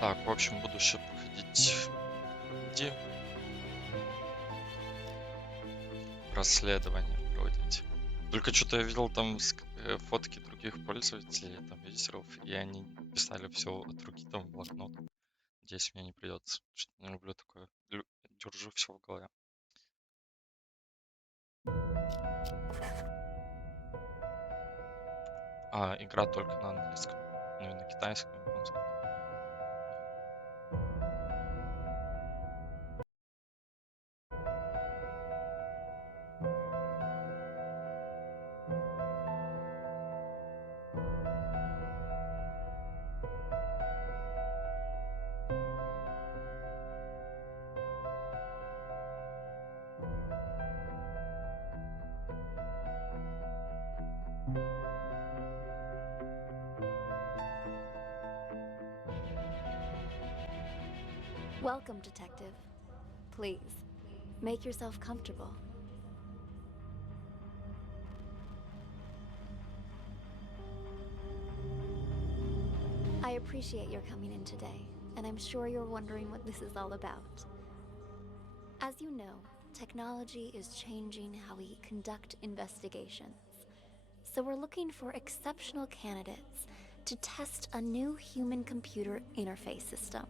Так, в общем, буду еще проходить Ди, расследование проводить. Только что-то я видел там фотки других пользователей, там, юзеров, и они писали все от руки там в блокнот. Надеюсь, мне не придется. Что не люблю такое. Держу все в голове. А, игра только на английском. Ну и на китайском, японском. Welcome, Detective. Please, make yourself comfortable. I appreciate your coming in today, and I'm sure you're wondering what this is all about. As you know, technology is changing how we conduct investigations. So we're looking for exceptional candidates to test a new human-computer interface system.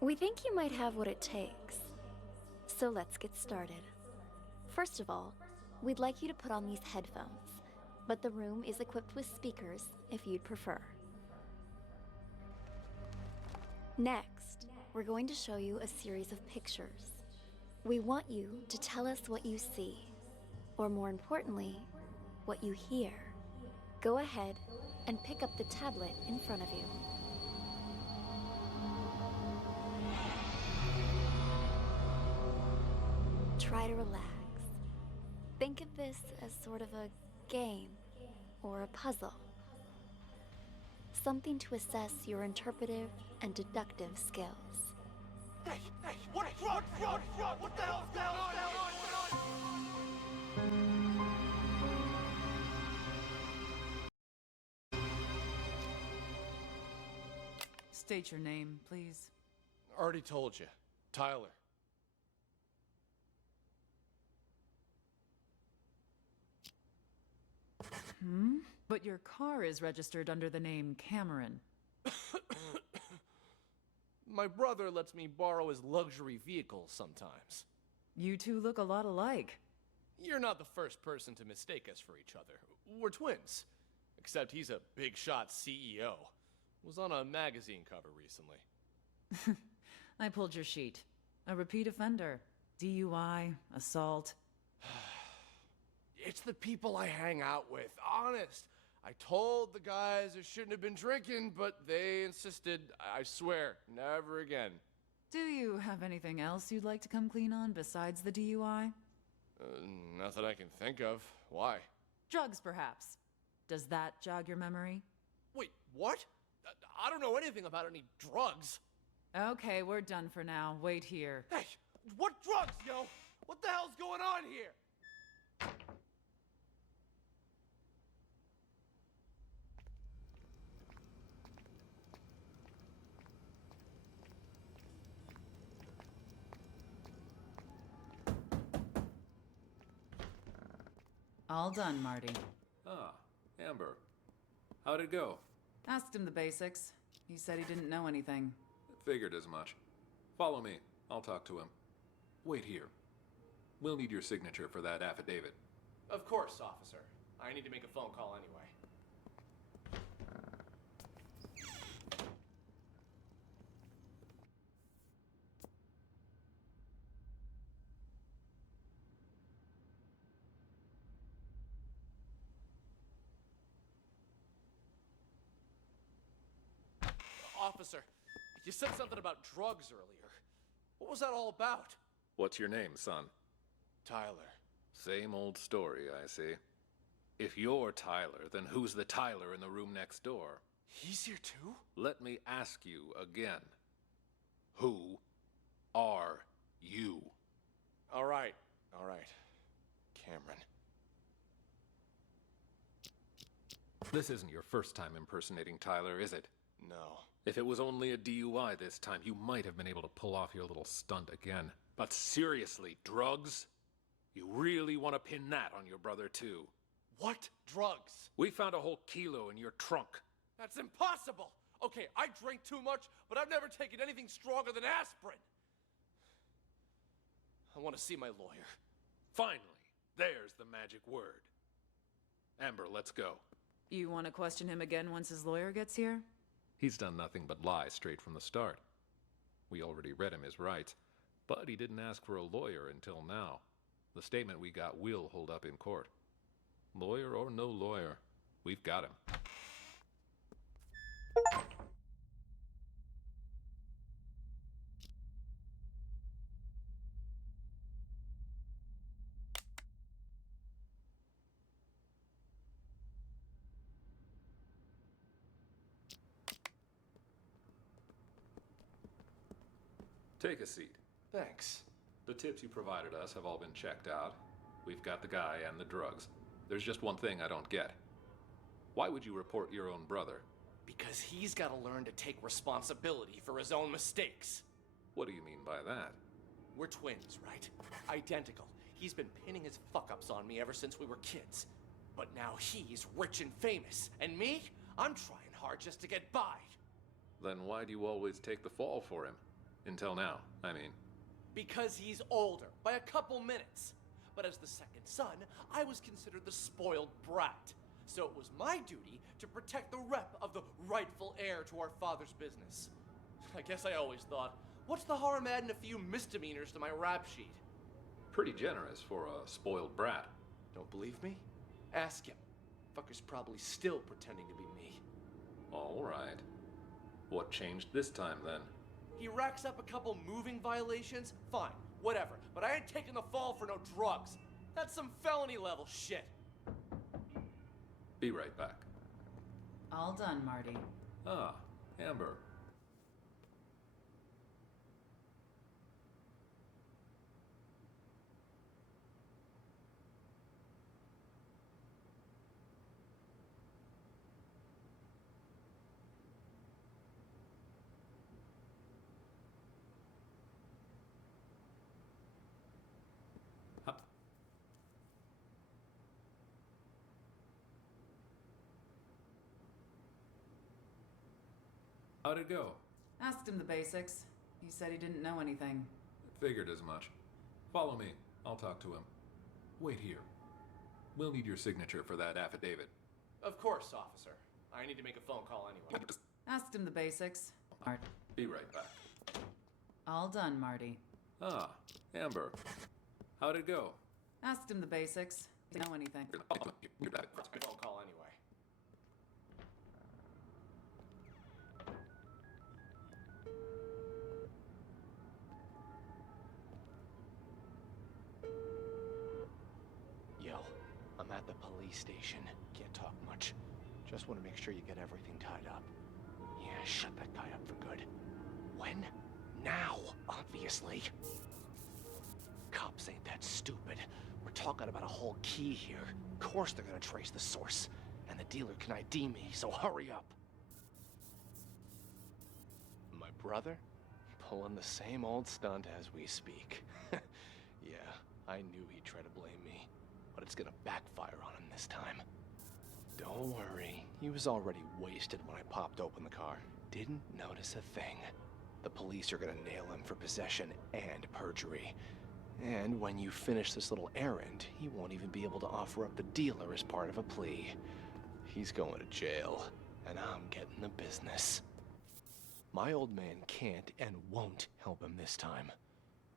We think you might have what it takes. So let's get started. First of all, we'd like you to put on these headphones, but the room is equipped with speakers if you'd prefer. Next, we're going to show you a series of pictures. We want you to tell us what you see, or more importantly, what you hear. Go ahead and pick up the tablet in front of you. Try to relax. Think of this as sort of a game or a puzzle. Something to assess your interpretive and deductive skills. Hey, what the hell's going on? State your name, please. Already told you. Tyler. But your car is registered under the name Cameron. My brother lets me borrow his luxury vehicles sometimes. You two look a lot alike. You're not the first person to mistake us for each other. We're twins. Except he's a big shot CEO. Was on a magazine cover recently. I pulled your sheet. A repeat offender. DUI, assault. It's the people I hang out with, honest. I told the guys I shouldn't have been drinking, but they insisted. I swear, never again. Do you have anything else you'd like to come clean on besides the DUI? Not that I can think of. Why? Drugs, perhaps. Does that jog your memory? Wait, what? I don't know anything about any drugs. Okay, we're done for now. Wait here. Hey, what drugs, yo? What the hell's going on here? All done, Marty. Ah, Amber. How'd it go? Asked him the basics. He said he didn't know anything. Figured as much. Follow me. I'll talk to him. Wait here. We'll need your signature for that affidavit. Of course, officer. I need to make a phone call anyway. Officer, you said something about drugs earlier. What was that all about? What's your name, son? Tyler. Same old story, I see. If you're Tyler, then who's the Tyler in the room next door? He's here too? Let me ask you again. Who are you? All right. Cameron. This isn't your first time impersonating Tyler, is it? No. If it was only a DUI this time, you might have been able to pull off your little stunt again. But seriously, drugs? You really want to pin that on your brother, too? What drugs? We found a whole kilo in your trunk. That's impossible! Okay, I drink too much, but I've never taken anything stronger than aspirin. I want to see my lawyer. Finally, there's the magic word. Amber, let's go. You want to question him again once his lawyer gets here? He's done nothing but lie straight from the start. We already read him his rights, but he didn't ask for a lawyer until now. The statement we got will hold up in court. Lawyer or no lawyer, we've got him. Take a seat. Thanks. The tips you provided us have all been checked out. We've got the guy and the drugs. There's just one thing I don't get. Why would you report your own brother? Because he's got to learn to take responsibility for his own mistakes. What do you mean by that? We're twins, right? Identical. He's been pinning his fuck-ups on me ever since we were kids. But now he's rich and famous. And me? I'm trying hard just to get by. Then why do you always take the fall for him? Until now, I mean. Because he's older, by a couple minutes. But as the second son, I was considered the spoiled brat. So it was my duty to protect the rep of the rightful heir to our father's business. I guess I always thought, what's the harm adding a few misdemeanors to my rap sheet? Pretty generous for a spoiled brat. Don't believe me? Ask him. Fucker's probably still pretending to be me. All right. What changed this time, then? He racks up a couple moving violations? Fine, whatever. But I ain't taking the fall for no drugs. That's some felony level shit. Be right back. All done, Marty. Ah, Amber. How'd it go? Asked him the basics. He said he didn't know anything. Figured as much. Follow me. I'll talk to him. Wait here. We'll need your signature for that affidavit. Of course, officer. I need to make a phone call anyway. Asked him the basics. Mart. Be right back. All done, Marty. Ah, Amber. How'd it go? Asked him the basics. Didn't know anything. You're back. Phone call anyway. Yo, I'm at the police station. Can't talk much. Just want to make sure you get everything tied up. Yeah, shut that guy up for good. When? Now, obviously. Cops ain't that stupid. We're talking about a whole key here. Of course they're gonna trace the source. And the dealer can ID me, so hurry up. My brother? Pulling the same old stunt as we speak. Yeah, I knew he'd try to blame me. But it's gonna backfire on him this time. Don't worry. He was already wasted when I popped open the car. Didn't notice a thing. The police are gonna nail him for possession and perjury. And when you finish this little errand, he won't even be able to offer up the dealer as part of a plea. He's going to jail, and I'm getting the business. My old man can't and won't help him this time.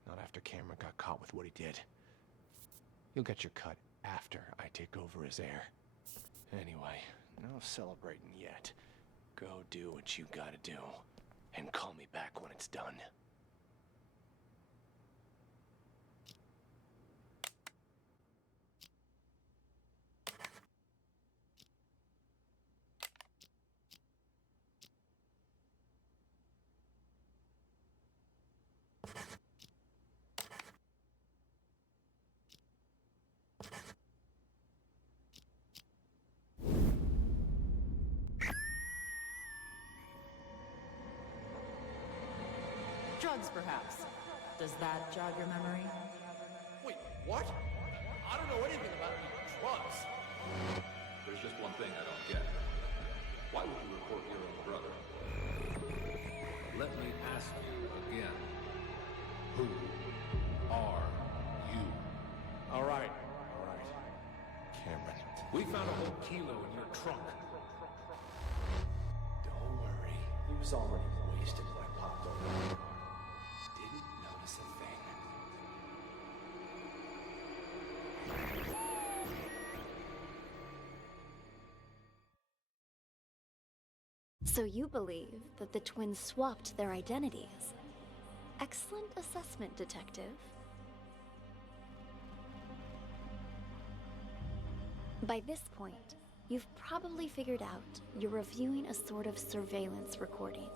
Not after Cameron got caught with what he did. You'll get your cut after I take over as heir. Anyway, no celebrating yet. Go do what you gotta do, and call me back when it's done. Drugs, perhaps. Does that jog your memory? Wait, what? I don't know anything about drugs. There's just one thing I don't get. Why would you report your own brother? Let me ask you again. Who are you? All right. Cameron. We found a whole kilo in your trunk. Don't worry. He was already wasted when I popped over the car. Didn't notice a thing. So you believe that the twins swapped their identities? Excellent assessment, Detective. By this point, you've probably figured out you're reviewing a sort of surveillance recording.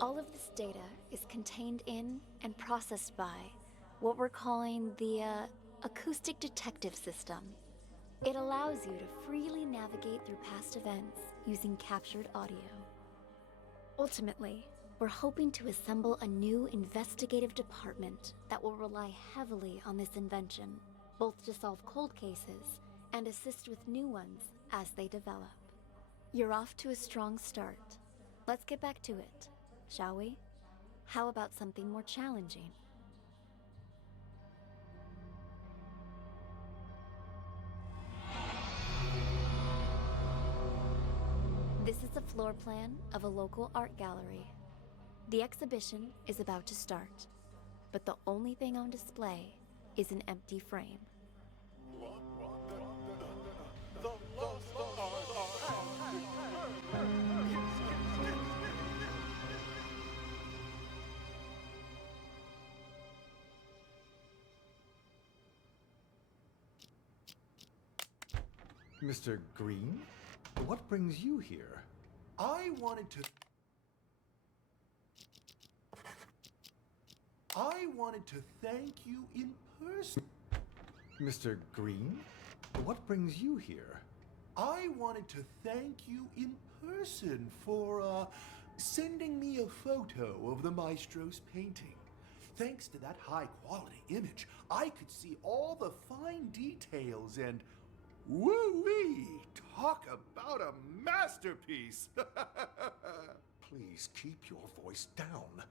All of this data is contained in and processed by what we're calling the acoustic detective system. It allows you to freely navigate through past events using captured audio. Ultimately, we're hoping to assemble a new investigative department that will rely heavily on this invention, both to solve cold cases and assist with new ones as they develop. You're off to a strong start. Let's get back to it, shall we? How about something more challenging? This is a floor plan of a local art gallery. The exhibition is about to start, but the only thing on display is an empty frame. Mr. Green? What brings you here? I wanted to thank you in person. Mr. Green? What brings you here? I wanted to thank you in person for, sending me a photo of the maestro's painting. Thanks to that high-quality image, I could see all the fine details and... woo-wee! Talk about a masterpiece! Please keep your voice down.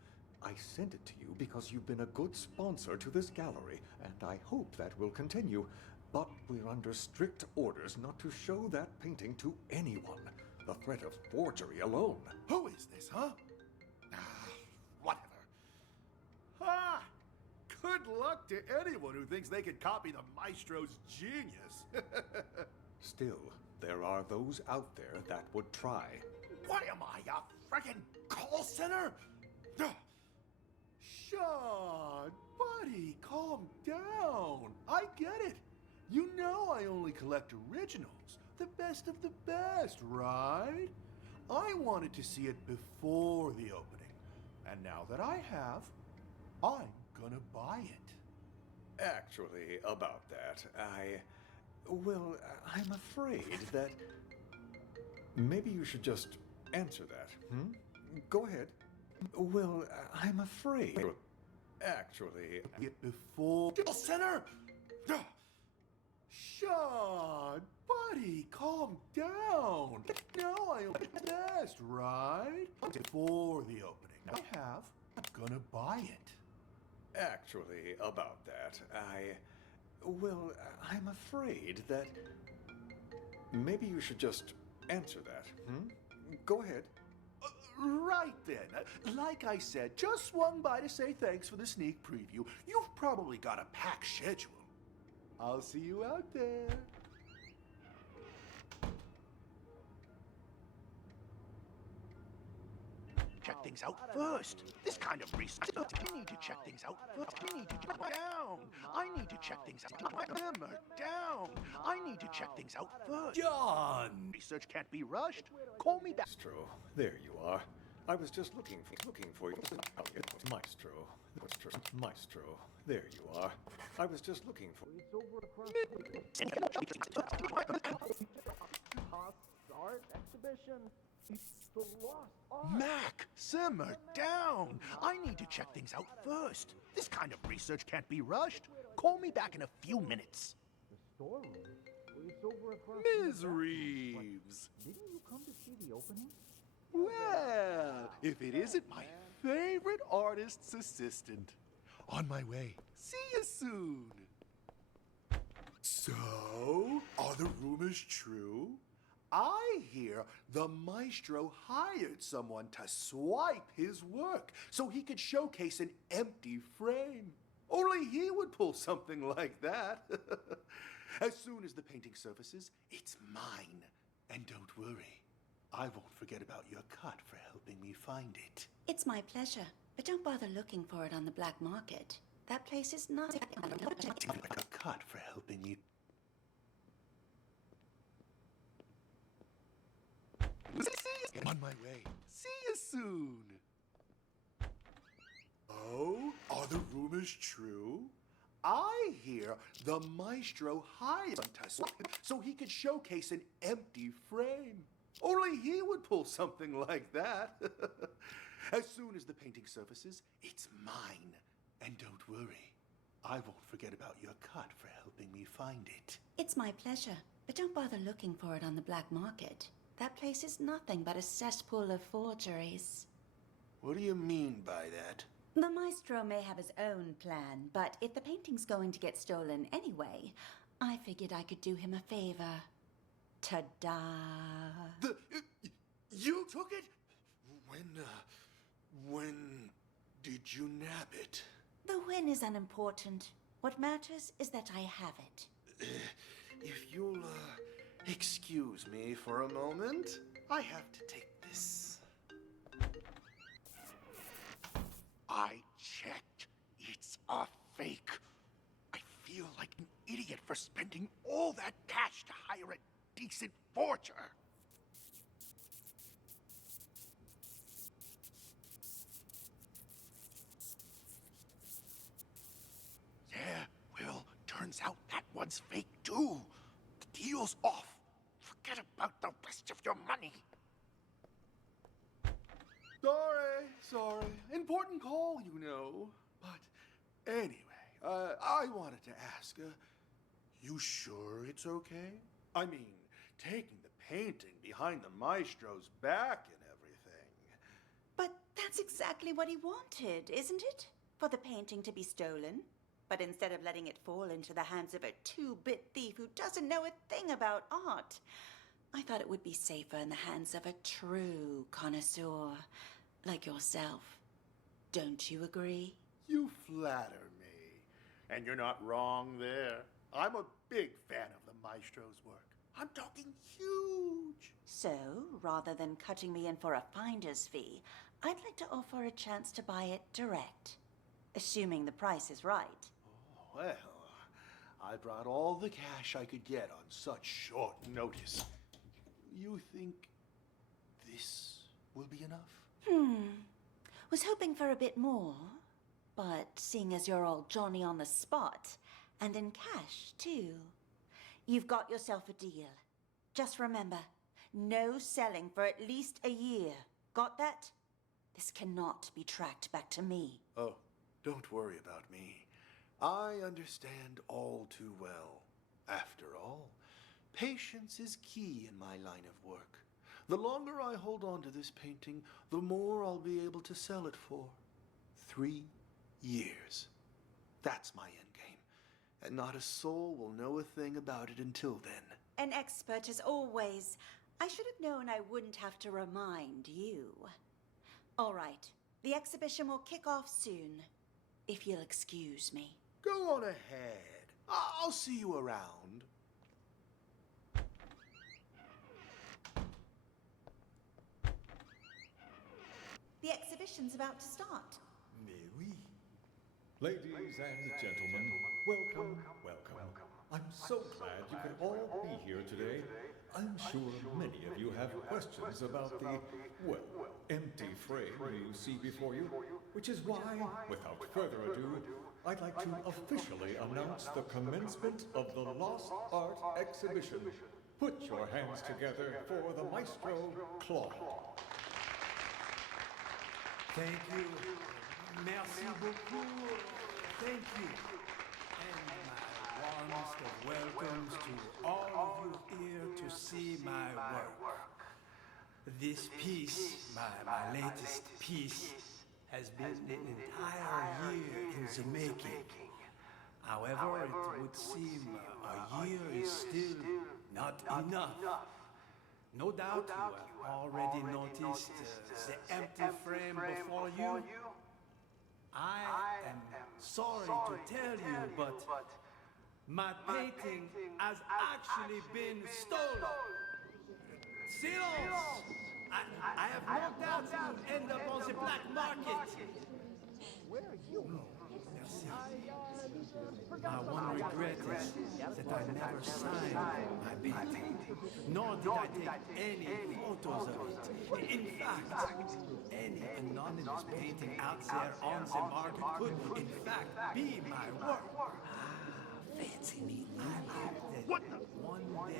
I sent it to you because you've been a good sponsor to this gallery, and I hope that will continue. But we're under strict orders not to show that painting to anyone. The threat of forgery alone. Who is this, huh? Whatever. Ah! Good luck to anyone who thinks they could copy the maestro's genius. Still, there are those out there that would try. What am I, a friggin' call center? Ugh. Sean, buddy, calm down. I get it. You know I only collect originals, the best of the best, right? I wanted to see it before the opening, and now that I have, I'm gonna buy it. Actually, about that, well, I'm afraid that... Maybe you should just answer that, Go ahead. Well, I'm afraid... Actually... It before... Center! Ugh. Sean, buddy, calm down. No, I only best, right? Before the opening, I have. I'm gonna buy it. Actually, about that, well, I'm afraid that... Maybe you should just answer that, Go ahead. Right then. Like I said, just swung by to say thanks for the sneak preview. You've probably got a packed schedule. I'll see you out there. Check things out first. This kind of research. You need to check things out first. You need to check down. I need to check things out. Hammer down. I need to check things out first. John! Research can't be rushed. Call me back. Maestro, there you are. I was just looking for you. Maestro. Maestro, there you are. I was just looking for... Art exhibition. Mac, simmer down. I need to check things out first. This kind of research can't be rushed. Call me back in a few minutes. Ms. Reeves. Didn't you come to see the opening? Well, if it isn't my favorite artist's assistant. On my way. See you soon. So, are the rumors true? I hear the maestro hired someone to swipe his work so he could showcase an empty frame. Only he would pull something like that. As soon as the painting surfaces, it's mine. And don't worry, I won't forget about your cut for helping me find it. It's my pleasure, but don't bother looking for it on the black market. That place is not... A cut for helping me. On my way. See you soon. Oh, are the rumors true? I hear the maestro hired someone so he could showcase an empty frame. Only he would pull something like that. As soon as the painting surfaces, it's mine. And don't worry, I won't forget about your cut for helping me find it. It's my pleasure, but don't bother looking for it on the black market. That place is nothing but a cesspool of forgeries. What do you mean by that? The maestro may have his own plan, but if the painting's going to get stolen anyway, I figured I could do him a favor. Ta-da! You took it? When did you nab it? The win is unimportant. What matters is that I have it. If you'll, excuse me for a moment, I have to take this. I checked. It's a fake. I feel like an idiot for spending all that cash to hire a decent forger. Yeah, well, turns out that one's fake too. The deal's off. Forget about the rest of your money. Sorry. Important call, you know. But anyway, I wanted to ask, you sure it's okay? I mean, taking the painting behind the maestro's back and everything. But that's exactly what he wanted, isn't it? For the painting to be stolen. But instead of letting it fall into the hands of a two-bit thief who doesn't know a thing about art, I thought it would be safer in the hands of a true connoisseur like yourself. Don't you agree? You flatter me. And you're not wrong there. I'm a big fan of the maestro's work. I'm talking huge. So, rather than cutting me in for a finder's fee, I'd like to offer a chance to buy it direct. Assuming the price is right. Oh, well, I brought all the cash I could get on such short notice. You think this will be enough? Was hoping for a bit more, but seeing as you're all Johnny on the spot, and in cash, too, you've got yourself a deal. Just remember, no selling for at least a year. Got that? This cannot be tracked back to me. Oh, don't worry about me. I understand all too well. After all, patience is key in my line of work. The longer I hold on to this painting, the more I'll be able to sell it for. 3 years. That's my endgame. And not a soul will know a thing about it until then. An expert as always. I should have known I wouldn't have to remind you. All right, the exhibition will kick off soon, if you'll excuse me. Go on ahead. I'll see you around. The exhibition's about to start. Mais oui. Ladies and gentlemen, welcome. I'm so glad you can all be here today. I'm sure many of you have questions about the, well, empty frame you see before you, which is why, without further ado, I'd like to officially announce the commencement of the Lost Art Exhibition. Put your hands together for the Maestro Claude. Thank you. Merci beaucoup. Thank you. And my warmest of welcomes to all of you here to see my work. This piece, my latest piece, has been an entire year in the making. However, it would seem a year is still not enough. No doubt you have already noticed the empty frame before you. I am sorry to tell you, but my painting has actually been stolen. Silence! I have no doubt it will end up on the black market. Where are you going? Merci. My one regret is that I never signed my painting, nor did I take any photos of it. In fact, any anonymous painting out there on the market could, in fact, be my work. Fancy me. I hope that one day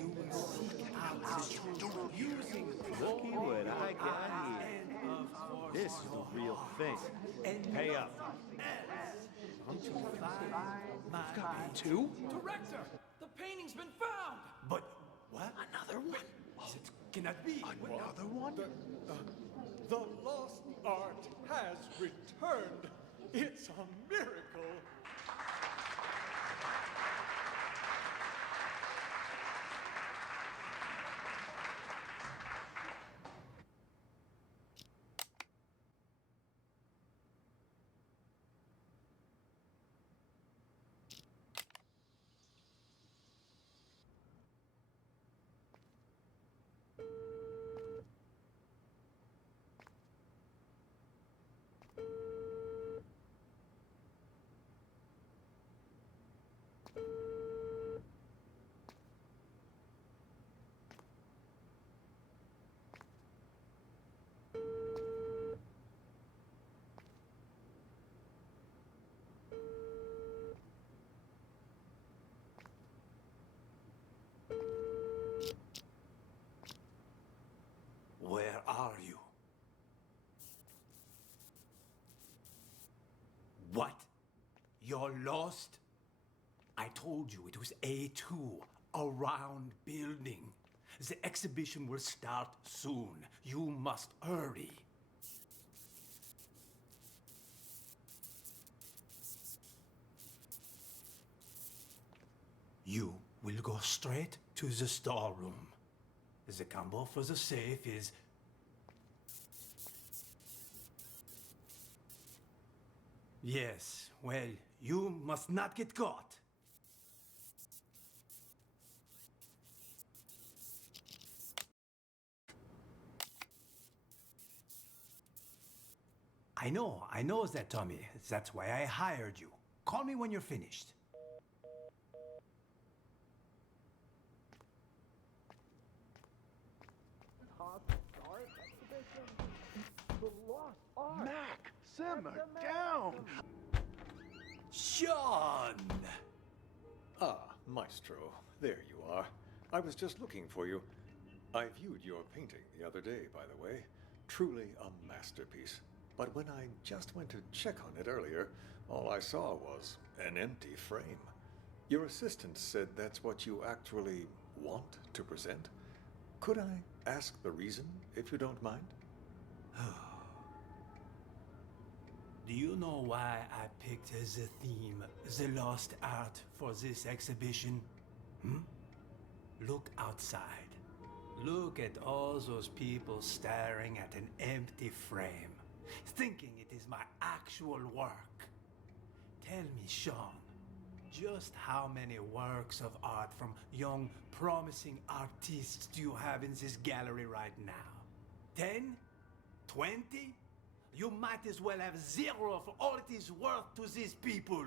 you will seek out the truth using Looky what I got here. and of course This is the real thing. and Pay up. to find my painting. Two? Director, the painting's been found. But what? Another one? It cannot be. Another one? The lost art has returned. It's a miracle. Where are you? What? You're lost? I told you it was A2, a round building. The exhibition will start soon. You must hurry. You will go straight to the storeroom. The combo for the safe is... Yes, well, you must not get caught. I know that, Tommy. That's why I hired you. Call me when you're finished. Top art exhibition. The lost art. Mac, simmer down! Sean! Ah, Maestro, there you are. I was just looking for you. I viewed your painting the other day, by the way. Truly a masterpiece. But when I just went to check on it earlier, all I saw was an empty frame. Your assistant said that's what you actually want to present. Could I ask the reason, if you don't mind? Do you know why I picked as a theme the lost art for this exhibition? Look outside. Look at all those people staring at an empty frame, thinking it is my actual work. Tell me, Sean, just how many works of art from young, promising artists do you have in this gallery right now? 10? 20? You might as well have 0 for all it is worth to these people.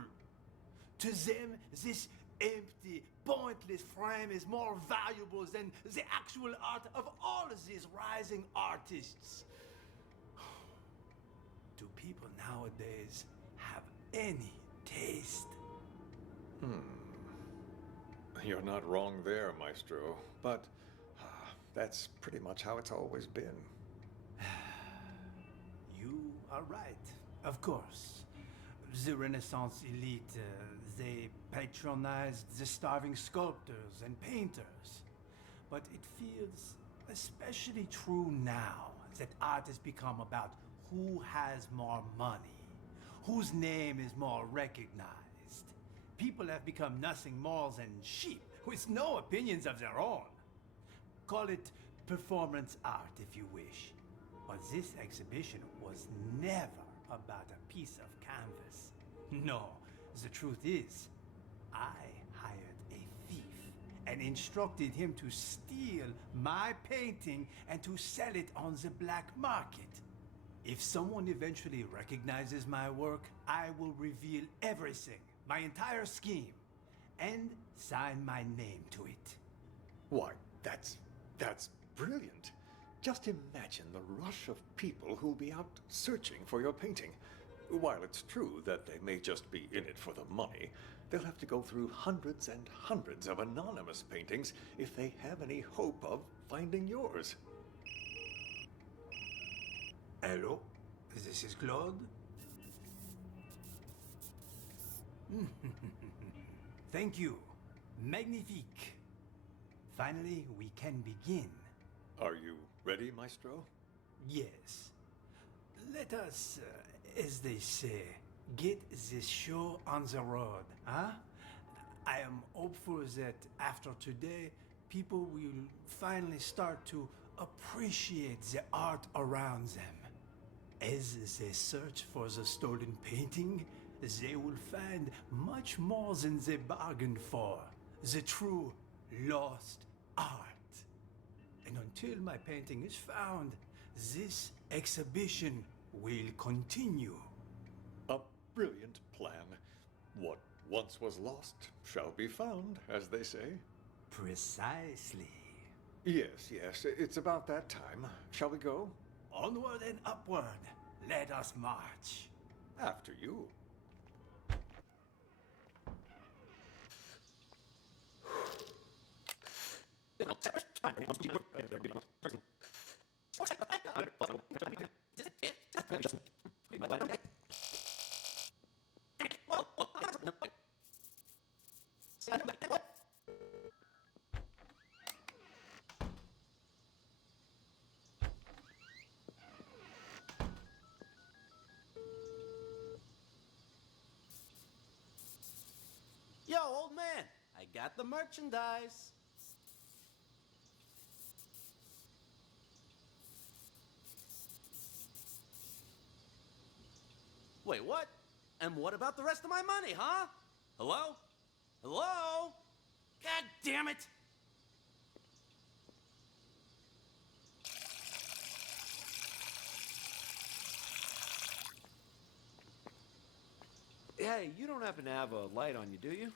To them, this empty, pointless frame is more valuable than the actual art of all of these rising artists. Do people nowadays have any taste? You're not wrong there, Maestro. But that's pretty much how it's always been. You are right, of course. The Renaissance elite, they patronized the starving sculptors and painters. But it feels especially true now that art has become about who has more money, whose name is more recognized. People have become nothing more than sheep with no opinions of their own. Call it performance art if you wish. But this exhibition was never about a piece of canvas. No, the truth is, I hired a thief and instructed him to steal my painting and to sell it on the black market. If someone eventually recognizes my work, I will reveal everything, my entire scheme, and sign my name to it. Why, that's brilliant. Just imagine the rush of people who'll be out searching for your painting. While it's true that they may just be in it for the money, they'll have to go through hundreds and hundreds of anonymous paintings if they have any hope of finding yours. Hello, this is Claude. Thank you. Magnifique. Finally, we can begin. Are you ready, Maestro? Yes. Let us, as they say, get this show on the road, huh? I am hopeful that after today, people will finally start to appreciate the art around them. As they search for the stolen painting, they will find much more than they bargained for. The true lost art. And until my painting is found, this exhibition will continue. A brilliant plan. What once was lost shall be found, as they say. Precisely. Yes, it's about that time. Shall we go? Onward and upward. Let us march. After you. Yo, old man, I got the merchandise. Wait, what? And what about the rest of my money, huh? Hello? Hello? God damn it! Hey, you don't happen to have a light on you, do you?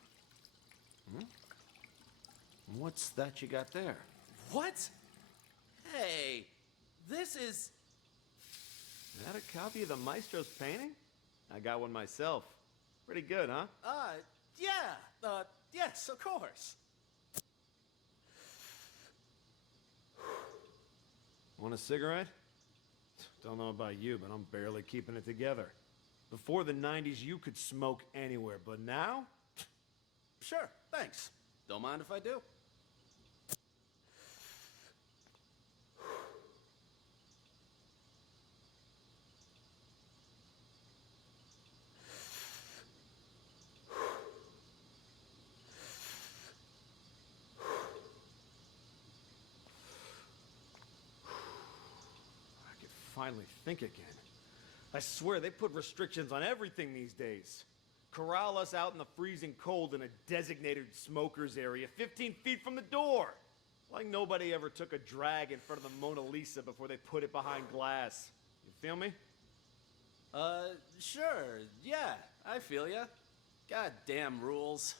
Hmm? What's that you got there? What? Hey, this is that a copy of the Maestro's painting? I got one myself. Pretty good, huh? Yeah. Yes, of course. Want a cigarette? Don't know about you, but I'm barely keeping it together. Before the 90s, you could smoke anywhere, but now? Sure, thanks. Don't mind if I do. I could finally think again. I swear, they put restrictions on everything these days. Corral us out in the freezing cold in a designated smokers area 15 feet from the door. Like nobody ever took a drag in front of the Mona Lisa before they put it behind glass. You feel me? Sure. Yeah, I feel ya. Goddamn rules.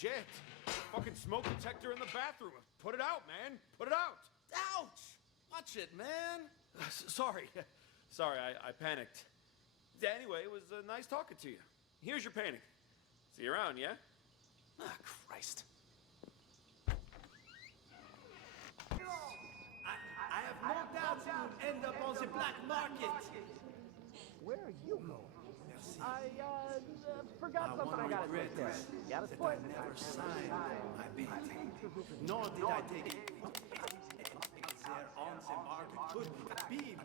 Shit! fucking smoke detector in the bathroom. Put it out, man. Put it out. Ouch! Watch it, man. Sorry. Sorry, I panicked. Yeah, anyway, it was nice talking to you. Here's your painting. See you around, yeah? Ah, Christ. I have no doubt you'll end up on the black market. Where are you going? I forgot something I gotta take care of. Got a split. Never signed my painting. Nor did I take it. There on the market could be.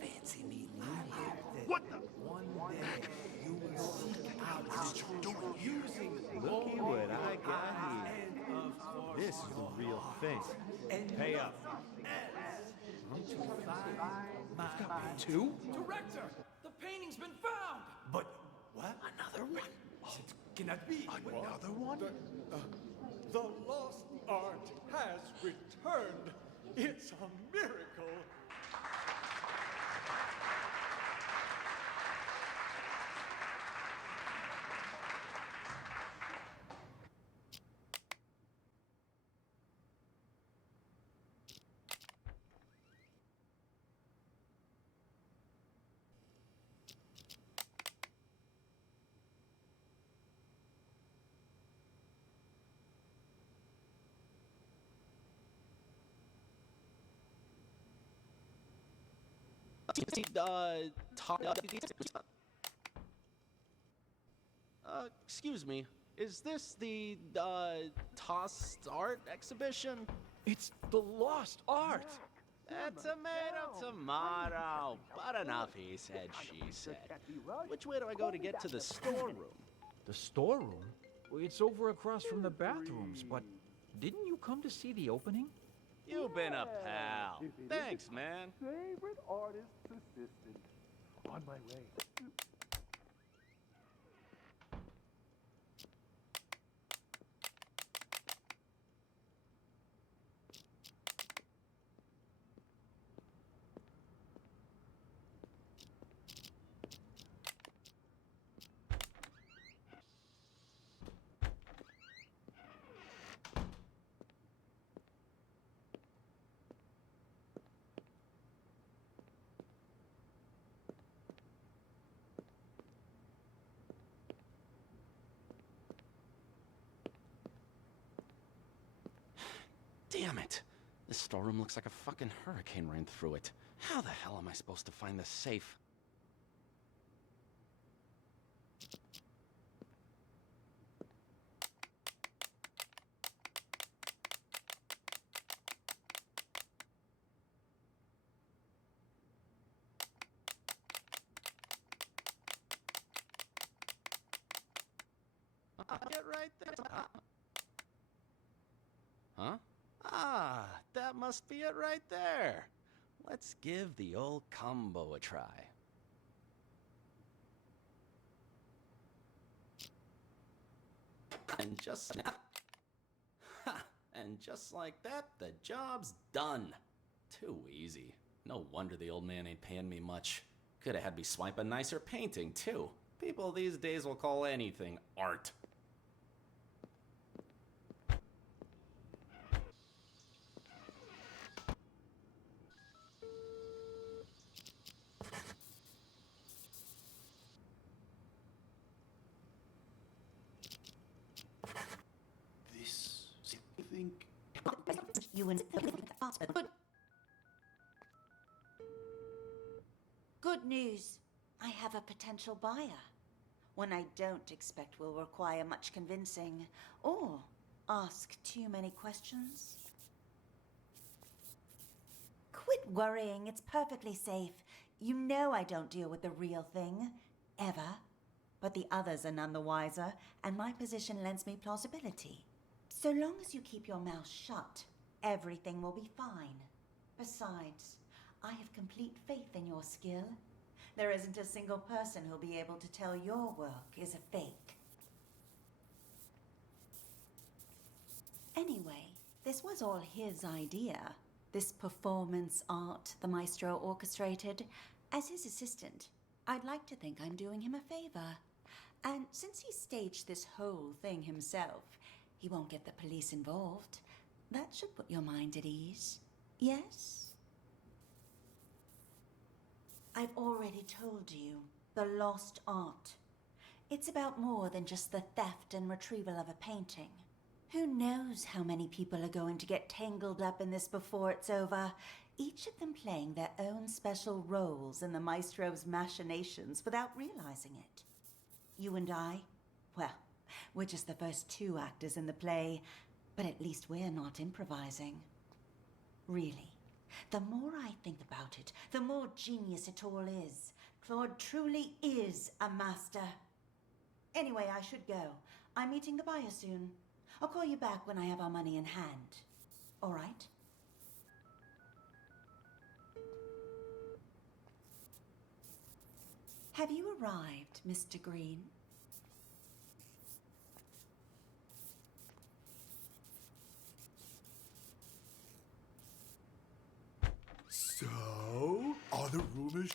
Fancy meeting What the? One day you will seek out the truth using Looky what I got here. and of course This is the real thing. Pay up. two? Director, the painting's been found. But what? Another one? Cannot be. Another one? The lost art has returned. It's a miracle. Excuse me. Is this the tossed art exhibition? It's the lost art. Tomato. But enough, he said, she said. Which way do I go to get to the storeroom? The storeroom? Well, it's over across from the bathrooms, but didn't you come to see the opening? You've been a pal. Thanks, man. Favorite artist's assistant. On my way. Damn it. This storeroom looks like a fucking hurricane ran through it. How the hell am I supposed to find this safe? Get right there. Huh? Ah, that must be it right there. Let's give the old combo a try. And just and just like that, the job's done. Too easy. No wonder the old man ain't paying me much. Could have had me swipe a nicer painting, too. People these days will call anything art. You and Good news. I have a potential buyer. One I don't expect will require much convincing or ask too many questions. Quit worrying. It's perfectly safe. You know I don't deal with the real thing. Ever. But the others are none the wiser, and my position lends me plausibility. So long as you keep your mouth shut, everything will be fine. Besides, I have complete faith in your skill. There isn't a single person who'll be able to tell your work is a fake. Anyway, this was all his idea. This performance art the maestro orchestrated. As his assistant, I'd like to think I'm doing him a favor. And since he staged this whole thing himself, He won't get the police involved. That should put your mind at ease. Yes? I've already told you, the lost art. It's about more than just the theft and retrieval of a painting. Who knows how many people are going to get tangled up in this before it's over, each of them playing their own special roles in the maestro's machinations without realizing it. You and I, well, we're just the first two actors in the play, but at least we're not improvising. Really, the more I think about it, the more genius it all is. Claude truly is a master. Anyway, I should go. I'm meeting the buyer soon. I'll call you back when I have our money in hand. All right? Have you arrived, Mr. Green? So, are the rumors...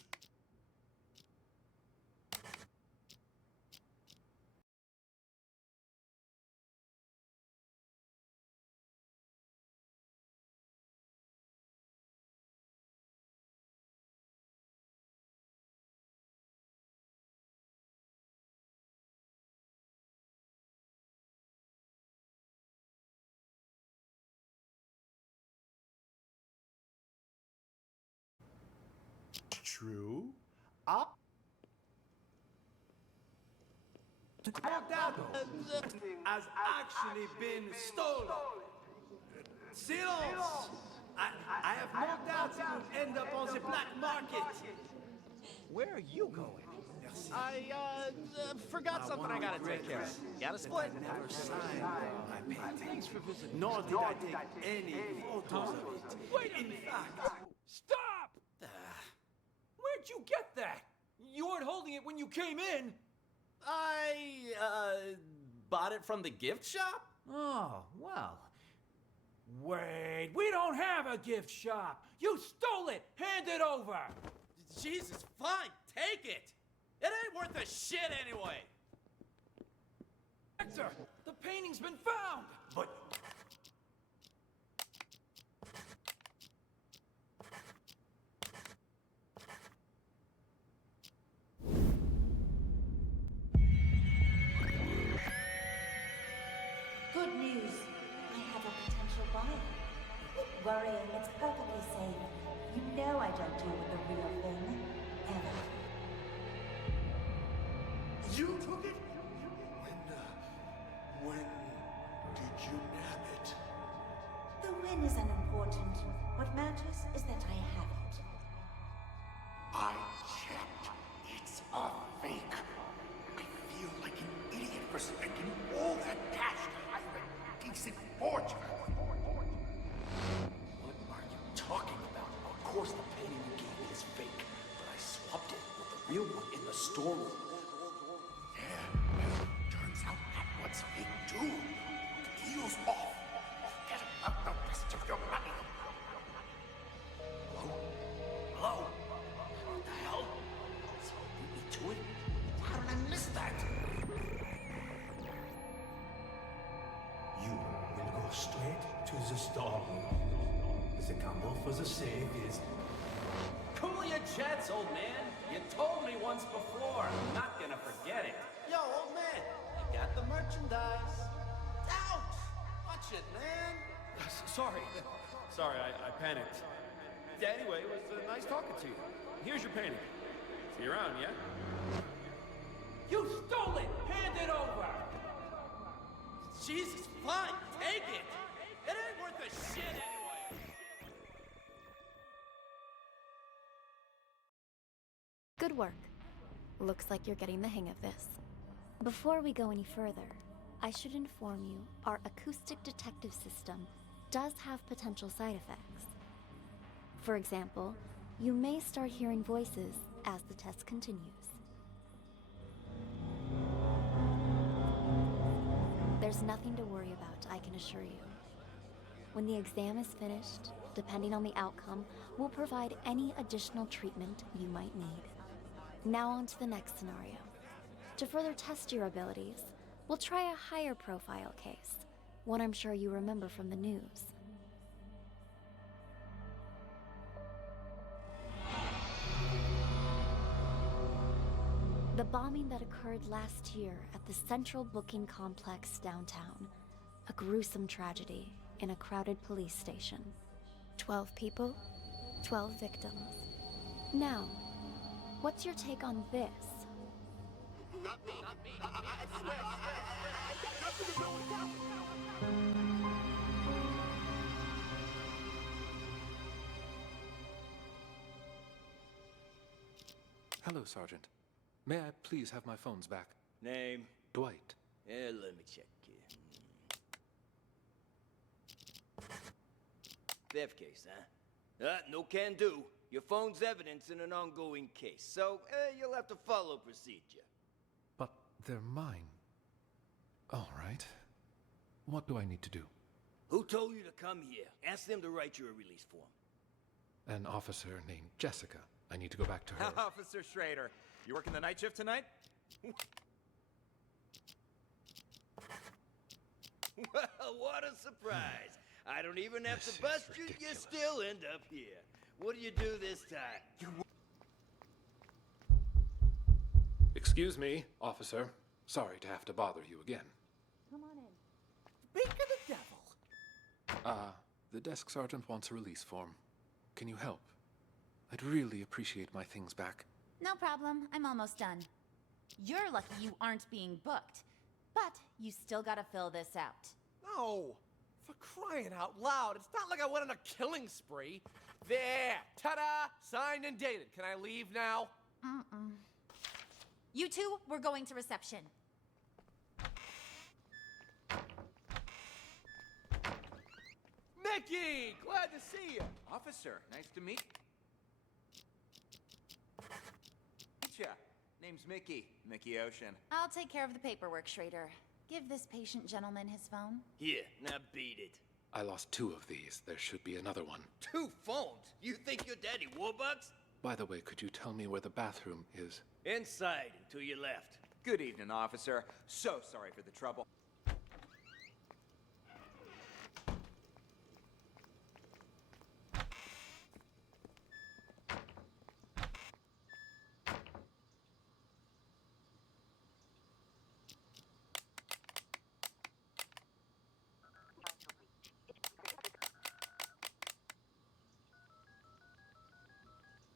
true? Has actually been stolen. Silence! I have no doubt it will end up on the black market. Where are you going? I, forgot something I gotta take care of. Gotta split. Never signed my painting. Thanks for visiting. Nor did I take any photos of it. Wait a In minute. fact, Stop! Where'd you get that? You weren't holding it when you came in. I, bought it from the gift shop? Oh, well. Wait, we don't have a gift shop. You stole it. Hand it over. Jesus, fine, take it. It ain't worth a shit anyway. Hector, the painting's been found. but Good news. I have a potential buyer. Quit worrying. It's perfectly safe. You know I don't deal with the real thing. Ever. You took it? When did you nab it? The win is unimportant. What matters is that I have it. I checked. It's a fake. I feel like an idiot for spending all that cash to hire a decent forger. what are you talking about? Of course the painting you gave me is fake, but I swapped it with the real one in the storeroom. Yeah, well, turns out that was fake too. The deal's off. Forget about the rest of your money. Hello? Hello? What the hell? So beat me to it? How did I miss that? You will go straight to the storeroom. The number for the safe is... Cool your jets, old man. You told me once before. I'm not gonna forget it. Yo, old man, you got the merchandise. Ouch! Watch it, man. Sorry. Sorry, I panicked. Anyway, it was nice talking to you. Here's your painting. See you around, yeah? You stole it. Hand it over. Jesus, fine, take it. It ain't worth a shit anyway. Good work. Looks like you're getting the hang of this. Before we go any further, I should inform you our acoustic detective system does have potential side effects. For example, you may start hearing voices as the test continues. There's nothing to worry about, I can assure you. When the exam is finished, depending on the outcome, we'll provide any additional treatment you might need. Now on to the next scenario. To further test your abilities, we'll try a higher profile case. One I'm sure you remember from the news. The bombing that occurred last year at the Central Booking Complex downtown. A gruesome tragedy in a crowded police station. 12 people, 12 victims. Now, what's your take on this? Not me. I swear. I got nothing to do with that. Hello, Sergeant. May I please have my phones back? Name? Dwight. Let me check here. Theft case, huh? No can do. Your phone's evidence in an ongoing case, so you'll have to follow procedure. But they're mine. All right. What do I need to do? Who told you to come here? Ask them to write you a release form. An officer named Jessica. I need to go back to her. Officer Schrader, you working the night shift tonight? Well, what a surprise. I don't even have This to bust is you, you ridiculous. still end up here. What do you do this time? Excuse me, officer. Sorry to have to bother you again. Come on in. Speak of the devil. The desk sergeant wants a release form. Can you help? I'd really appreciate my things back. No problem. I'm almost done. You're lucky you aren't being booked. But you still gotta fill this out. No, for crying out loud. It's not like I went on a killing spree. There, ta-da, signed and dated. Can I leave now? You two, we're going to reception. Mickey, glad to see you. Officer, nice to meet ya. Name's Mickey. Mickey Ocean. I'll take care of the paperwork, Schrader. Give this patient gentleman his phone. Here, now beat it. I lost 2 of these. There should be another one. 2 phones? You think you're Daddy Warbucks? By the way, could you tell me where the bathroom is? Inside and to your left. Good evening, officer. So sorry for the trouble.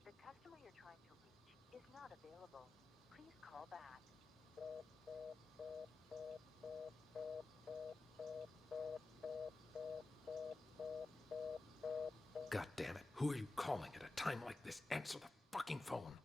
The customer you're trying to reach is not available. Please call back. God damn it. Who are you calling at a time like this? Answer the fucking phone.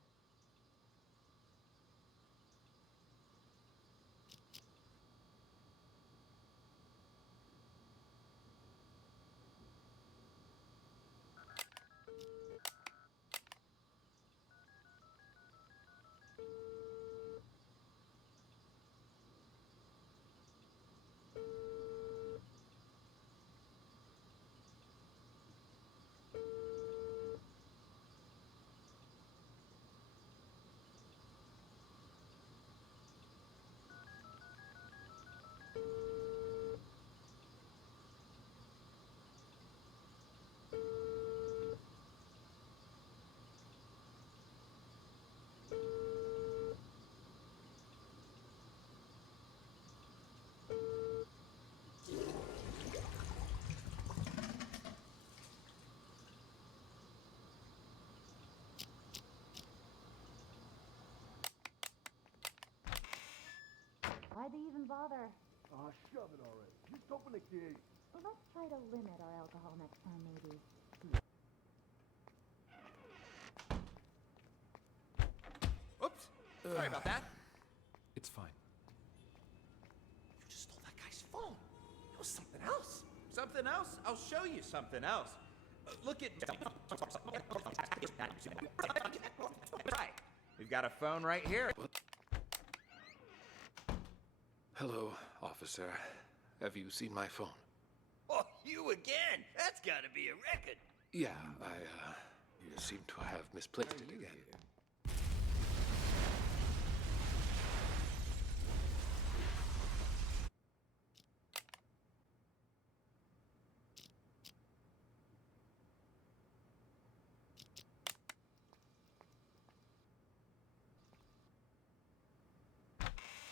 Why'd they even bother? Ah, shove it already. Just open the gate. Well, let's try to limit our alcohol next time, maybe. Oops. Sorry about that. It's fine. You just stole that guy's phone. It was something else. Something else? I'll show you something else. Look at... Right. We've got a phone right here. Hello, officer. Have you seen my phone? Oh, you again? That's gotta be a record. Yeah, you seem to have misplaced it again.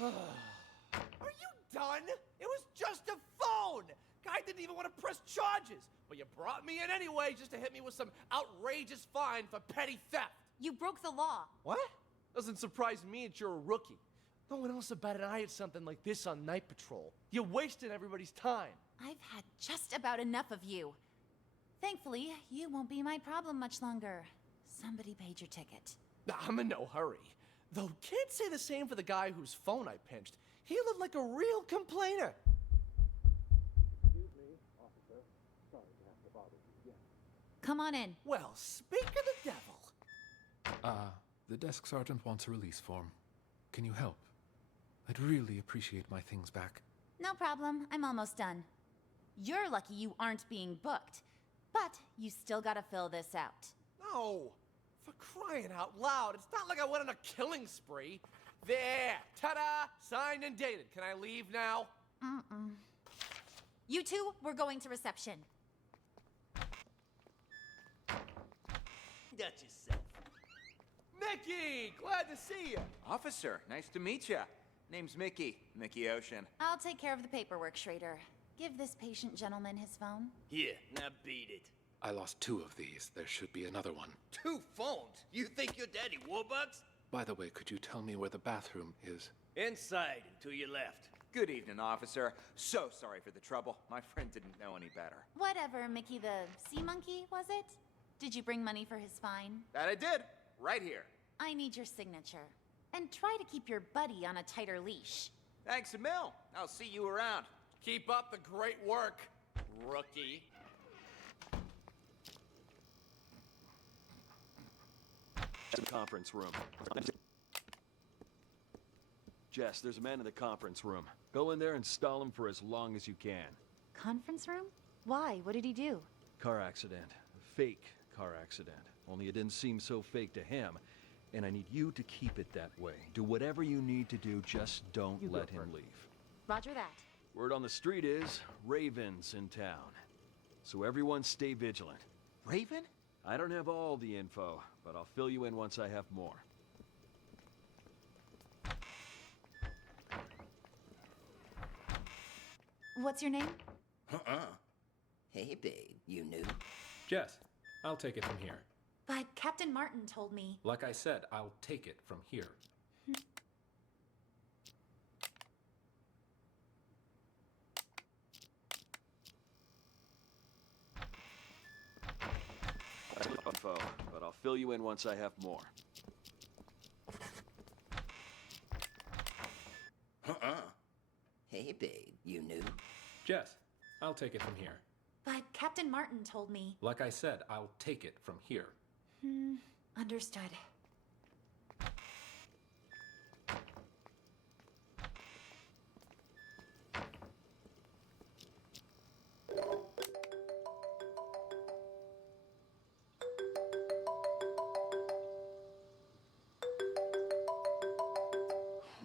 Are you done? It was just a phone! Guy didn't even want to press charges, but you brought me in anyway just to hit me with some outrageous fine for petty theft. You broke the law. What? Doesn't surprise me that you're a rookie. No one else would bat an eye at something like this on night patrol. You're wasting everybody's time. I've had just about enough of you. Thankfully, you won't be my problem much longer. Somebody paid your ticket. I'm in no hurry. Though can't say the same for the guy whose phone I pinched. He looked like a real complainer. Excuse me, officer. Sorry to have to bother you again. Come on in. Well, speak of the devil. The desk sergeant wants a release form. Can you help? I'd really appreciate my things back. No problem. I'm almost done. You're lucky you aren't being booked. But you still gotta fill this out. No! For crying out loud, it's not like I went on a killing spree. There! Ta-da! Signed and dated. Can I leave now? You two, we're going to reception. Got yourself. Mickey! Glad to see you! Officer, nice to meet ya. Name's Mickey. Mickey Ocean. I'll take care of the paperwork, Schrader. Give this patient gentleman his phone. Here, now beat it. I lost 2 of these. There should be another one. 2 phones? You think you're Daddy Warbucks? By the way, could you tell me where the bathroom is? Inside and to your left. Good evening, officer. So sorry for the trouble. My friend didn't know any better. Whatever, Mickey the sea monkey, was it? Did you bring money for his fine? That I did. Right here. I need your signature. And try to keep your buddy on a tighter leash. Thanks a mil. I'll see you around. Keep up the great work, rookie. The conference room. Jess, there's a man in the conference room. Go in there and stall him for as long as you can. Conference room? Why? What did he do? Car accident. Fake car accident. Only it didn't seem so fake to him. And I need you to keep it that way. Do whatever you need to do, just don't let him leave. Roger that. Word on the street is, Raven's in town. So everyone stay vigilant. Raven? I don't have all the info, but I'll fill you in once I have more. What's your name? Hey, babe, you new? Jess, I'll take it from here. But Captain Martin told me. Like I said, I'll take it from here. Info, but I'll fill you in once I have more. Hey, babe, you new? Jess, I'll take it from here. But Captain Martin told me. Like I said, I'll take it from here. Understood.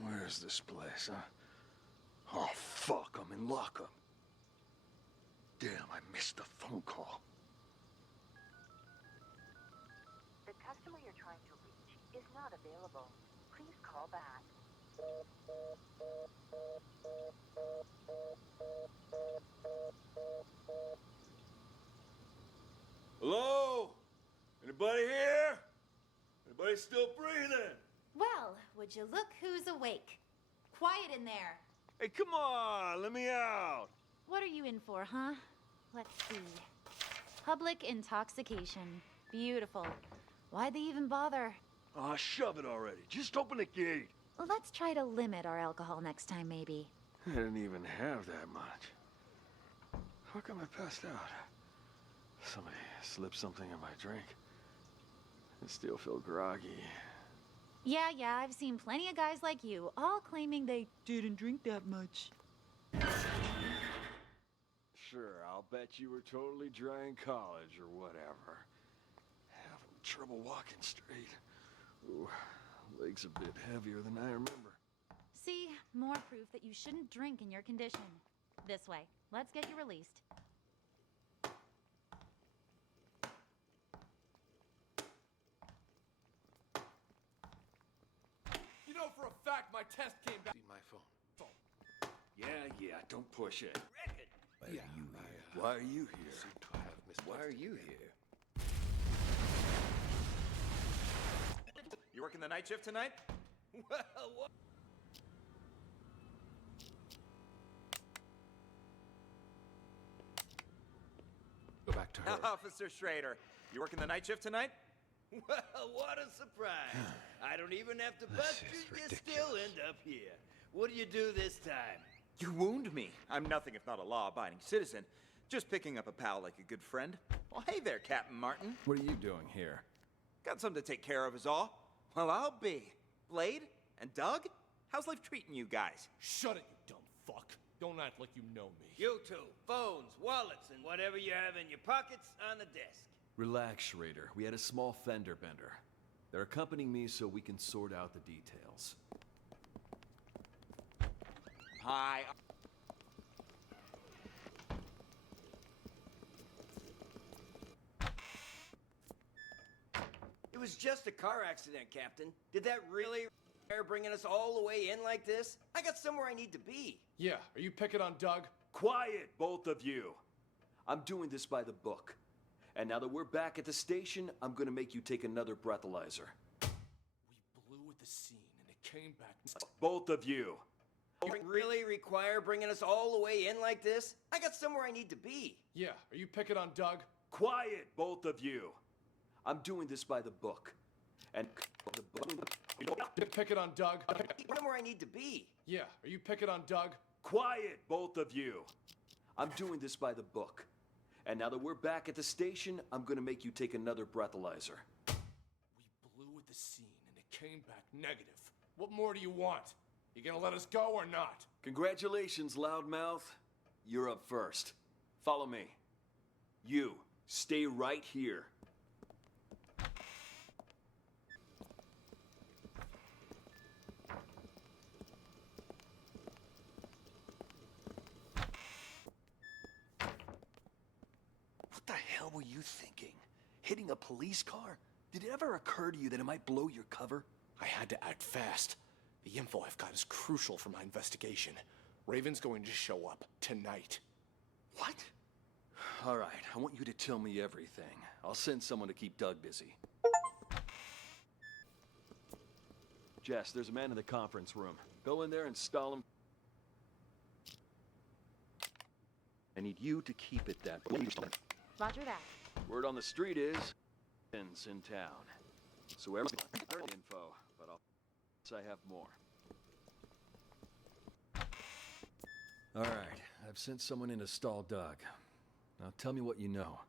Where's this place, huh? Oh, fuck, I'm in lockup. Damn, I missed the phone call. The customer you're trying to reach is not available. Please call back. Hello? Anybody here? Anybody still breathing? Well, would you look who's awake? Quiet in there. Hey, come on, let me out. What are you in for, huh? Let's see. Public intoxication. Beautiful. Why'd they even bother? Aw, shove it already. Just open the gate. Let's try to limit our alcohol next time, maybe. I didn't even have that much. How come I passed out? Somebody slipped something in my drink. I still feel groggy. Yeah, I've seen plenty of guys like you, all claiming they didn't drink that much. Sure, I'll bet you were totally dry in college or whatever. Having trouble walking straight. Ooh, legs a bit heavier than I remember. See, more proof that you shouldn't drink in your condition. This way. Let's get you released. You know, for a fact my test came back. See my phone. Yeah, don't push it. Why are you here? Why are you here? You working the night shift tonight? Well, what? Go back to her. Officer Schrader, you working the night shift tonight? Well, what a surprise. I don't even have to bust you. You still end up here. What do you do this time? You wound me. I'm nothing if not a law-abiding citizen. Just picking up a pal like a good friend. Well, hey there, Captain Martin. What are you doing here? Got something to take care of is all. Well, I'll be. Blade and Doug? How's life treating you guys? Shut it, you dumb fuck. Don't act like you know me. You two, phones, wallets, and whatever you have in your pockets on the desk. Relax, Schrader. We had a small fender bender. They're accompanying me so we can sort out the details. Hi. It was just a car accident, Captain. Did that really require bringing us all the way in like this? I got somewhere I need to be. Yeah, are you picking on Doug? Quiet, both of you. I'm doing this by the book. And now that we're back at the station, I'm gonna make you take another breathalyzer. We blew at the scene and it came back. Both of you. Really require bringing us all the way in like this? I got somewhere I need to be. Yeah, are you picking on Doug? Quiet, both of you. I'm doing this by the book. And You're picking on Doug? Somewhere I need to be. Yeah, are you picking on Doug? Quiet, both of you. I'm doing this by the book. And now that we're back at the station, I'm gonna make you take another breathalyzer. We blew at the scene and it came back negative. What more do you want? You gonna let us go or not? Congratulations, loudmouth. You're up first. Follow me. You, stay right here. What the hell were you thinking? Hitting a police car? Did it ever occur to you that it might blow your cover? I had to act fast. The info I've got is crucial for my investigation. Raven's going to show up tonight. What? All right, I want you to tell me everything. I'll send someone to keep Doug busy. Jess, there's a man in the conference room. Go in there and stall him. I need you to keep it that way. Roger that. Word on the street is, in town. So everyone info, but I have more. All right, I've sent someone in to stall Doug. Now tell me what you know.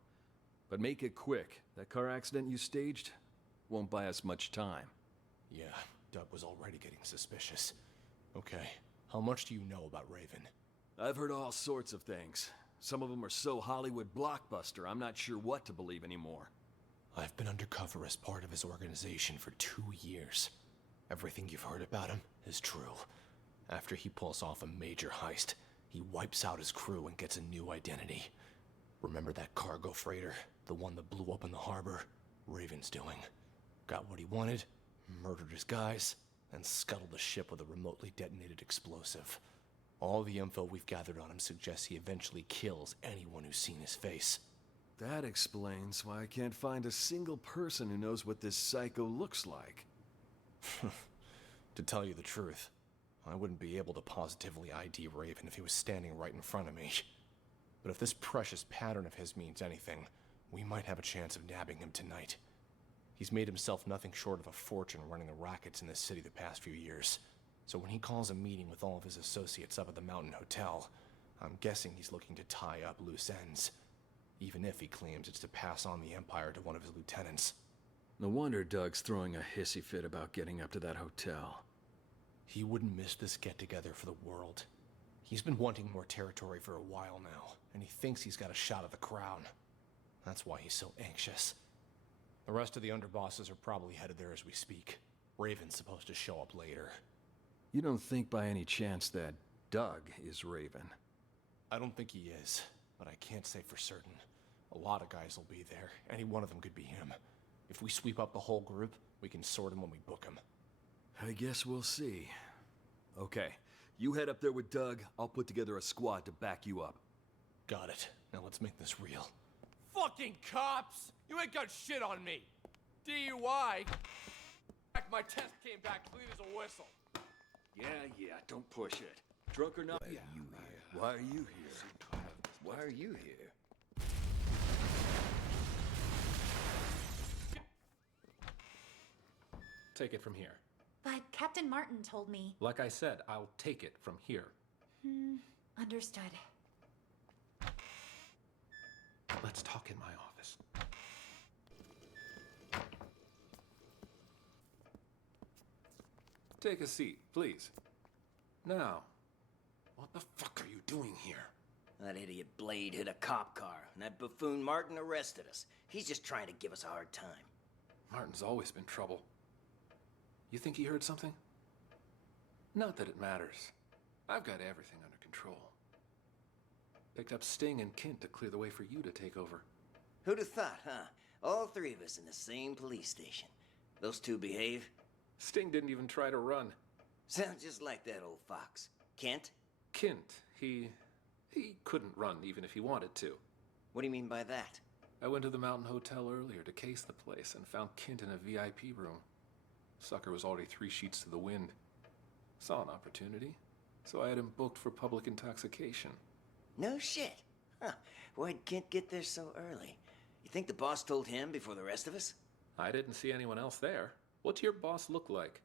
But make it quick. That car accident you staged won't buy us much time. Yeah, Doug was already getting suspicious. Okay, how much do you know about Raven? I've heard all sorts of things. Some of them are so Hollywood blockbuster, I'm not sure what to believe anymore. I've been undercover as part of his organization for 2 years. Everything you've heard about him is true. After he pulls off a major heist, he wipes out his crew and gets a new identity. Remember that cargo freighter? The one that blew up in the harbor? Raven's doing. Got what he wanted, murdered his guys, and scuttled the ship with a remotely detonated explosive. All the info we've gathered on him suggests he eventually kills anyone who's seen his face. That explains why I can't find a single person who knows what this psycho looks like. To tell you the truth, I wouldn't be able to positively ID Raven if he was standing right in front of me. But if this precious pattern of his means anything, we might have a chance of nabbing him tonight. He's made himself nothing short of a fortune running the rackets in this city the past few years. So when he calls a meeting with all of his associates up at the Mountain Hotel, I'm guessing he's looking to tie up loose ends. Even if he claims it's to pass on the Empire to one of his lieutenants. No wonder Doug's throwing a hissy fit about getting up to that hotel. He wouldn't miss this get-together for the world. He's been wanting more territory for a while now, and he thinks he's got a shot at the crown. That's why he's so anxious. The rest of the underbosses are probably headed there as we speak. Raven's supposed to show up later. You don't think by any chance that Doug is Raven? I don't think he is, but I can't say for certain. A lot of guys will be there. Any one of them could be him. If we sweep up the whole group, we can sort him when we book him. I guess we'll see. Okay, you head up there with Doug. I'll put together a squad to back you up. Got it. Now let's make this real. Fucking cops! You ain't got shit on me. DUI. My test came back clean as a whistle. Yeah, don't push it. Drunk or not? Why are you here? Why are you here? Take it from here. But Captain Martin told me. Like I said, I'll take it from here. Understood. Let's talk in my office. Take a seat, please. Now, what the fuck are you doing here? That idiot Blade hit a cop car, and that buffoon Martin arrested us. He's just trying to give us a hard time. Martin's always been trouble. You think he heard something? Not that it matters. I've got everything under control. Picked up Sting and Kint to clear the way for you to take over. Who'd have thought, huh? All three of us in the same police station. Those two behave? Sting didn't even try to run. Sounds just like that old fox. Kent? Kint, he couldn't run even if he wanted to. What do you mean by that? I went to the Mountain Hotel earlier to case the place and found Kint in a VIP room. Sucker was already 3 sheets to the wind. Saw an opportunity, so I had him booked for public intoxication. No shit. Huh. Why'd Kent get there so early? You think the boss told him before the rest of us? I didn't see anyone else there. What's your boss look like?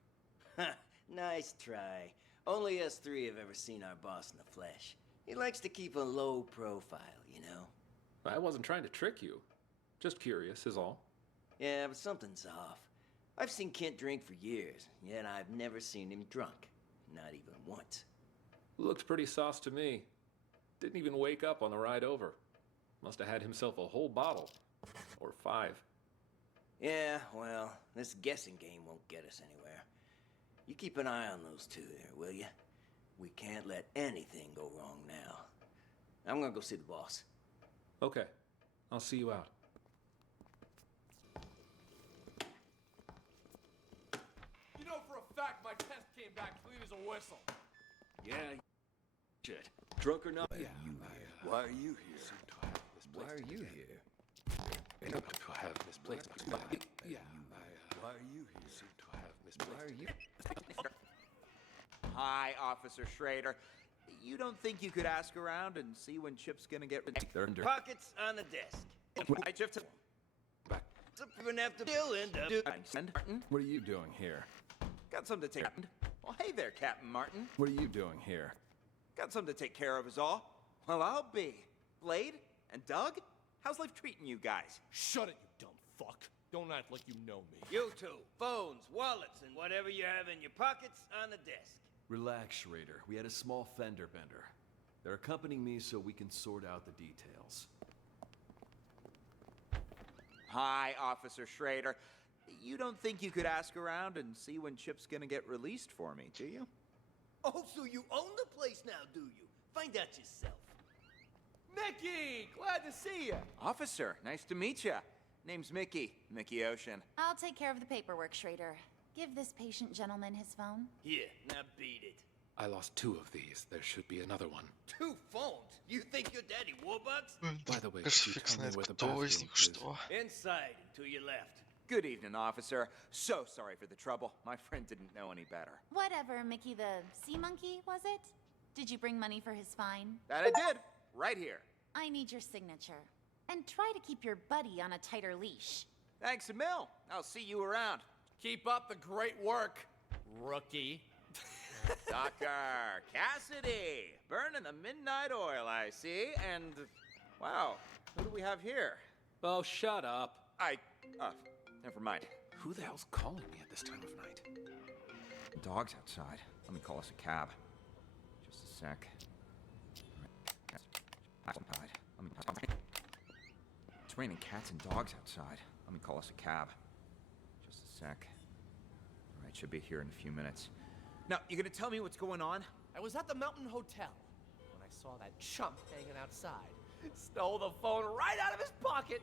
Nice try. Only us three have ever seen our boss in the flesh. He likes to keep a low profile, you know? I wasn't trying to trick you. Just curious, is all. Yeah, but something's off. I've seen Kent drink for years, yet I've never seen him drunk. Not even once. Looked pretty sauce to me. Didn't even wake up on the ride over. Must have had himself a whole bottle. Or 5. Yeah, well, this guessing game won't get us anywhere. You keep an eye on those two there, will you? We can't let anything go wrong now. I'm gonna go see the boss. Okay. I'll see you out. You know for a fact my test came back clean as a whistle. Yeah, shit. Drunk or not? Why are you here? Why are you here? To have this place. Why are you here? Why are you? Hi, Officer Schrader. You don't think you could ask around and see when Chip's gonna get... Pockets on the desk. I just... So you're gonna have to still end up... What are you doing here? Got something to take... Well, hey there, Captain Martin. What are you doing here? Got something to take care of is all. Well, I'll be. Blade and Doug? How's life treating you guys? Shut it, you dumb fuck. Don't act like you know me. You two, phones, wallets, and whatever you have in your pockets on the desk. Relax, Schrader. We had a small fender bender. They're accompanying me so we can sort out the details. Hi, Officer Schrader. You don't think you could ask around and see when Chip's gonna get released for me, do you? Oh, so you own the place now, do you? Find out yourself. Mickey! Glad to see you. Officer, nice to meet you. Name's Mickey. Mickey Ocean. I'll take care of the paperwork, Schrader. Give this patient gentleman his phone. Here, now beat it. I lost 2 of these. There should be another one. 2 phones? You think you're Daddy Warbucks? By the way, could you tell me where the bathroom is? Inside, to your left. Good evening, officer. So sorry for the trouble. My friend didn't know any better. Whatever, Mickey the sea monkey, was it? Did you bring money for his fine? That I did. Right here. I need your signature. And try to keep your buddy on a tighter leash. Thanks a mil. I'll see you around. Keep up the great work, rookie. Tucker, Cassidy, burning the midnight oil, I see. And, wow, who do we have here? Oh, shut up. Never mind. Who the hell's calling me at this time of night? Dog's outside. Let me call us a cab. Just a sec. Outside. It's raining cats and dogs outside. Let me call us a cab. Just a sec. All right, should be here in a few minutes. Now, you gonna tell me what's going on? I was at the Mountain Hotel when I saw that chump hanging outside. Stole the phone right out of his pocket.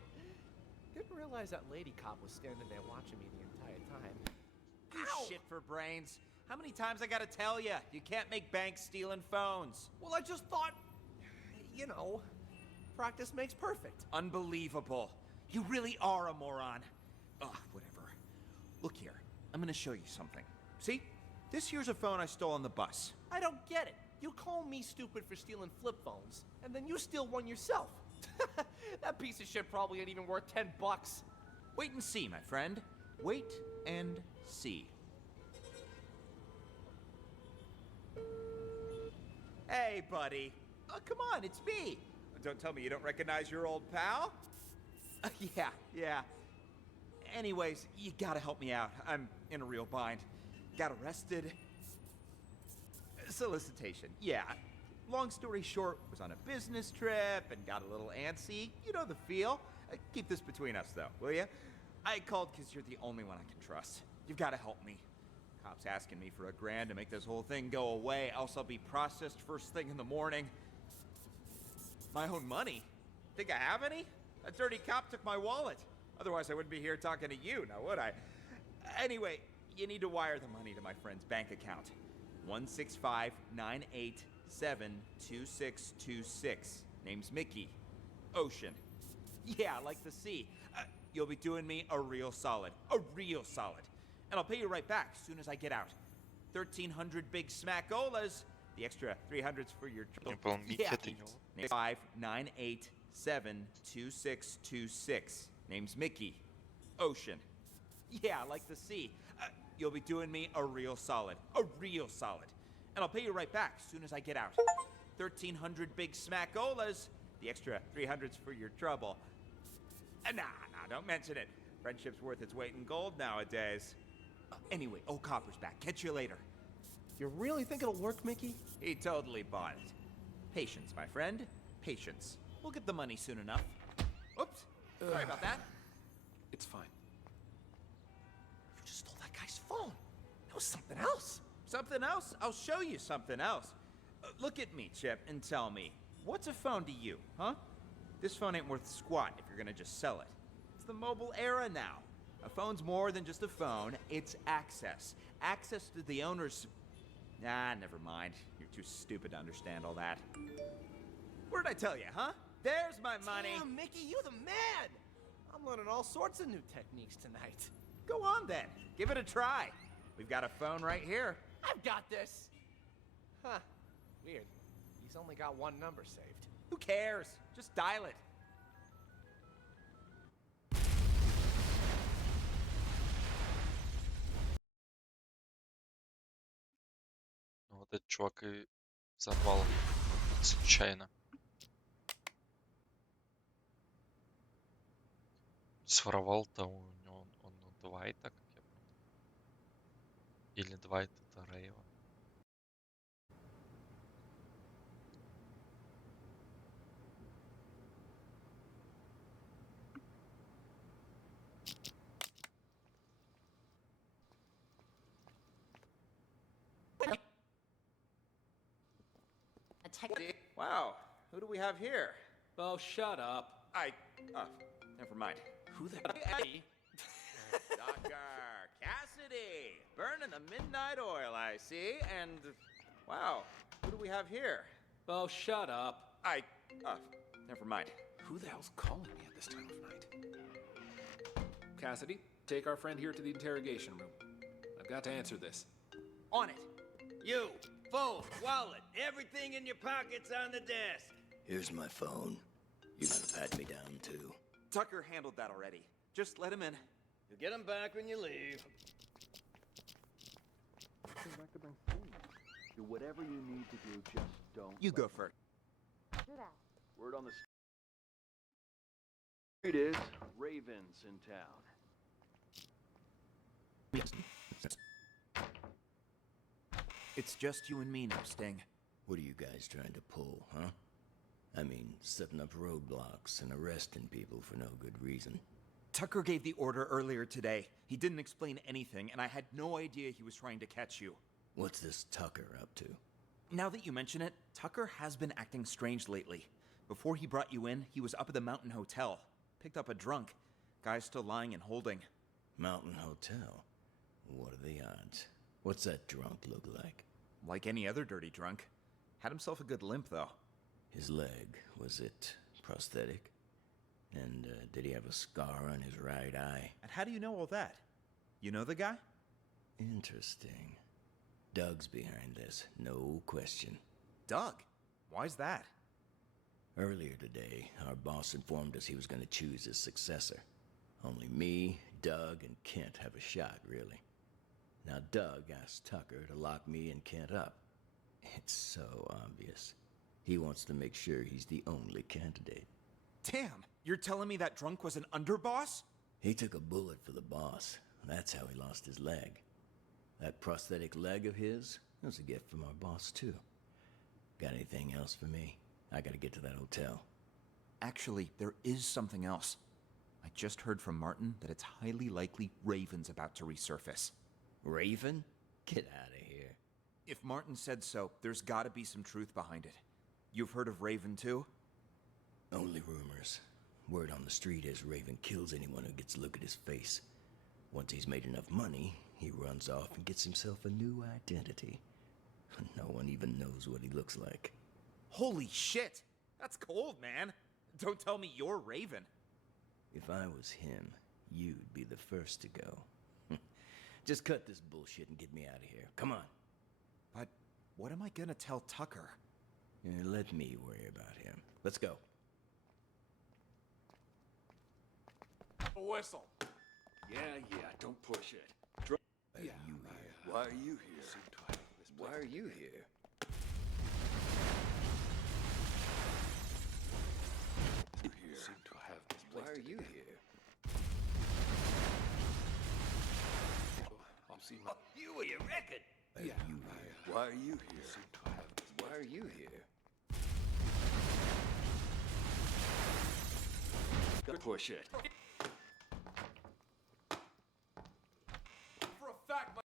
Didn't realize that lady cop was standing there watching me the entire time. You shit for brains. How many times I gotta tell you? You can't make bank stealing phones. Well, I just thought, you know, practice makes perfect. Unbelievable. You really are a moron. Ugh, whatever. Look here, I'm gonna show you something. See? This here's a phone I stole on the bus. I don't get it. You call me stupid for stealing flip phones, and then you steal one yourself. That piece of shit probably ain't even worth $10. Wait and see, my friend. Wait and see. Hey, buddy. Oh, come on, it's me. Don't tell me you don't recognize your old pal? Yeah. Anyways, you gotta help me out. I'm in a real bind. Got arrested. Solicitation, yeah. Long story short, was on a business trip and got a little antsy. You know the feel. Keep this between us, though, will you? I called because you're the only one I can trust. You've got to help me. Cops asking me for $1,000 to make this whole thing go away, else I'll be processed first thing in the morning. My own money? Think I have any? A dirty cop took my wallet. Otherwise, I wouldn't be here talking to you, now would I? Anyway, you need to wire the money to my friend's bank account. 165-987-2626. Name's Mickey. Ocean. Yeah, like the sea. You'll be doing me a real solid. A real solid. And I'll pay you right back as soon as I get out. 1,300 big smackolas. The extra 300s for your trouble. Yeah. 5-9-8-7-2626. Name's Mickey. Ocean. Yeah, like the sea. You'll be doing me a real solid. A real solid. And I'll pay you right back as soon as I get out. 1,300 big smackolas. The extra 300s for your trouble. Nah, don't mention it. Friendship's worth its weight in gold nowadays. Anyway, old Copper's back. Catch you later. You really think it'll work, Mickey? He totally bought it. Patience, my friend. Patience. We'll get the money soon enough. Oops. Sorry about that. It's fine. You just stole that guy's phone. That was something else. Something else? I'll show you something else. Look at me, Chip, and tell me, what's a phone to you, huh? This phone ain't worth squat if you're gonna just sell it. It's the mobile era now. A phone's more than just a phone, it's access. Access to the owner's... Nah, never mind. You're too stupid to understand all that. What did I tell you, huh? There's my money. Damn, Mickey, you the man. I'm learning all sorts of new techniques tonight. Go on, then. Give it a try. We've got a phone right here. I've got this. Huh. Weird. He's only got one number saved. Who cares? Just dial it. Ну, вот этот чувак и взорвал случайно. Своровал-то у него он у Двайта, как я понял. Или Двайт это Рейва. Wow, who do we have here? Oh, shut up. Never mind. Who the Dr. Cassidy! Burning the midnight oil, I see. And, wow, who do we have here? Oh, shut up. Never mind. Who the hell's calling me at this time of night? Cassidy, take our friend here to the interrogation room. I've got to answer this. On it. You, phone, wallet, everything in your pockets on the desk. Here's my phone. You gotta pat me down, too. Tucker handled that already. Just let him in. You'll get them back when you leave. Do whatever you need to do, just don't. You go first. Word on the street is Ravens in town. It's just you and me now, Sting. What are you guys trying to pull, huh? I mean, setting up roadblocks and arresting people for no good reason. Tucker gave the order earlier today. He didn't explain anything, and I had no idea he was trying to catch you. What's this Tucker up to? Now that you mention it, Tucker has been acting strange lately. Before he brought you in, he was up at the Mountain Hotel. Picked up a drunk. Guy's still lying in holding. Mountain Hotel? What are the odds? What's that drunk look like? Like any other dirty drunk. Had himself a good limp, though. His leg, was it prosthetic? And did he have a scar on his right eye? And how do you know all that? You know the guy? Interesting. Doug's behind this, no question. Doug? Why's that? Earlier today, our boss informed us he was going to choose his successor. Only me, Doug, and Kent have a shot, really. Now, Doug asked Tucker to lock me and Kent up. It's so obvious. He wants to make sure he's the only candidate. Damn! You're telling me that drunk was an underboss? He took a bullet for the boss. That's how he lost his leg. That prosthetic leg of his was a gift from our boss, too. Got anything else for me? I gotta get to that hotel. Actually, there is something else. I just heard from Martin that it's highly likely Raven's about to resurface. Raven? Get out of here. If Martin said so, there's gotta be some truth behind it. You've heard of Raven, too? Only rumors. Word on the street is Raven kills anyone who gets a look at his face. Once he's made enough money, he runs off and gets himself a new identity. No one even knows what he looks like. Holy shit! That's cold, man! Don't tell me you're Raven. If I was him, you'd be the first to go. Just cut this bullshit and get me out of here. Come on. But what am I gonna tell Tucker? Let me worry about him. Let's go. A whistle. Yeah, don't push it. Why are you here? Why are you here? Why are you here? You with your record? Why are you here? Why are you here? Push it. For a fact, my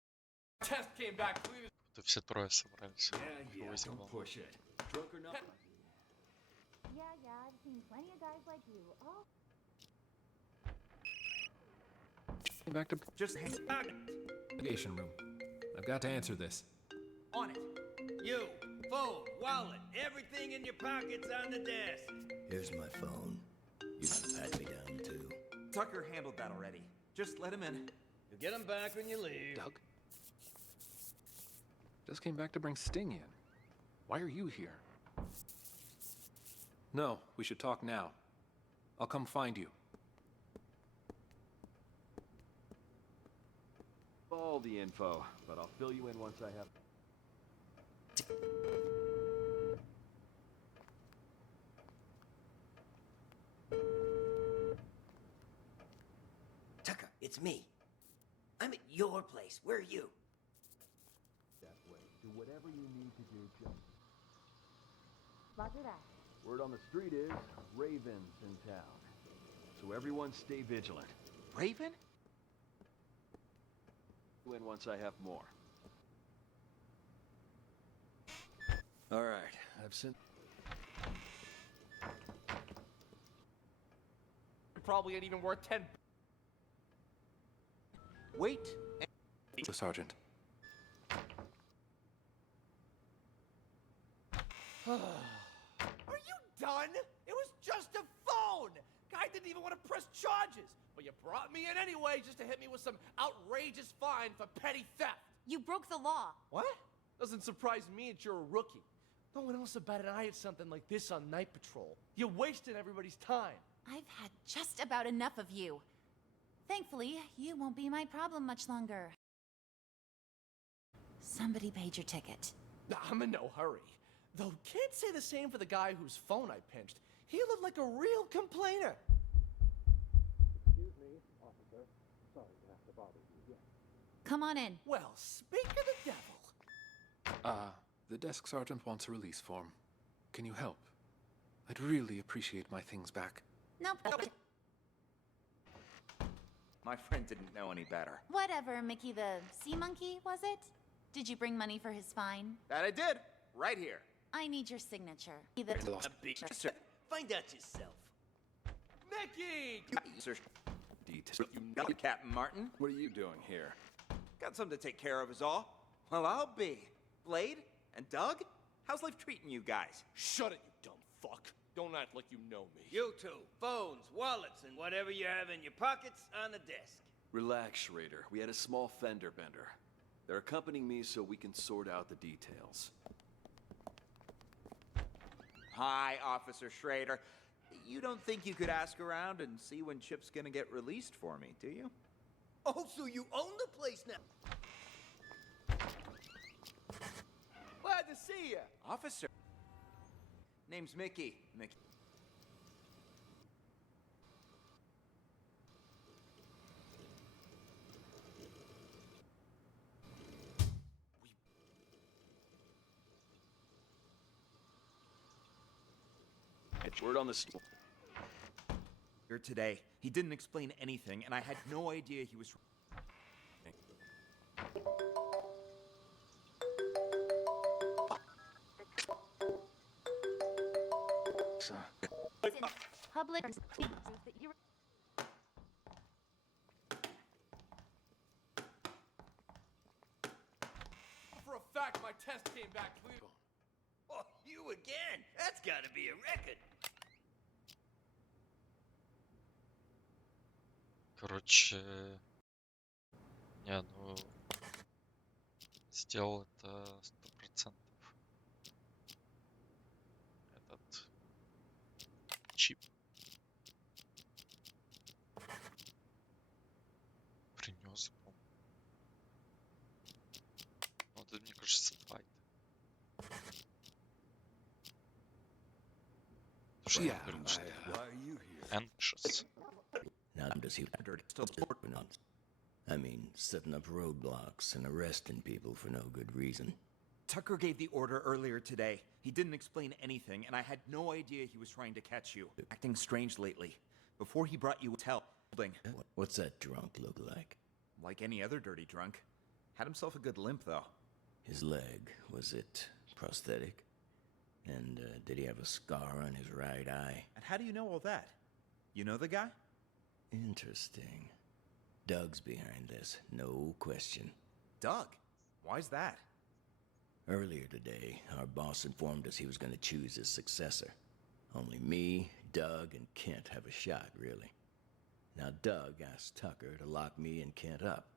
test came back clean. Тут все трое собрались. Don't push it. Drunk or not? Yeah, I've seen plenty of guys like you. Oh. Back to Just investigation room. I've got to answer this. On it. You, phone, wallet, everything in your pockets on the desk. Here's my phone. You can pat me down, too. Tucker handled that already. Just let him in. You get them back when you leave. Doug? Just came back to bring Sting in. Why are you here? No, we should talk now. I'll come find you. All the info, but I'll fill you in once I have... Tucker, it's me. I'm at your place. Where are you? That way. Do whatever you need to do, just... Roger that. Word on the street is Raven's in town. So everyone stay vigilant. Raven? When once I have more. All right, I've sent... It probably ain't even worth 10. Wait. The sergeant. Are you done? It was just a phone! Guy didn't even want to press charges. But you brought me in anyway just to hit me with some outrageous fine for petty theft. You broke the law. What? Doesn't surprise me that you're a rookie. No one else about an eye at something like this on night patrol. You're wasting everybody's time. I've had just about enough of you. Thankfully, you won't be my problem much longer. Somebody paid your ticket. I'm in no hurry. Though can't say the same for the guy whose phone I pinched. He looked like a real complainer. Excuse me, officer. Sorry to have to bother you again. Come on in. Well, speak of the devil. The desk sergeant wants a release form. Can you help? I'd really appreciate my things back. Nope. My friend didn't know any better. Whatever, Mickey the sea monkey, was it? Did you bring money for his fine? That I did. Right here. I need your signature. Lost. Find out yourself. Mickey! Sir, you know Captain Martin? What are you doing here? Got something to take care of is all. Well, I'll be. Blade and Doug? How's life treating you guys? Shut it, you dumb fuck. Don't act like you know me. You two, phones, wallets, and whatever you have in your pockets on the desk. Relax, Schrader. We had a small fender bender. They're accompanying me so we can sort out the details. Hi, Officer Schrader. You don't think you could ask around and see when Chip's gonna get released for me, do you? Oh, so you own the place now? Glad to see you, Officer. Name's Mickey. Mickey. Word on the store. Here today, he didn't explain anything, and I had no idea he was. Public. For a fact, my test came back clear. Oh, you again? That's gotta be a record. Короче, не, ну сделал это 100%. Этот чип принес, по-моему. Ну, это, мне кажется, файт. Что Yeah, говорит, why are you here? anxious. Now, does he still working on? I mean, setting up roadblocks and arresting people for no good reason. Tucker gave the order earlier today. He didn't explain anything, and I had no idea he was trying to catch you. Acting strange lately. Before he brought you to hell. What's that drunk look like? Like any other dirty drunk. Had himself a good limp, though. His leg, was it prosthetic? And did he have a scar on his right eye? And how do you know all that? You know the guy? Interesting. Doug's behind this, no question. Doug? Why's that? Earlier today, our boss informed us he was going to choose his successor. Only me, Doug, and Kent have a shot, really. Now, Doug asked Tucker to lock me and Kent up.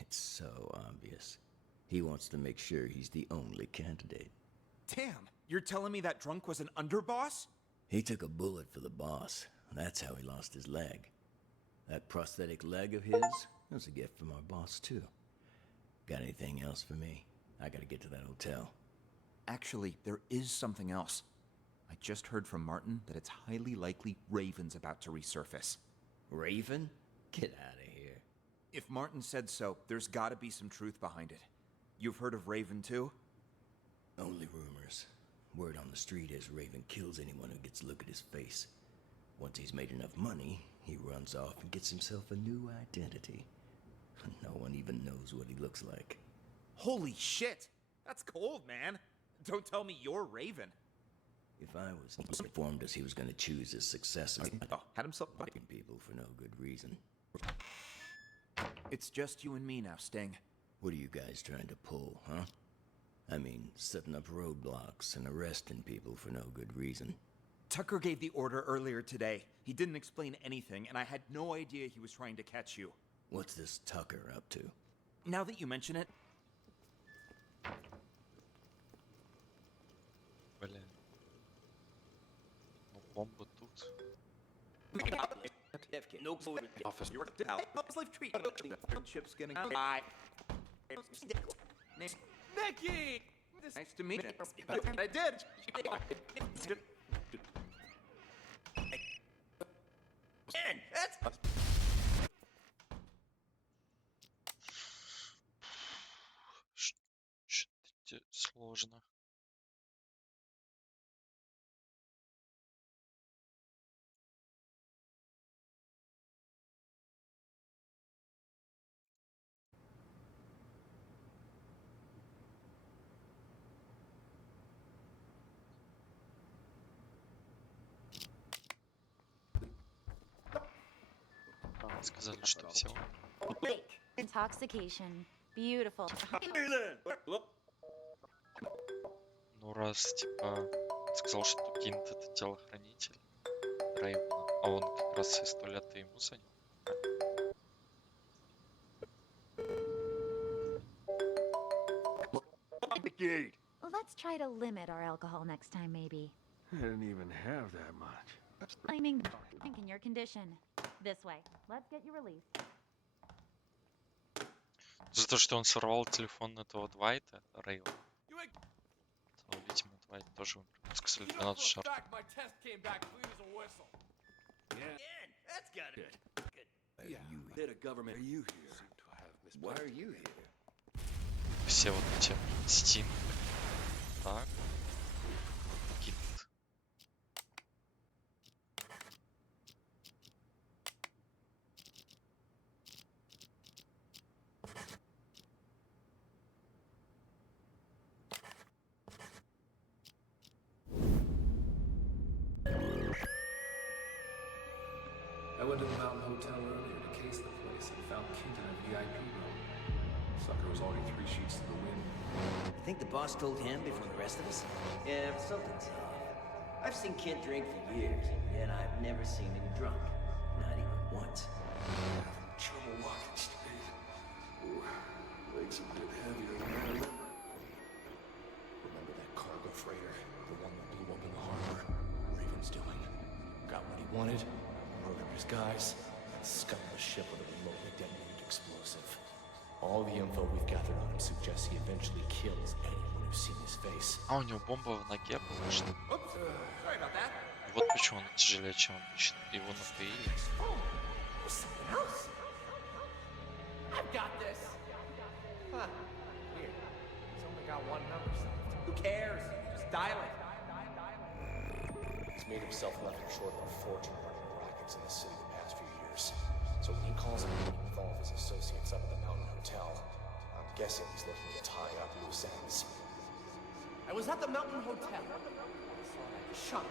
It's so obvious. He wants to make sure he's the only candidate. Damn, you're telling me that drunk was an underboss? He took a bullet for the boss. That's how he lost his leg. That prosthetic leg of his was a gift from our boss, too. Got anything else for me? I gotta get to that hotel. Actually, there is something else. I just heard from Martin that it's highly likely Raven's about to resurface. Raven? Get out of here. If Martin said so, there's gotta be some truth behind it. You've heard of Raven, too? Only rumors. Word on the street is Raven kills anyone who gets a look at his face. Once he's made enough money, he runs off and gets himself a new identity. No one even knows what he looks like. Holy shit! That's cold, man! Don't tell me you're Raven. If I was informed us he was going to choose his successor, had himself fighting people for no good reason. It's just you and me now, Sting. What are you guys trying to pull, huh? I mean, setting up roadblocks and arresting people for no good reason. Tucker gave the order earlier today. He didn't explain anything, and I had no idea he was trying to catch you. What's this Tucker up to? Now that you mention it... Блин. Ну, бомба тут. No Office. How's life treat? Chip's gonna die. Mickey! Nice to meet you. I did. Man, that's... Что-то сложно. Сказали, что все. Intoxication. Beautiful. Ну, раз, типа, сказал, что Кинт это телохранитель Рейвена, а он как раз из туалета ему занял. Let's try to limit our alcohol next time, maybe. I didn't even have that much. I mean, in your condition. This way. Let's get you released. За то, что он сорвал телефон этого Двайта, Рейвена, то, видимо, Двайт тоже умер. Сказали 12 шарт. My test came back clean as a whistle. Yeah, that's got it. Good. Yeah. Bit of government. Are you here? Why are you here? Все вот эти Steam. Так. Кинт. I went to the Mountain Hotel earlier to case the place and found Kent in a VIP room. Sucker was already 3 sheets to the wind. You think the boss told him before the rest of us? Yeah, something's off. I've seen Kent drink for years, yet I've never seen him drunk. Not even once. Having trouble walking straight. Ooh, legs a bit heavier than I remember. Remember that cargo freighter? The one that blew up in the harbor? Raven's doing. Got what he wanted, murdered his guys, and scuttled the ship with a remotely detonated explosive. All the info we've gathered on him suggests he eventually kills anyone who's seen his face. А у него бомба в ноге была, что? Oops, sorry about that. Вот почему он тяжелее, чем обычно. Его напоили. There's something else. I've got this. Huh. Weird. He's only got one number saved. Who cares? Just dial it. He's made himself nothing short of a fortune running rackets in the city the past few years. So when he calls a meeting with all of his associates up at the Mountain Hotel, I'm guessing he's looking to tie up loose ends. I was at the Mountain Hotel. I saw that chump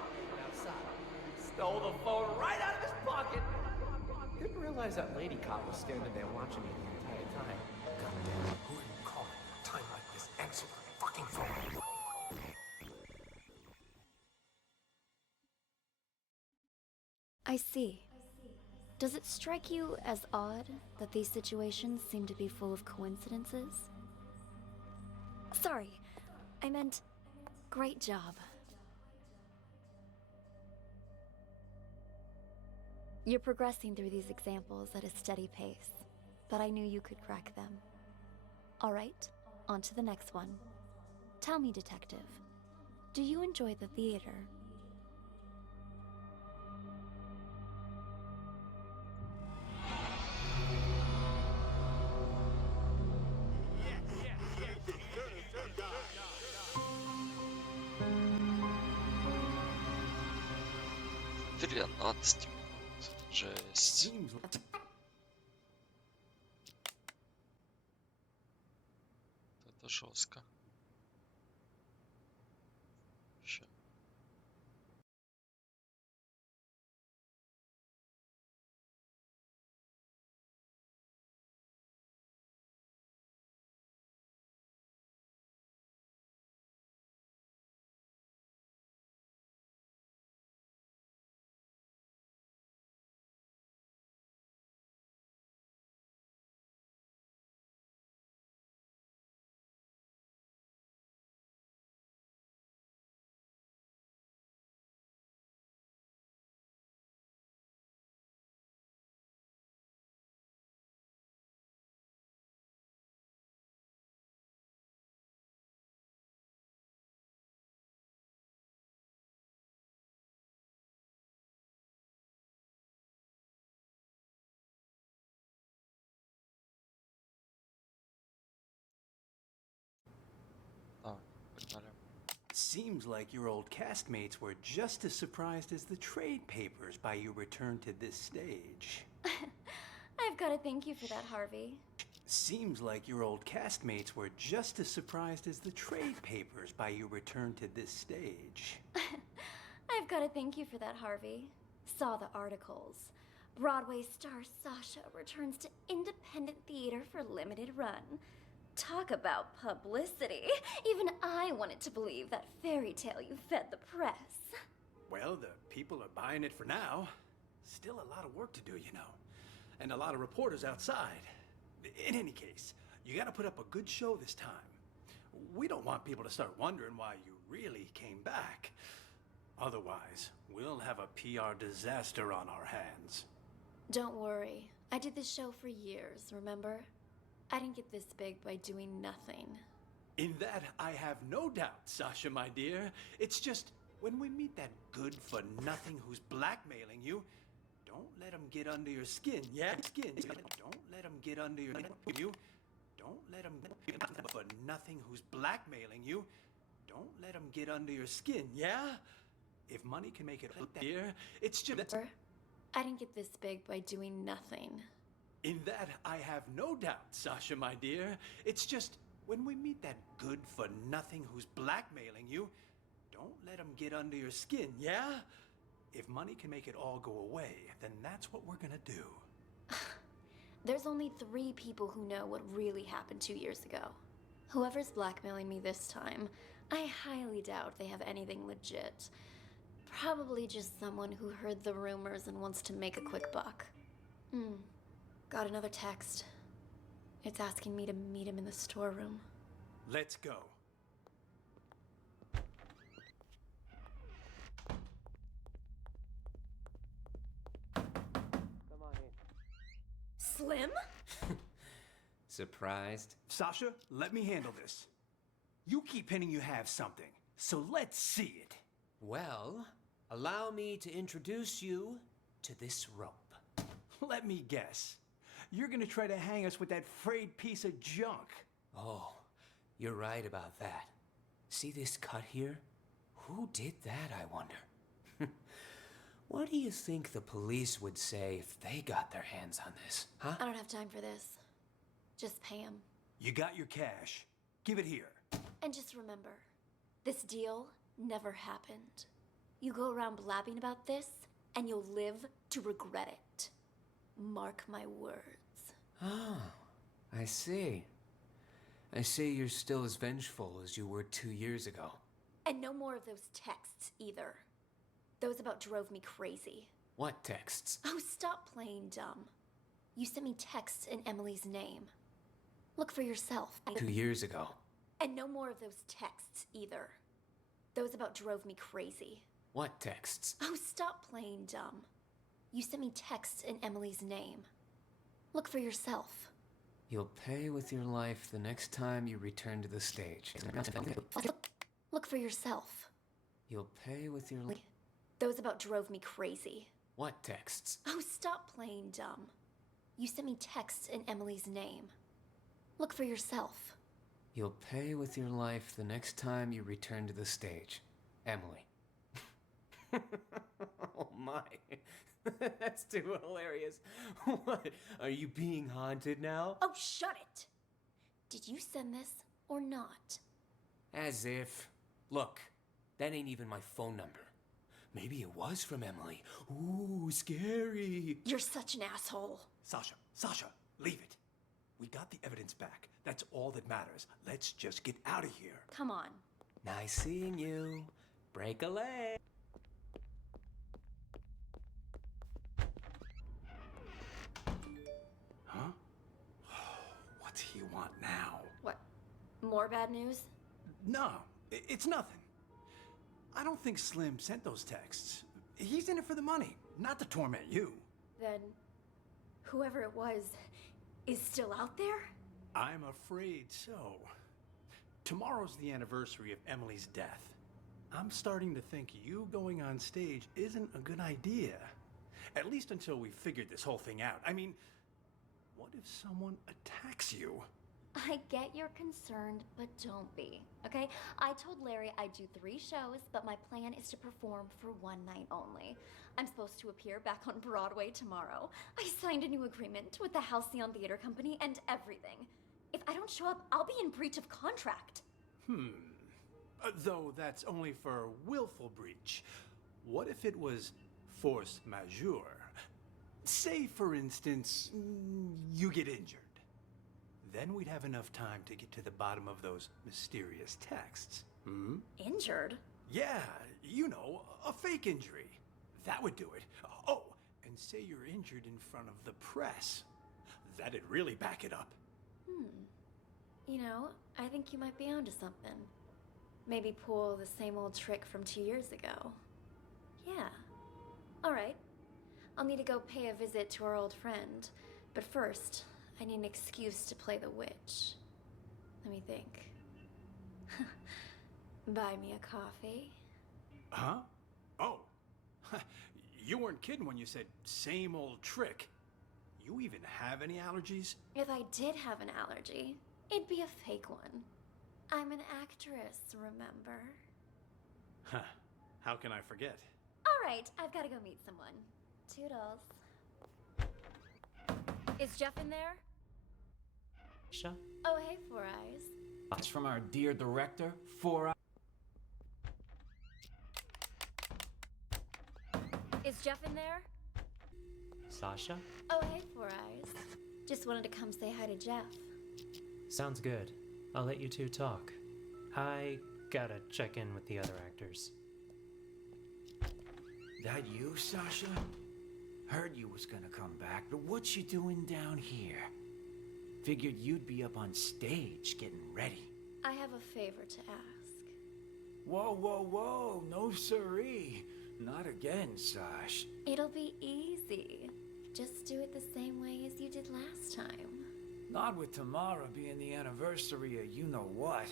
outside. Stole the phone right out of his pocket. Didn't realize that lady cop was standing there watching me the entire time. Goddamn, who are you calling at a time like this? Answer the fucking phone. I see. Does it strike you as odd that these situations seem to be full of coincidences? Sorry, I meant great job. You're progressing through these examples at a steady pace, but I knew you could crack them. All right, on to the next one. Tell me, detective, do you enjoy the theater? Тринадцать минут. Жесть. Это жестко. Ща. Так, погнали. Seems like your old castmates were just as surprised as the trade papers by your return to this stage. I've got to thank you for that, Harvey. Seems like your old castmates were just as surprised as the trade papers by your return to this stage. I've got to thank you for that, Harvey. Saw the articles. Broadway star Sasha returns to independent theater for limited run. Talk about publicity. Even I wanted to believe that fairy tale you fed the press. Well, the people are buying it for now. Still a lot of work to do, you know. And a lot of reporters outside. In any case, you gotta put up a good show this time. We don't want people to start wondering why you really came back. Otherwise, we'll have a PR disaster on our hands. Don't worry. I did this show for years, remember? I didn't get this big by doing nothing. In that, I have no doubt, Sasha, my dear. It's just, when we meet that good-for-nothing who's blackmailing you, don't let him get under your skin, yeah? Don't let him get under your... Don't let him get for nothing who's blackmailing you. Don't let him get under your skin, yeah? If money can make it dear, it's just... I didn't get this big by doing nothing. In that, I have no doubt, Sasha, my dear. It's just, when we meet that good-for-nothing who's blackmailing you, don't let him get under your skin, yeah? If money can make it all go away, then that's what we're gonna do. There's only 3 people who know what really happened 2 years ago. Whoever's blackmailing me this time, I highly doubt they have anything legit. Probably just someone who heard the rumors and wants to make a quick buck. Got another text. It's asking me to meet him in the storeroom. Let's go. Come on in. Slim? Surprised? Sasha, let me handle this. You keep hinting you have something, so let's see it. Well, allow me to introduce you to this rope. Let me guess. You're gonna try to hang us with that frayed piece of junk. Oh, you're right about that. See this cut here? Who did that, I wonder? What do you think the police would say if they got their hands on this, huh? I don't have time for this. Just pay him. You got your cash. Give it here. And just remember, this deal never happened. You go around blabbing about this, and you'll live to regret it. Mark my words. Oh, I see. I see you're still as vengeful as you were 2 years ago. And no more of those texts, either. Those about drove me crazy. What texts? Oh, stop playing dumb. You sent me texts in Emily's name. Look for yourself. 2 years ago. And no more of those texts, either. Those about drove me crazy. What texts? Oh, stop playing dumb. You sent me texts in Emily's name. Look for yourself. You'll pay with your life the next time you return to the stage. Look for yourself. You'll pay with your life. Those about drove me crazy. What texts? Oh, stop playing dumb. You sent me texts in Emily's name. Look for yourself. You'll pay with your life the next time you return to the stage. Emily. Oh my. That's too hilarious. What? Are you being haunted now? Oh, shut it! Did you send this or not? As if. Look, that ain't even my phone number. Maybe it was from Emily. Ooh, scary. You're such an asshole. Sasha, leave it. We got the evidence back. That's all that matters. Let's just get out of here. Come on. Nice seeing you. Break a leg. Huh? What's he want now? What? More bad news? No, it's nothing. I don't think Slim sent those texts. He's in it for the money, not to torment you. Then, whoever it was is still out there? I'm afraid so. Tomorrow's the anniversary of Emily's death. I'm starting to think you going on stage isn't a good idea. At least until we figured this whole thing out. I mean, what if someone attacks you? I get you're concerned, but don't be, okay? I told Larry I'd do 3 shows, but my plan is to perform for 1 night only. I'm supposed to appear back on Broadway tomorrow. I signed a new agreement with the Halcyon Theater Company and everything. If I don't show up, I'll be in breach of contract. Though that's only for willful breach. What if it was force majeure? Say, for instance, you get injured. Then we'd have enough time to get to the bottom of those mysterious texts. Hmm? Injured? Yeah, you know, a fake injury. That would do it. Oh, and say you're injured in front of the press. That'd really back it up. You know, I think you might be onto something. Maybe pull the same old trick from 2 years ago. Yeah. Alright. I'll need to go pay a visit to our old friend. But first, I need an excuse to play the witch. Let me think. Buy me a coffee? Huh? Oh. You weren't kidding when you said same old trick. You even have any allergies? If I did have an allergy, it'd be a fake one. I'm an actress, remember? Huh. How can I forget? Alright, I've gotta go meet someone. Toodles. Is Jeff in there? Sha? Oh, hey, Four Eyes. It's from our dear director, Four Eyes. Is Jeff in there? Sasha? Oh, hey, Four Eyes. Just wanted to come say hi to Jeff. Sounds good. I'll let you two talk. I gotta check in with the other actors. That you, Sasha? Heard you was gonna come back, but what you doing down here? Figured you'd be up on stage getting ready. I have a favor to ask. Whoa, whoa, whoa, no siree. Not again, Sash. It'll be easy. Just do it the same way as you did last time. Not with tomorrow being the anniversary of you-know-what.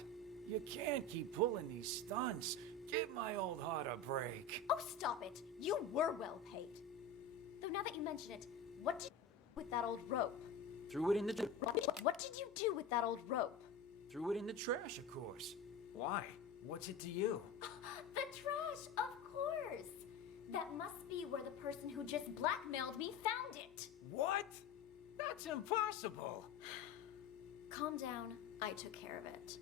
You can't keep pulling these stunts. Give my old heart a break. Oh, stop it! You were well paid. Though now that you mention it, what did you do with that old rope? Threw it in the What did you do with that old rope? Threw it in the trash, of course. Why? What's it to you? The trash, of course! That must be where the person who just blackmailed me found it. What? That's impossible. Calm down, I took care of it.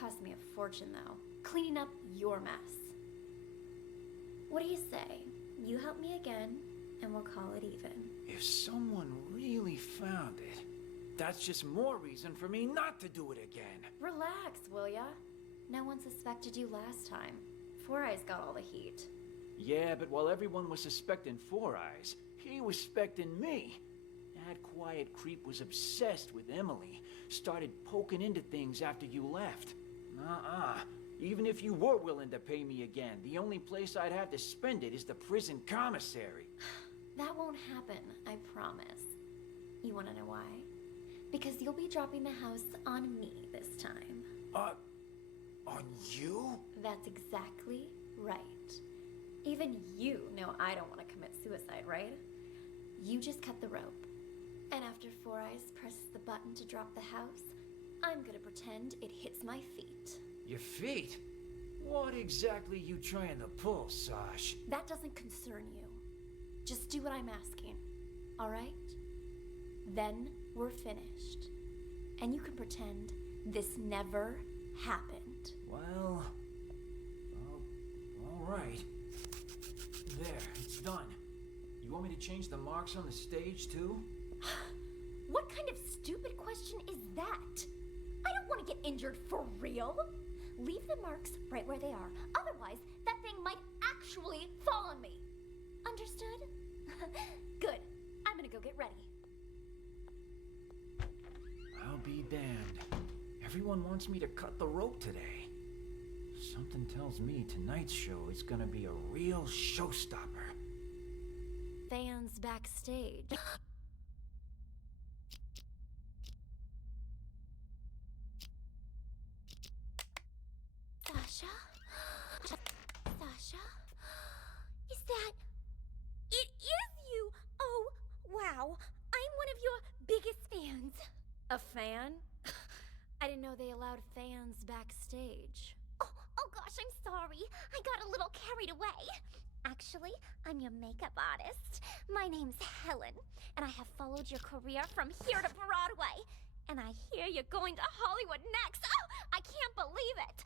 Cost me a fortune, though. Cleaning up your mess. What do you say? You help me again, and we'll call it even. If someone really found it, that's just more reason for me not to do it again. Relax, will ya? No one suspected you last time. Four Eyes got all the heat. Yeah, but while everyone was suspecting Four Eyes, he was suspecting me. That quiet creep was obsessed with Emily. Started poking into things after you left. Even if you were willing to pay me again, the only place I'd have to spend it is the prison commissary. That won't happen, I promise. You wanna know why? Because you'll be dropping the house on me this time. On you? That's exactly right. Even you know I don't want to commit suicide, right? You just cut the rope. And after Four Eyes presses the button to drop the house, I'm gonna pretend it hits my feet. Your feet? What exactly you trying to pull, Sash? That doesn't concern you. Just do what I'm asking, alright? Then we're finished. And you can pretend this never happened. Well, all right. There, it's done. You want me to change the marks on the stage, too? What kind of stupid question is that? I don't want to get injured for real. Leave the marks right where they are. Otherwise, that thing might actually fall on me. Understood? Good. I'm gonna go get ready. I'll be damned. Everyone wants me to cut the rope today. Something tells me tonight's show is gonna be a real showstopper. Fans backstage. Sasha? Sasha? Is that... It is you! Oh, wow. I'm one of your biggest fans. A fan? I didn't know they allowed fans backstage. Oh gosh, I'm sorry. I got a little carried away. Actually, I'm your makeup artist. My name's Helen, and I have followed your career from here to Broadway. And I hear you're going to Hollywood next. Oh, I can't believe it.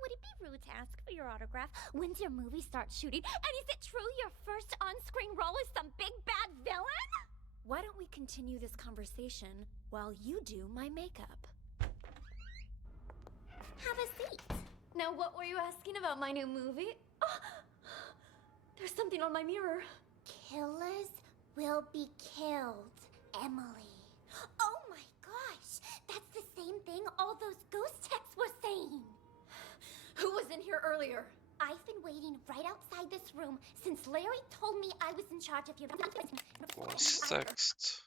Would it be rude to ask for your autograph? When's your movie start shooting? And is it true your first on-screen role is some big bad villain? Why don't we continue this conversation while you do my makeup? Have a seat. Now, what were you asking about my new movie? Oh, there's something on my mirror. Killers will be killed, Emily. Oh my gosh! That's the same thing all those ghost texts were saying. Who was in here earlier? I've been waiting right outside this room since Larry told me I was in charge of your... Текст.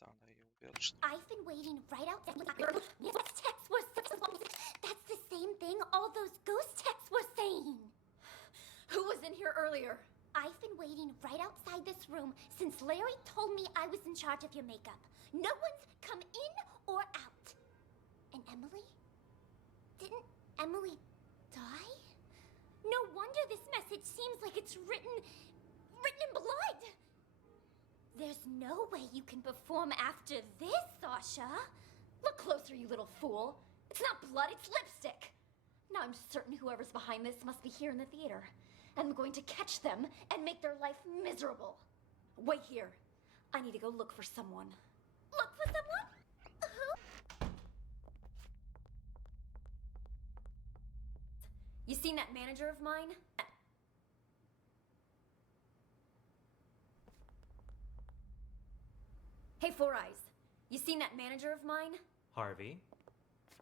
Там я уверен, что... I've been waiting right outside... Texts were... That's the same thing all those ghost texts were saying. Who was in here earlier? I've been waiting right outside this room since Larry told me I was in charge of your makeup. No one's come in or out. And Emily? Didn't Emily die? No wonder this message seems like it's written in blood. There's no way you can perform after this, Sasha. Look closer, you little fool. It's not blood, it's lipstick. Now I'm certain whoever's behind this must be here in the theater. I'm going to catch them and make their life miserable. Wait here. I need to go look for someone. Look for someone? Who? You seen that manager of mine? Hey, Four Eyes. You seen that manager of mine? Harvey?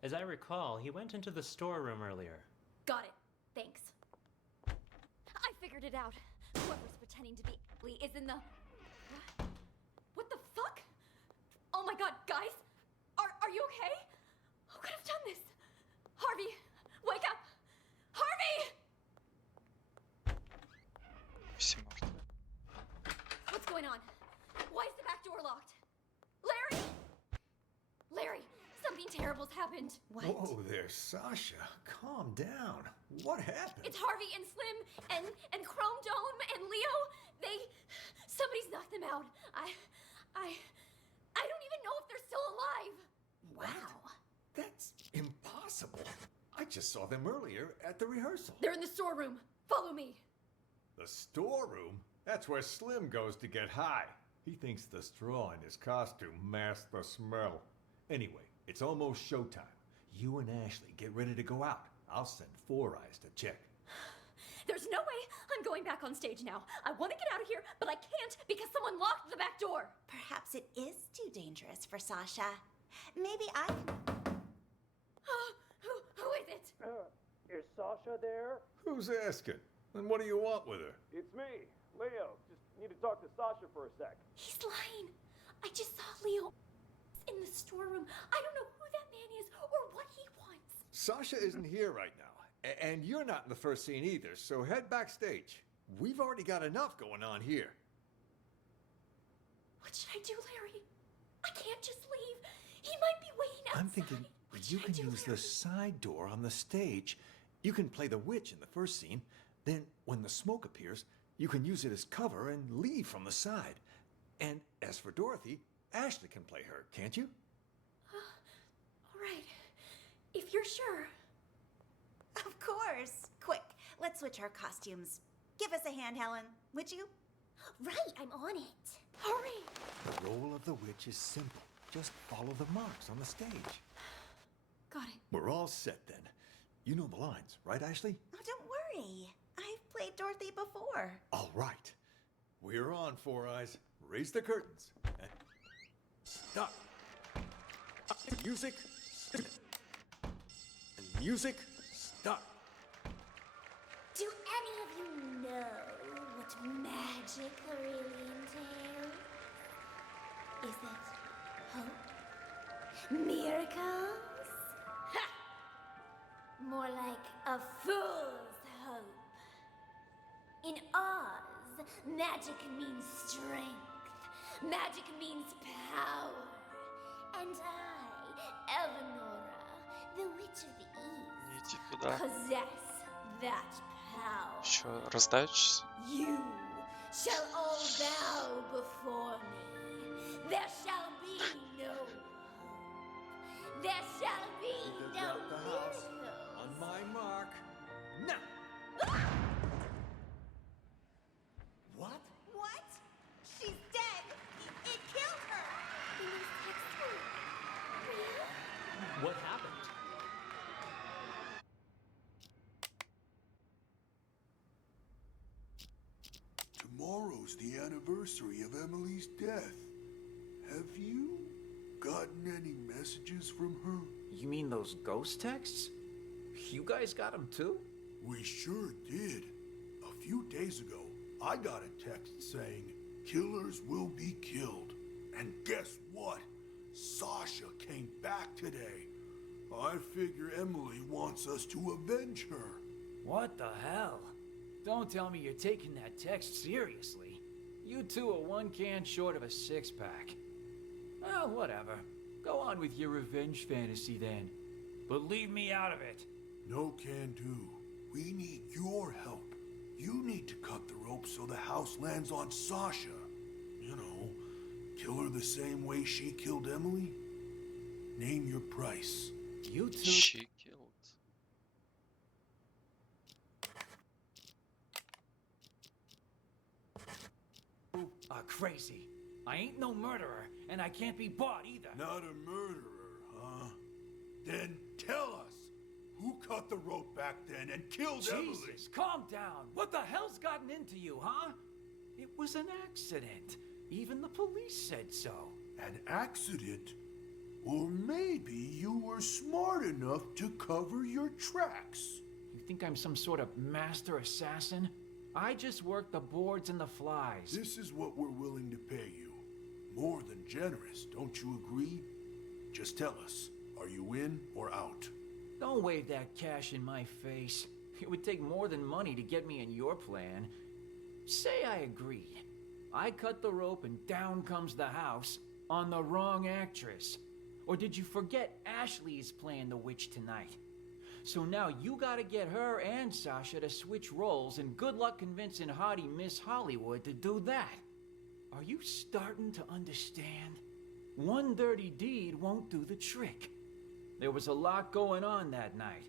As I recall, he went into the storeroom earlier. Got it. Thanks. I figured it out. Whoever's pretending to be Lee is in the... What the fuck? Oh my god, guys! Are you okay? Who could have done this? Harvey, wake up! Harvey! Все мертвые. What's going on? Why is the back door locked? Larry! Larry, something terrible's happened. Whoa there, Sasha. Calm down. What happened? It's Harvey and Slim and Chrome Dome and Leo. Somebody's knocked them out. I don't even know if they're still alive. Wow. That's impossible. I just saw them earlier at the rehearsal. They're in the storeroom. Follow me. The storeroom? That's where Slim goes to get high. He thinks the straw in his costume masks the smell. Anyway, it's almost showtime. You and Ashley get ready to go out. I'll send Four Eyes to check. There's no way I'm going back on stage now. I want to get out of here, but I can't because someone locked the back door. Perhaps it is too dangerous for Sasha. Maybe I can... Who is it? Is Sasha there? Who's asking? And what do you want with her? It's me, Leo. Just need to talk to Sasha for a sec. He's lying. I just saw Leo in the storeroom. I don't know who that man is or what he wants. Sasha isn't here right now. And you're not in the first scene either, so head backstage. We've already got enough going on here. What should I do, Larry? I can't just leave. He might be waiting outside. I'm thinking you can use the side door on the stage. You can play the witch in the first scene. Then, when the smoke appears, you can use it as cover and leave from the side. And as for Dorothy, Ashley can play her, can't you? All right. If you're sure. Of course. Quick, let's switch our costumes. Give us a hand, Helen, would you? Right, I'm on it. Hurry! The role of the witch is simple. Just follow the marks on the stage. Got it. We're all set then. You know the lines, right, Ashley? Oh, don't worry. I've played Dorothy before. All right. We're on, Four Eyes. Raise the curtains. And stop. Music. And music. Stop. Do any of you know what magic really entails? Is it hope? Miracles? Ha! More like a fool's hope. In Oz, magic means strength. Magic means power. And I, Eleonora, the Witch of the Иди туда. possess that power. Еще раздачись. You shall all bow before me. There shall be no hope. There shall be no miracles. On my mark. Now. What? What? She's dead. It killed was the anniversary of Emily's death. Have you gotten any messages from her? You mean those ghost texts? You guys got them too? We sure did. A few days ago, I got a text saying, "Killers will be killed." And guess what? Sasha came back today. I figure Emily wants us to avenge her. What the hell? Don't tell me you're taking that text seriously. You two are one can short of a six-pack. Well, whatever. Go on with your revenge fantasy then. But leave me out of it. No can do. We need your help. You need to cut the rope so the house lands on Sasha. You know, kill her the same way she killed Emily. Name your price. You two... She killed. Are crazy. I ain't no murderer, and I can't be bought either. Not a murderer, huh? Then tell us, who cut the rope back then and killed Emily? Jesus, calm down. What the hell's gotten into you, huh? It was an accident. Even the police said so. An accident? Or maybe you were smart enough to cover your tracks. You think I'm some sort of master assassin? I just work the boards and the flies. This is what we're willing to pay you. More than generous, don't you agree? Just tell us, are you in or out? Don't wave that cash in my face. It would take more than money to get me in your plan. Say I agree. I cut the rope and down comes the house on the wrong actress. Or did you forget Ashley is playing the witch tonight? So now you gotta get her and Sasha to switch roles, and good luck convincing haughty Miss Hollywood to do that. Are you starting to understand? One dirty deed won't do the trick. There was a lot going on that night.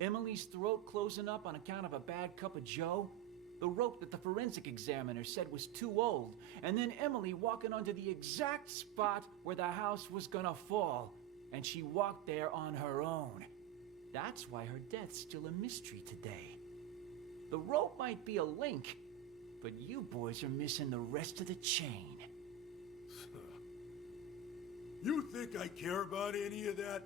Emily's throat closing up on account of a bad cup of joe, the rope that the forensic examiner said was too old, and then Emily walking onto the exact spot where the house was gonna fall, and she walked there on her own. That's why her death's still a mystery today. The rope might be a link, but you boys are missing the rest of the chain. You think I care about any of that?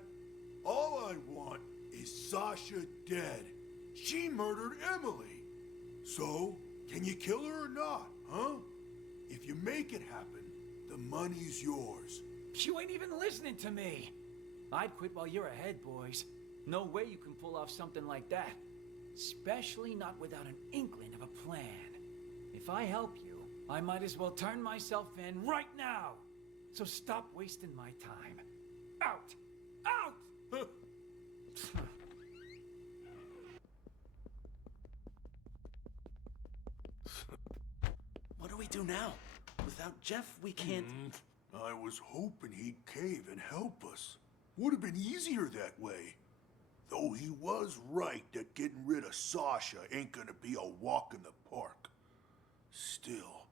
All I want is Sasha dead. She murdered Emily. So, can you kill her or not, huh? If you make it happen, the money's yours. You ain't even listening to me. I'd quit while you're ahead, boys. No way you can pull off something like that. Especially not without an inkling of a plan. If I help you, I might as well turn myself in right now. So stop wasting my time. Out! Out! What do we do now? Without Jeff, we can't... I was hoping he'd cave and help us. Would have been easier that way. Though he was right that getting rid of Sasha ain't gonna be a walk in the park. Still,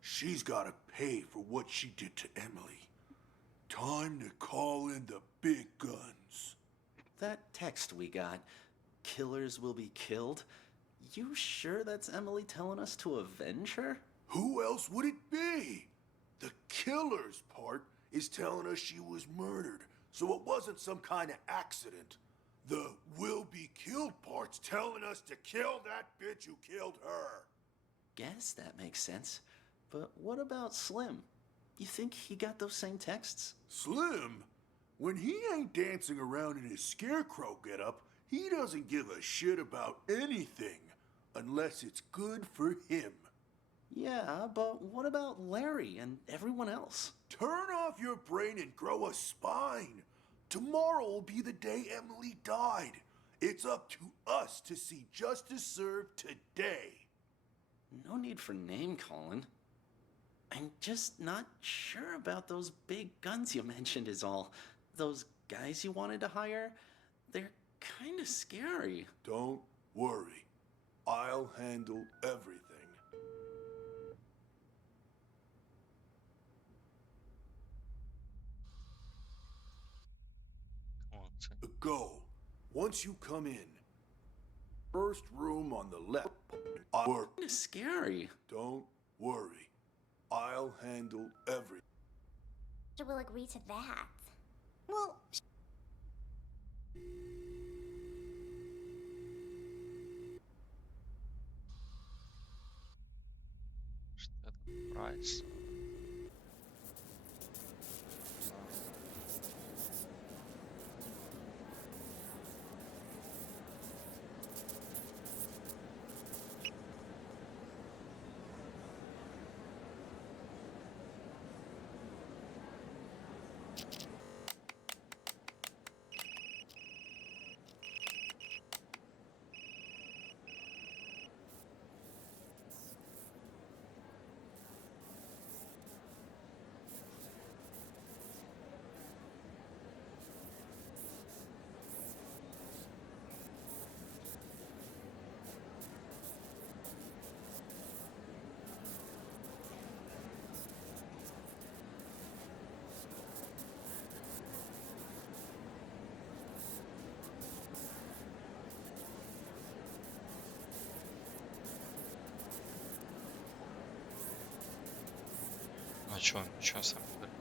she's gotta pay for what she did to Emily. Time to call in the big guns. That text we got, killers will be killed. You sure that's Emily telling us to avenge her? Who else would it be? The killer's part is telling us she was murdered, so it wasn't some kind of accident. The will be killed part's telling us to kill that bitch who killed her. Guess that makes sense. But what about Slim? You think he got those same texts? Slim? When he ain't dancing around in his scarecrow getup, he doesn't give a shit about anything, unless it's good for him. Yeah, but what about Larry and everyone else? Turn off your brain and grow a spine. Tomorrow will be the day Emily died. It's up to us to see justice served today. No need for name calling. I'm just not sure about those big guns you mentioned is all. Those guys you wanted to hire, they're kind of scary. Don't worry. I'll handle everything. Go. Once you come in, first room on the left. Scary. Don't worry. I'll handle everything. Will agree to that. Well, Что это? Прайс. А чё, ничего сам говорит.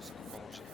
Сколько может?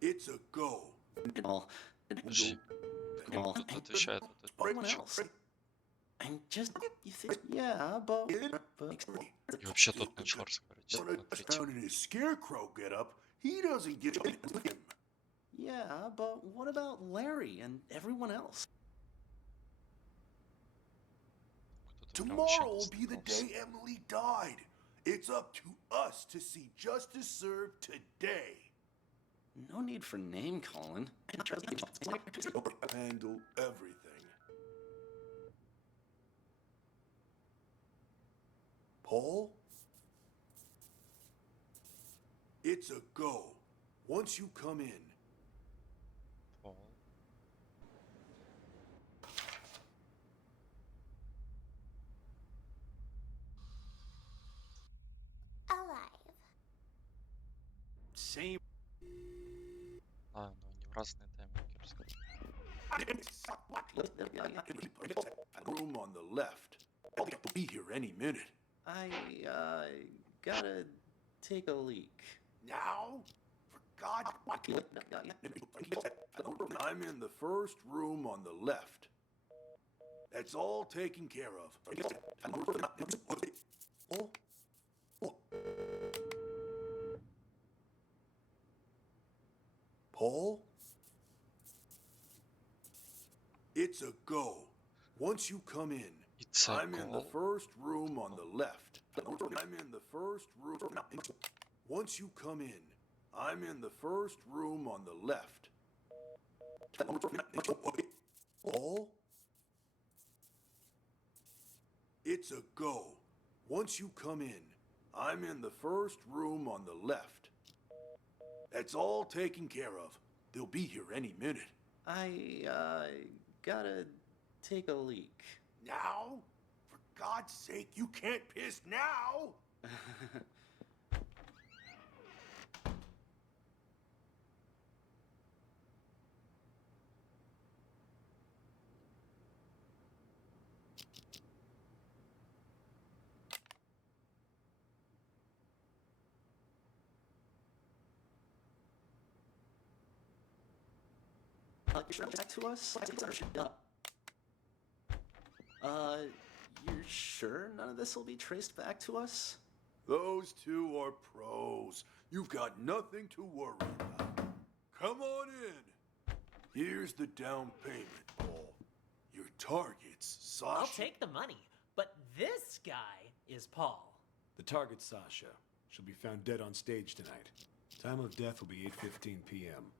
It's a go. Подожди. Кому тут отвечает вот этот чел? I'm just, you think, yeah, but И вообще тот начал разговаривать. When на a третьем. town in his scarecrow get up, he doesn't get him. yeah, but what about Larry and everyone else? Кто-то прям вообще Tomorrow не will be the сдержался. day Emily died. It's up to us to see justice served today. No need for name calling. Handle everything. Paul? It's a go. Once you come in. Пол. Alive. Same. А, ну они в разные тайминги разговаривают. Room on the left. I'll be here any minute. I gotta take a leak. Now? For God. I'm in the first room on the left. That's all taken care of. Oh. Oh. Paul? It's a go. Once you come in, It's a I'm in the go? first room on the left. I'm in the first room. Once you come in, I'm in the first room on the left. Paul? It's a go. Once you come in, I'm in the first room on the left. That's all taken care of. They'll be here any minute. I gotta take a leak. Now? For God's sake, you can't piss now! back to us? You're sure none of this will be traced back to us? Those two are pros. You've got nothing to worry about. Come on in. Here's the down payment, Paul. Your target's Sasha. I'll take the money, but this guy is Paul. The target's Sasha. She'll be found dead on stage tonight. Time of death will be 8:15 p.m.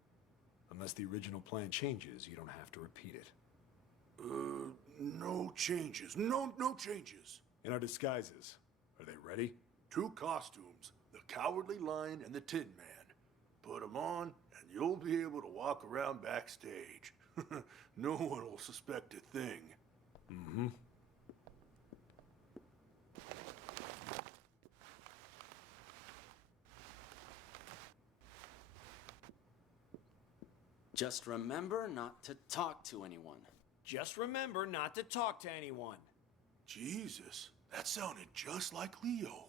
Unless the original plan changes, you don't have to repeat it. No changes. No changes. In our disguises, are they ready? 2 costumes, the Cowardly Lion and the Tin Man. Put 'em on, and you'll be able to walk around backstage. No one will suspect a thing. Mm-hmm. Just remember not to talk to anyone. Just remember not to talk to anyone. Jesus, that sounded just like Leo.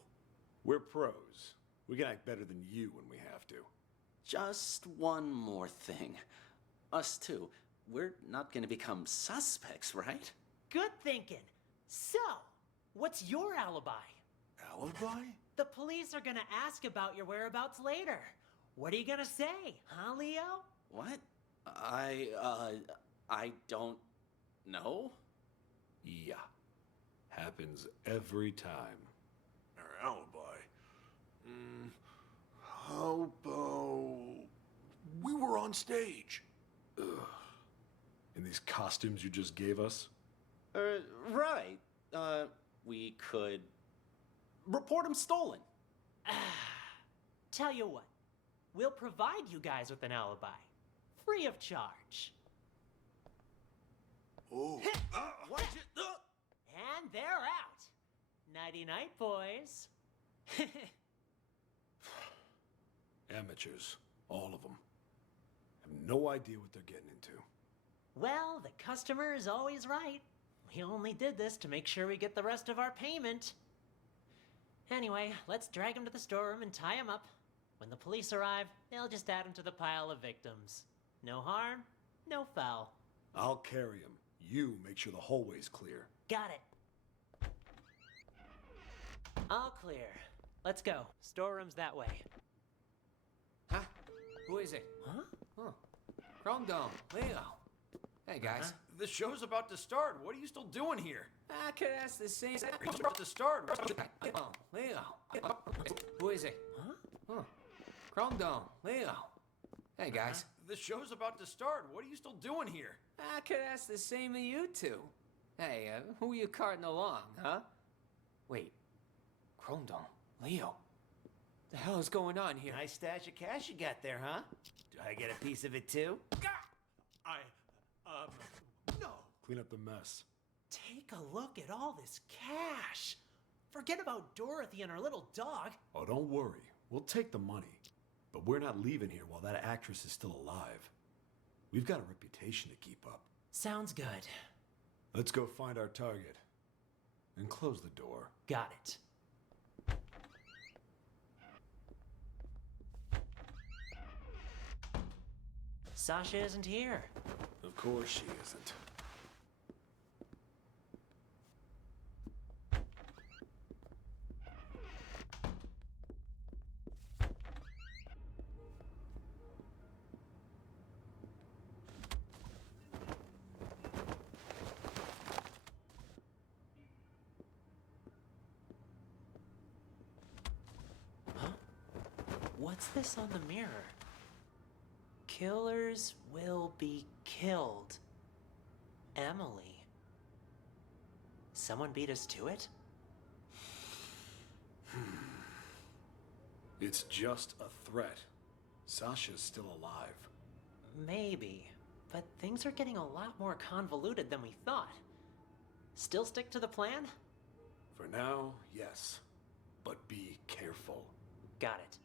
We're pros. We can act better than you when we have to. Just one more thing. Us too. We're not gonna become suspects, right? Good thinking. So, what's your alibi? Alibi? The police are gonna ask about your whereabouts later. What are you gonna say, huh, Leo? What? I don't know. Yeah. Happens every time. Our alibi? How about... we were on stage. Ugh. In these costumes you just gave us? Right. We could report him stolen. Tell you what, we'll provide you guys with an alibi. Free of charge. Oh. Watch it. And they're out. Nighty-night, boys. Amateurs. All of them. Have no idea what they're getting into. Well, the customer is always right. We only did this to make sure we get the rest of our payment. Anyway, let's drag him to the storeroom and tie him up. When the police arrive, they'll just add him to the pile of victims. No harm, no foul. I'll carry him. You make sure the hallway's clear. Got it. All clear. Let's go. Storeroom's that way. Huh? Who is it? Huh? Huh. Chrome Dome. Leo. Hey, guys. The show's about to start. What are you still doing here? I could ask the same. It's about to start. Oh, Leo. Who is it? Huh? Huh. Chrome Dome. Leo. Hey, guys. The show's about to start. What are you still doing here? I could ask the same of you two. Hey, who are you carting along, huh? Wait. Chrome Dome. Leo. The hell is going on here? Nice stash of cash you got there, huh? Do I get a piece of it too? No. Clean up the mess. Take a look at all this cash. Forget about Dorothy and her little dog. Oh, don't worry. We'll take the money. But we're not leaving here while that actress is still alive. We've got a reputation to keep up. Sounds good. Let's go find our target. And close the door. Got it. Sasha isn't here. Of course she isn't. What's this on the mirror? Killers will be killed. Emily. Someone beat us to it? It's just a threat. Sasha's still alive. Maybe, but things are getting a lot more convoluted than we thought. Still stick to the plan? For now, yes. But be careful. Got it.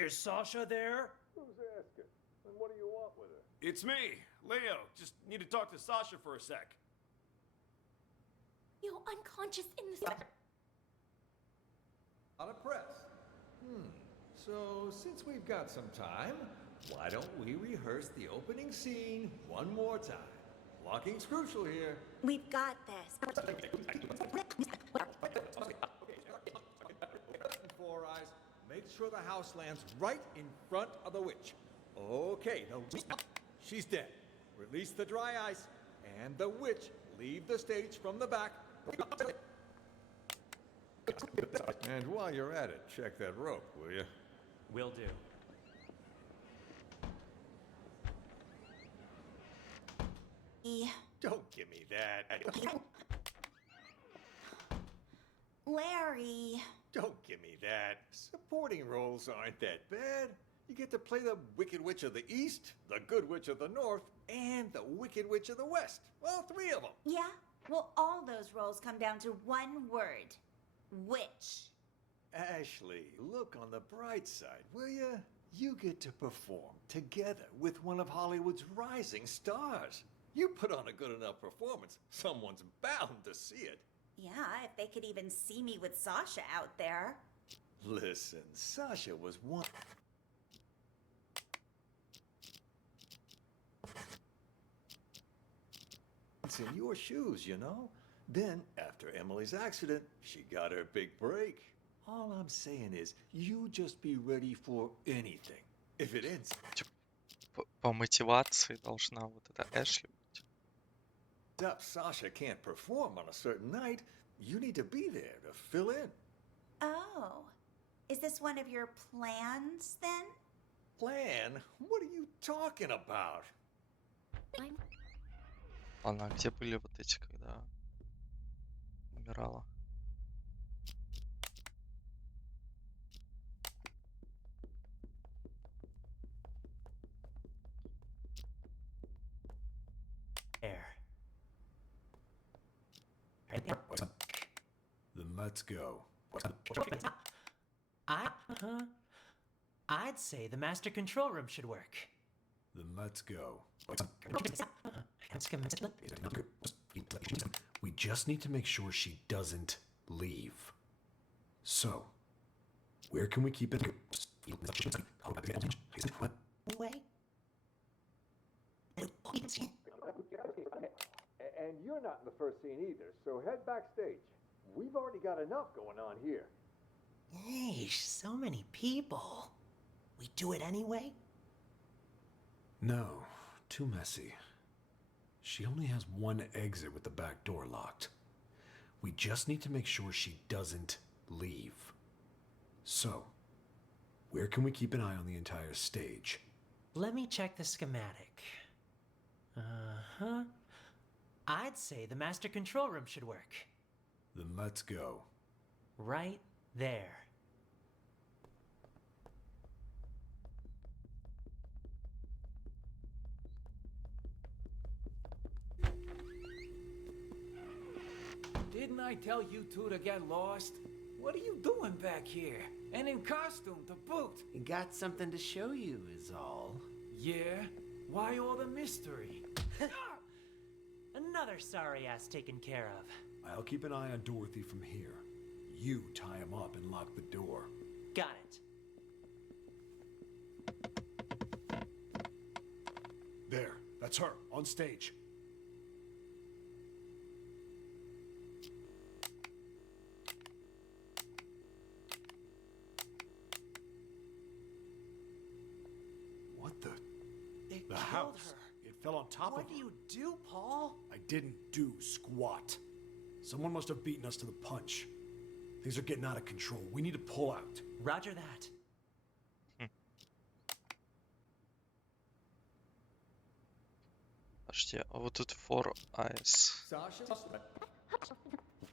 Is Sasha there? Who's asking? And what do you want with her? It's me, Leo. Just need to talk to Sasha for a sec. You're unconscious in the... Out of press. So, since we've got some time, why don't we rehearse the opening scene one more time? Blocking's crucial here. We've got this. Four Eyes, make sure the house lands right in front of the witch. Okay, she's dead. Release the dry ice, and the witch leave the stage from the back. And while you're at it, check that rope, will you? Will do. Don't give me that. Larry. Don't give me that. Supporting roles aren't that bad. You get to play the Wicked Witch of the East, the Good Witch of the North, and the Wicked Witch of the West. All three of them. Yeah? Well, all those roles come down to one word. Witch. Ashley, look on the bright side, will you? You get to perform together with one of Hollywood's rising stars. You put on a good enough performance, someone's bound to see it. Yeah, if they could even see me with Sasha out there. Listen, Sasha was one... It's in your shoes, you know? Then, after Emily's accident, she got her big break. All I'm saying is, you just be ready for anything. If it ends... По мотивации должна вот эта Эшли быть. If Sasha can't perform on a certain night, you need to be there to fill in. Oh. Is this one of your plans, then? Plan? What are you talking about? Ладно, а где были вот эти, когда умирала? There. Then let's go. I'd say the master control room should work. Then let's go. We just need to make sure she doesn't leave. So, where can we keep it? Wait. And you're not in the first scene either, so head backstage. We've already got enough going on here. Yeesh, so many people. We do it anyway? No, too messy. She only has one exit with the back door locked. We just need to make sure she doesn't leave. So, where can we keep an eye on the entire stage? Let me check the schematic. I'd say the master control room should work. Then let's go. Right there. Didn't I tell you two to get lost? What are you doing back here? And in costume to boot. Got something to show you is all. Yeah? Why all the mystery? Another sorry ass taken care of. I'll keep an eye on Dorothy from here. You tie him up and lock the door. Got it. There, that's her, on stage. What the? They The killed house. her. It fell on top What of do her. you do, Paul? I didn't do squat. Someone must have beaten us to the punch. Things are getting out of control. We need to pull out. Roger that. Подожди, а вот тут Four Eyes.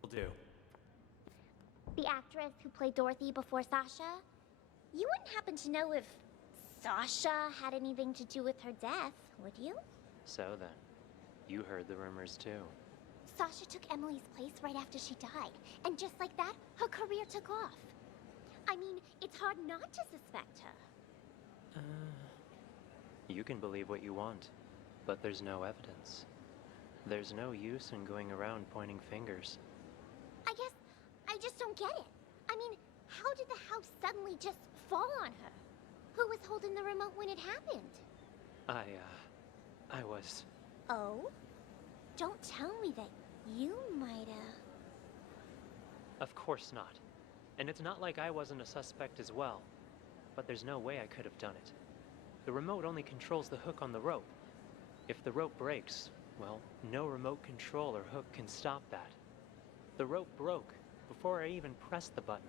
Will do. The actress who played Dorothy before Sasha? You wouldn't happen to know if Sasha had anything to do with her death, would you? So then, you heard the rumors too. Sasha took Emily's place right after she died, and just like that, her career took off. I mean, it's hard not to suspect her. You can believe what you want, but there's no evidence. There's no use in going around pointing fingers. I guess I just don't get it. I mean, how did the house suddenly just fall on her? Who was holding the remote when it happened? I was... Oh? Don't tell me that you might've... Of course not. And it's not like I wasn't a suspect as well. But there's no way I could have done it. The remote only controls the hook on the rope. If the rope breaks, well, no remote control or hook can stop that. The rope broke before I even pressed the button.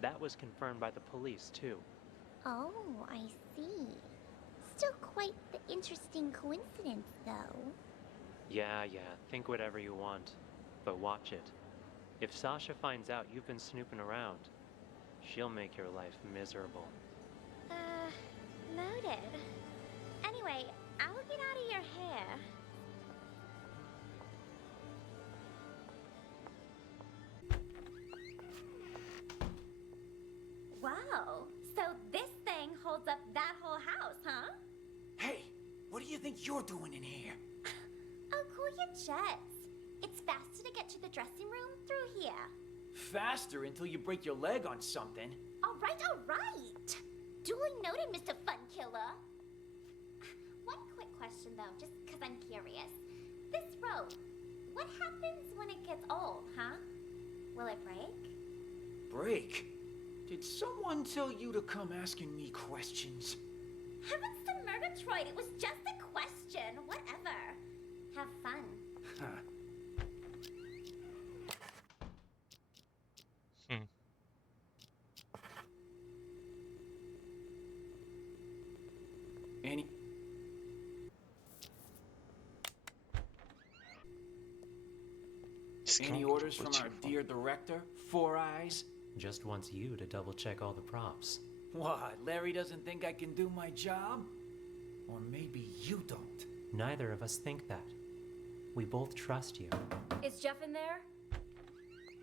That was confirmed by the police, too. Oh, I see. Still quite the interesting coincidence, though. Yeah, think whatever you want. But watch it. If Sasha finds out you've been snooping around, she'll make your life miserable. Noted. Anyway, I'll get out of your hair. Wow, so this thing holds up that whole house, huh? Hey, what do you think you're doing in here? Oh, cool your jets. It's faster to get to the dressing room through here. Faster until you break your leg on something. All right. Duly noted, Mr. Funkiller. One quick question, though, just because I'm curious. This rope, what happens when it gets old, huh? Will it break? Break? Did someone tell you to come asking me questions? Heavens to Murgatroyd, it was just a question. Whatever. Have fun. Any orders from our dear director, Four Eyes? Just wants you to double check all the props. What, Larry doesn't think I can do my job? Or maybe you don't. Neither of us think that. We both trust you. Is Jeff in there?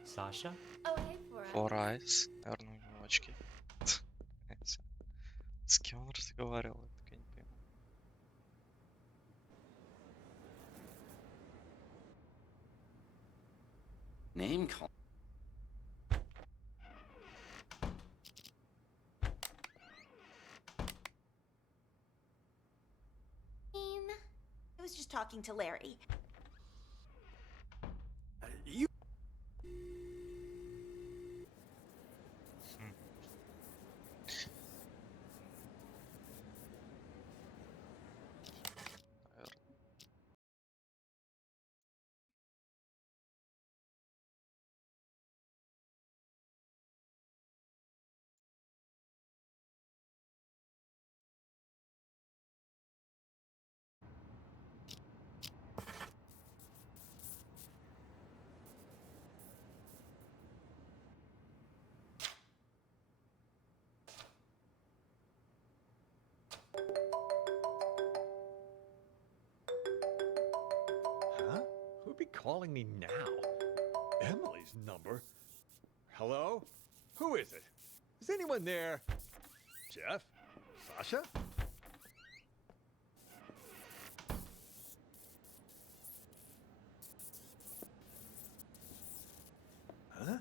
Sasha? Oh, hey, Four Eyes. Four Eyes. Наверное, у него очки. С кем он разговаривал? Я так и не пойму. Name call. I was just talking to Larry. You... Huh? Who'd be calling me now? Emily's number? Hello? Who is it? Is anyone there? Jeff? Sasha? Huh?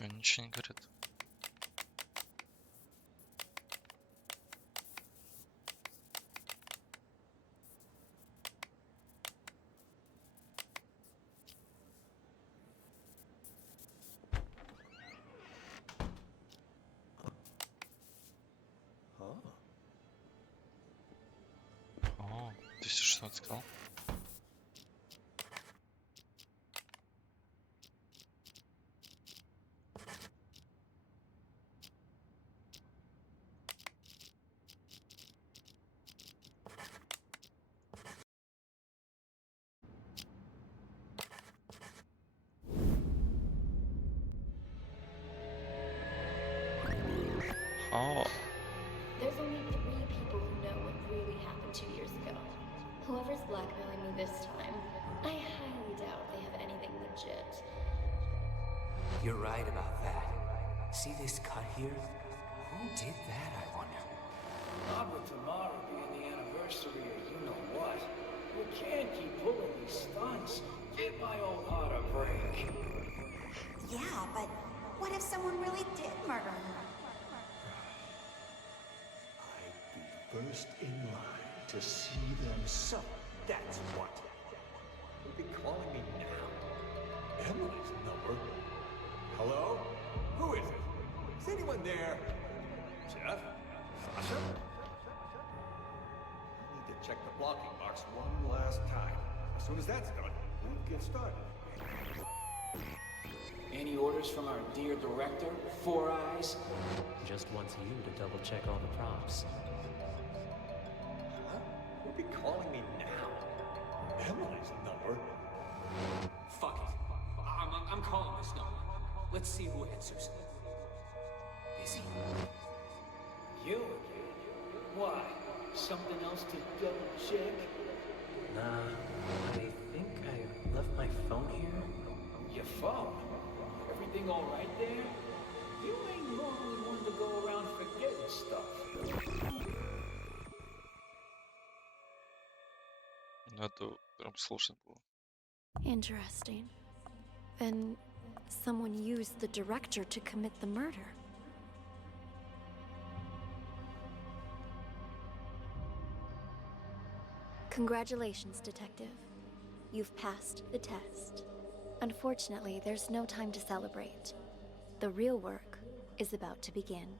Чё, ничего не горит? О, ты что сказал? Oh, There's only 3 people who know what really happened 2 years ago. Whoever's blackmailing me this time, I highly doubt they have anything legit. You're right about that. See this cut here? Who did that, I wonder? Not with tomorrow being the anniversary of you know what. We can't keep pulling these stunts. Give my old heart a break. Yeah, but what if someone really did murder her? First in line to see them suffer. That's what. You'll be calling me now. Emily's number? Hello? Who is it? Is anyone there? Jeff? Sasha? I need to check the blocking box one last time. As soon as that's done, we'll get started. Any orders from our dear director, Four Eyes? Just wants you to double check all the props. You'll be calling me now. Emily's number? Fuck it. I'm calling this number. Let's see who answers. Busy? You again? Why? Something else to double check? Nah, I think I left my phone here. Your phone? Everything all right there? You ain't normally one to go around forgetting stuff. Надо прям слушать было. Interesting. Then someone used the director to commit the murder. Congratulations, Detective. You've passed the test. Unfortunately, there's no time to celebrate. The real work is about to begin.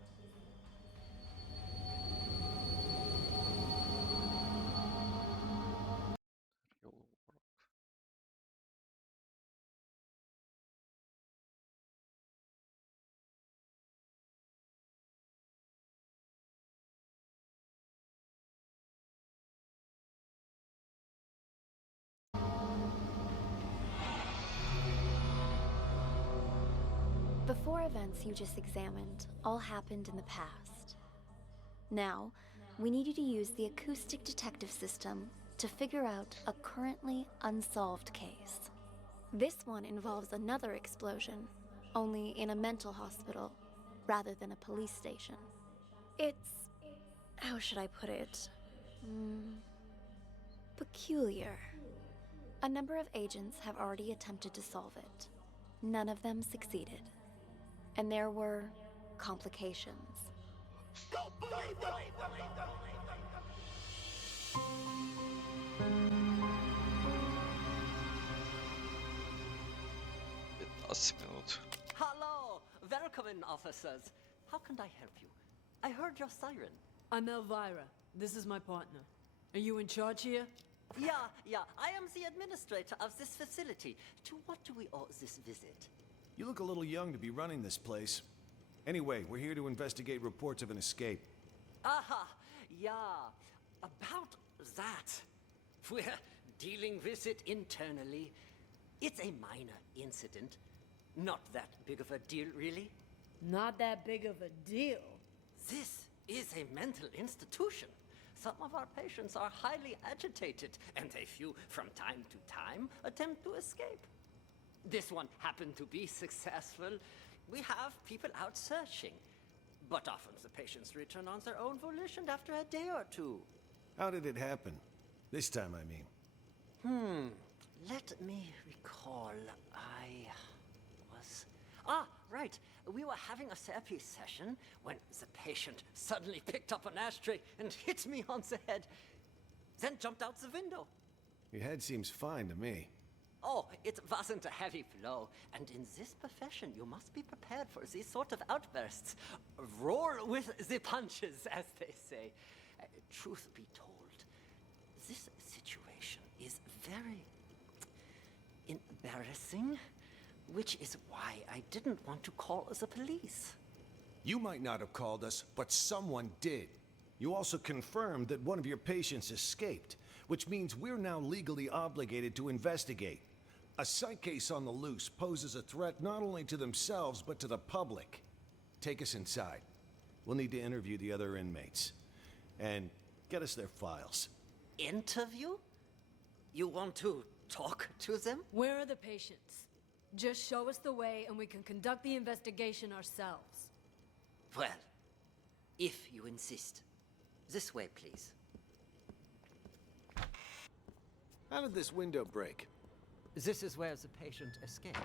The 4 events you just examined all happened in the past. Now, we need you to use the acoustic detective system to figure out a currently unsolved case. This one involves another explosion, only in a mental hospital rather than a police station. It's... how should I put it? Peculiar. A number of agents have already attempted to solve it. None of them succeeded. And there were complications. Hello! Welcome in, officers. How can I help you? I heard your siren. I'm Elvira. This is my partner. Are you in charge here? Yeah. I am the administrator of this facility. To what do we owe this visit? You look a little young to be running this place. Anyway, we're here to investigate reports of an escape. Aha! Yeah. About that. We're dealing with it internally. It's a minor incident. Not that big of a deal, really. Not that big of a deal. This is a mental institution. Some of our patients are highly agitated, and a few, from time to time, attempt to escape. This one happened to be successful. We have people out searching. But often the patients return on their own volition after a day or two. How did it happen? This time, I mean. Let me recall. Ah, right. We were having a therapy session when the patient suddenly picked up an ashtray and hit me on the head, then jumped out the window. Your head seems fine to me. Oh, it wasn't a heavy blow, and in this profession you must be prepared for these sort of outbursts. Roll with the punches, as they say. Truth be told, this situation is very embarrassing, which is why I didn't want to call the police. You might not have called us, but someone did. You also confirmed that one of your patients escaped, which means we're now legally obligated to investigate. A psych case on the loose poses a threat not only to themselves, but to the public. Take us inside. We'll need to interview the other inmates. And get us their files. Interview? You want to talk to them? Where are the patients? Just show us the way and we can conduct the investigation ourselves. Well, if you insist. This way, please. How did this window break? This is where the patient escaped.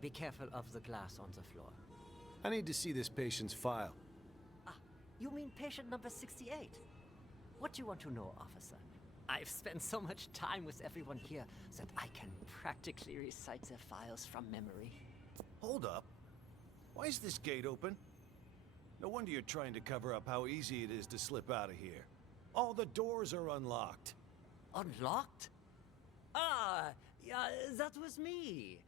Be careful of the glass on the floor. I need to see this patient's file. Ah, you mean patient number 68? What do you want to know, officer? I've spent so much time with everyone here that I can practically recite their files from memory. Hold up. Why is this gate open? No wonder you're trying to cover up how easy it is to slip out of here. All the doors are unlocked. Unlocked? Ah, yeah, that was me.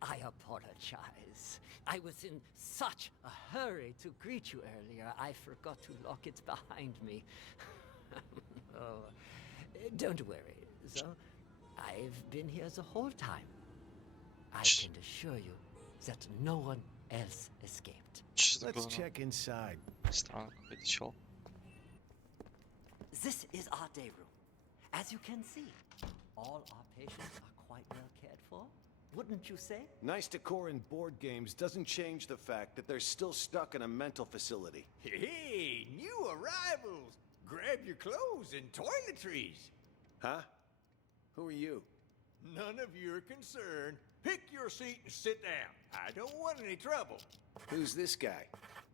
I apologize. I was in such a hurry to greet you earlier, I forgot to lock it behind me. Oh, don't worry, though. I've been here the whole time. I can assure you that no one else escaped. Let's check inside. Странно, какой-то чел. This is our day room. As you can see, all our patients are quite well cared for. Wouldn't you say? Nice decor in board games doesn't change the fact that they're still stuck in a mental facility. Hey, new arrivals! Grab your clothes and toiletries. Huh? Who are you? None of your concern. Pick your seat and sit down. I don't want any trouble. Who's this guy?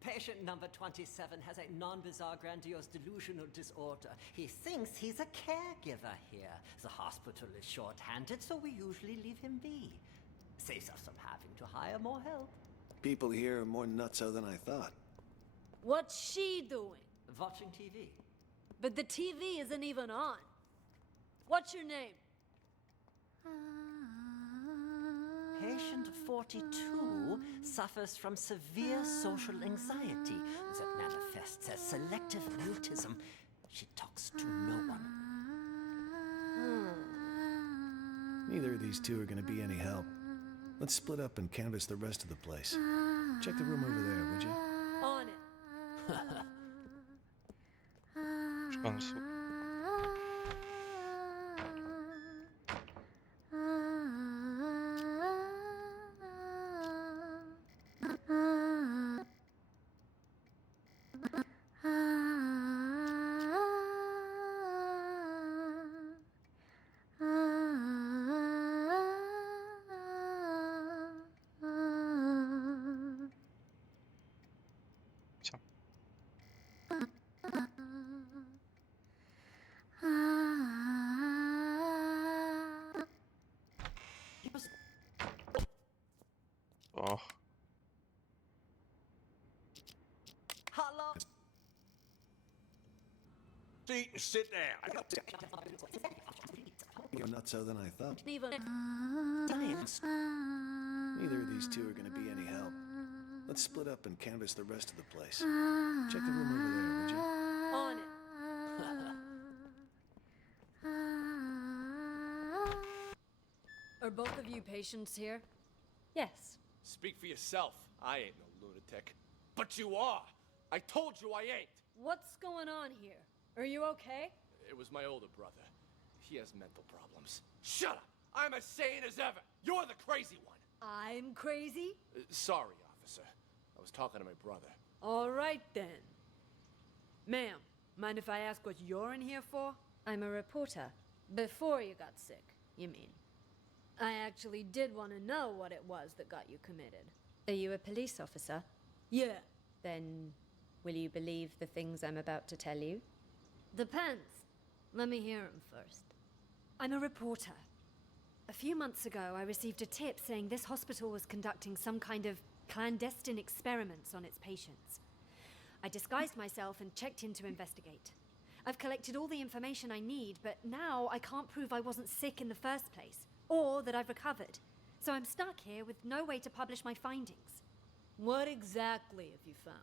Patient number 27 has a non-bizarre grandiose delusional disorder. He thinks he's a caregiver here. The hospital is short-handed, so we usually leave him be. Saves us from having to hire more help. People here are more nutso than I thought. What's she doing? Watching TV. But the TV isn't even on. What's your name? Patient 42 suffers from severe social anxiety that manifests as selective mutism. She talks to no one. Neither of these two are going to be any help. Let's split up and canvass the rest of the place. Check the room over there, would you? On it. Шпан, сука. Всё. Ох. Hello? Seat and sit down. You're nutso than I thought. Even. Science. Neither of these two are going to be any help. Let's split up and canvass the rest of the place. Check the room over there, would you? On it. Are both of you patients here? Yes. Speak for yourself. I ain't no lunatic. But you are. I told you I ain't. What's going on here? Are you okay? It was my older brother. He has mental problems. Shut up! I'm as sane as ever. You're the crazy one. I'm crazy? Sorry, officer. I was talking to my brother. All right then. Ma'am, mind if I ask what you're in here for? I'm a reporter. Before you got sick, you mean? I actually did want to know what it was that got you committed. Are you a police officer? Yeah. Then, will you believe the things I'm about to tell you? Depends. Let me hear him first. I'm a reporter. A few months ago, I received a tip saying this hospital was conducting some kind of clandestine experiments on its patients. I disguised myself and checked in to investigate. I've collected all the information I need, but now I can't prove I wasn't sick in the first place, or that I've recovered. So I'm stuck here with no way to publish my findings. What exactly have you found?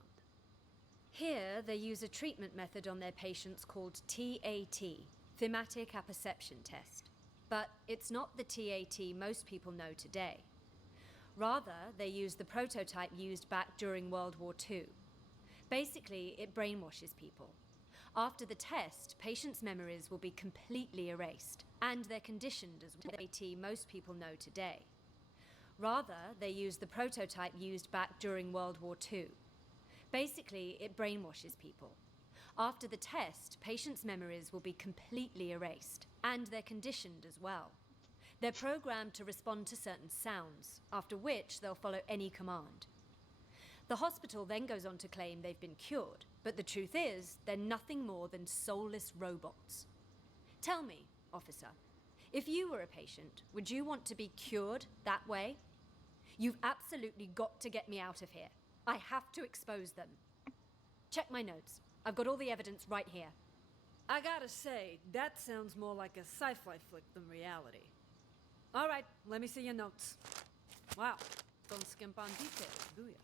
Here, they use a treatment method on their patients called TAT, Thematic Apperception Test. But it's not the TAT most people know today. Rather, they use the prototype used back during World War II. Basically, it brainwashes people. After the test, patients' memories will be completely erased, and they're conditioned as TAT most people know today. Rather, they use the prototype used back during World War II. Basically, it brainwashes people. After the test, patients' memories will be completely erased, and they're conditioned as well. They're programmed to respond to certain sounds, after which they'll follow any command. The hospital then goes on to claim they've been cured, but the truth is, they're nothing more than soulless robots. Tell me, officer, if you were a patient, would you want to be cured that way? You've absolutely got to get me out of here. I have to expose them. Check my notes. I've got all the evidence right here. I gotta say, that sounds more like a sci-fi flick than reality. All right, let me see your notes. Wow, don't skimp on details, do ya?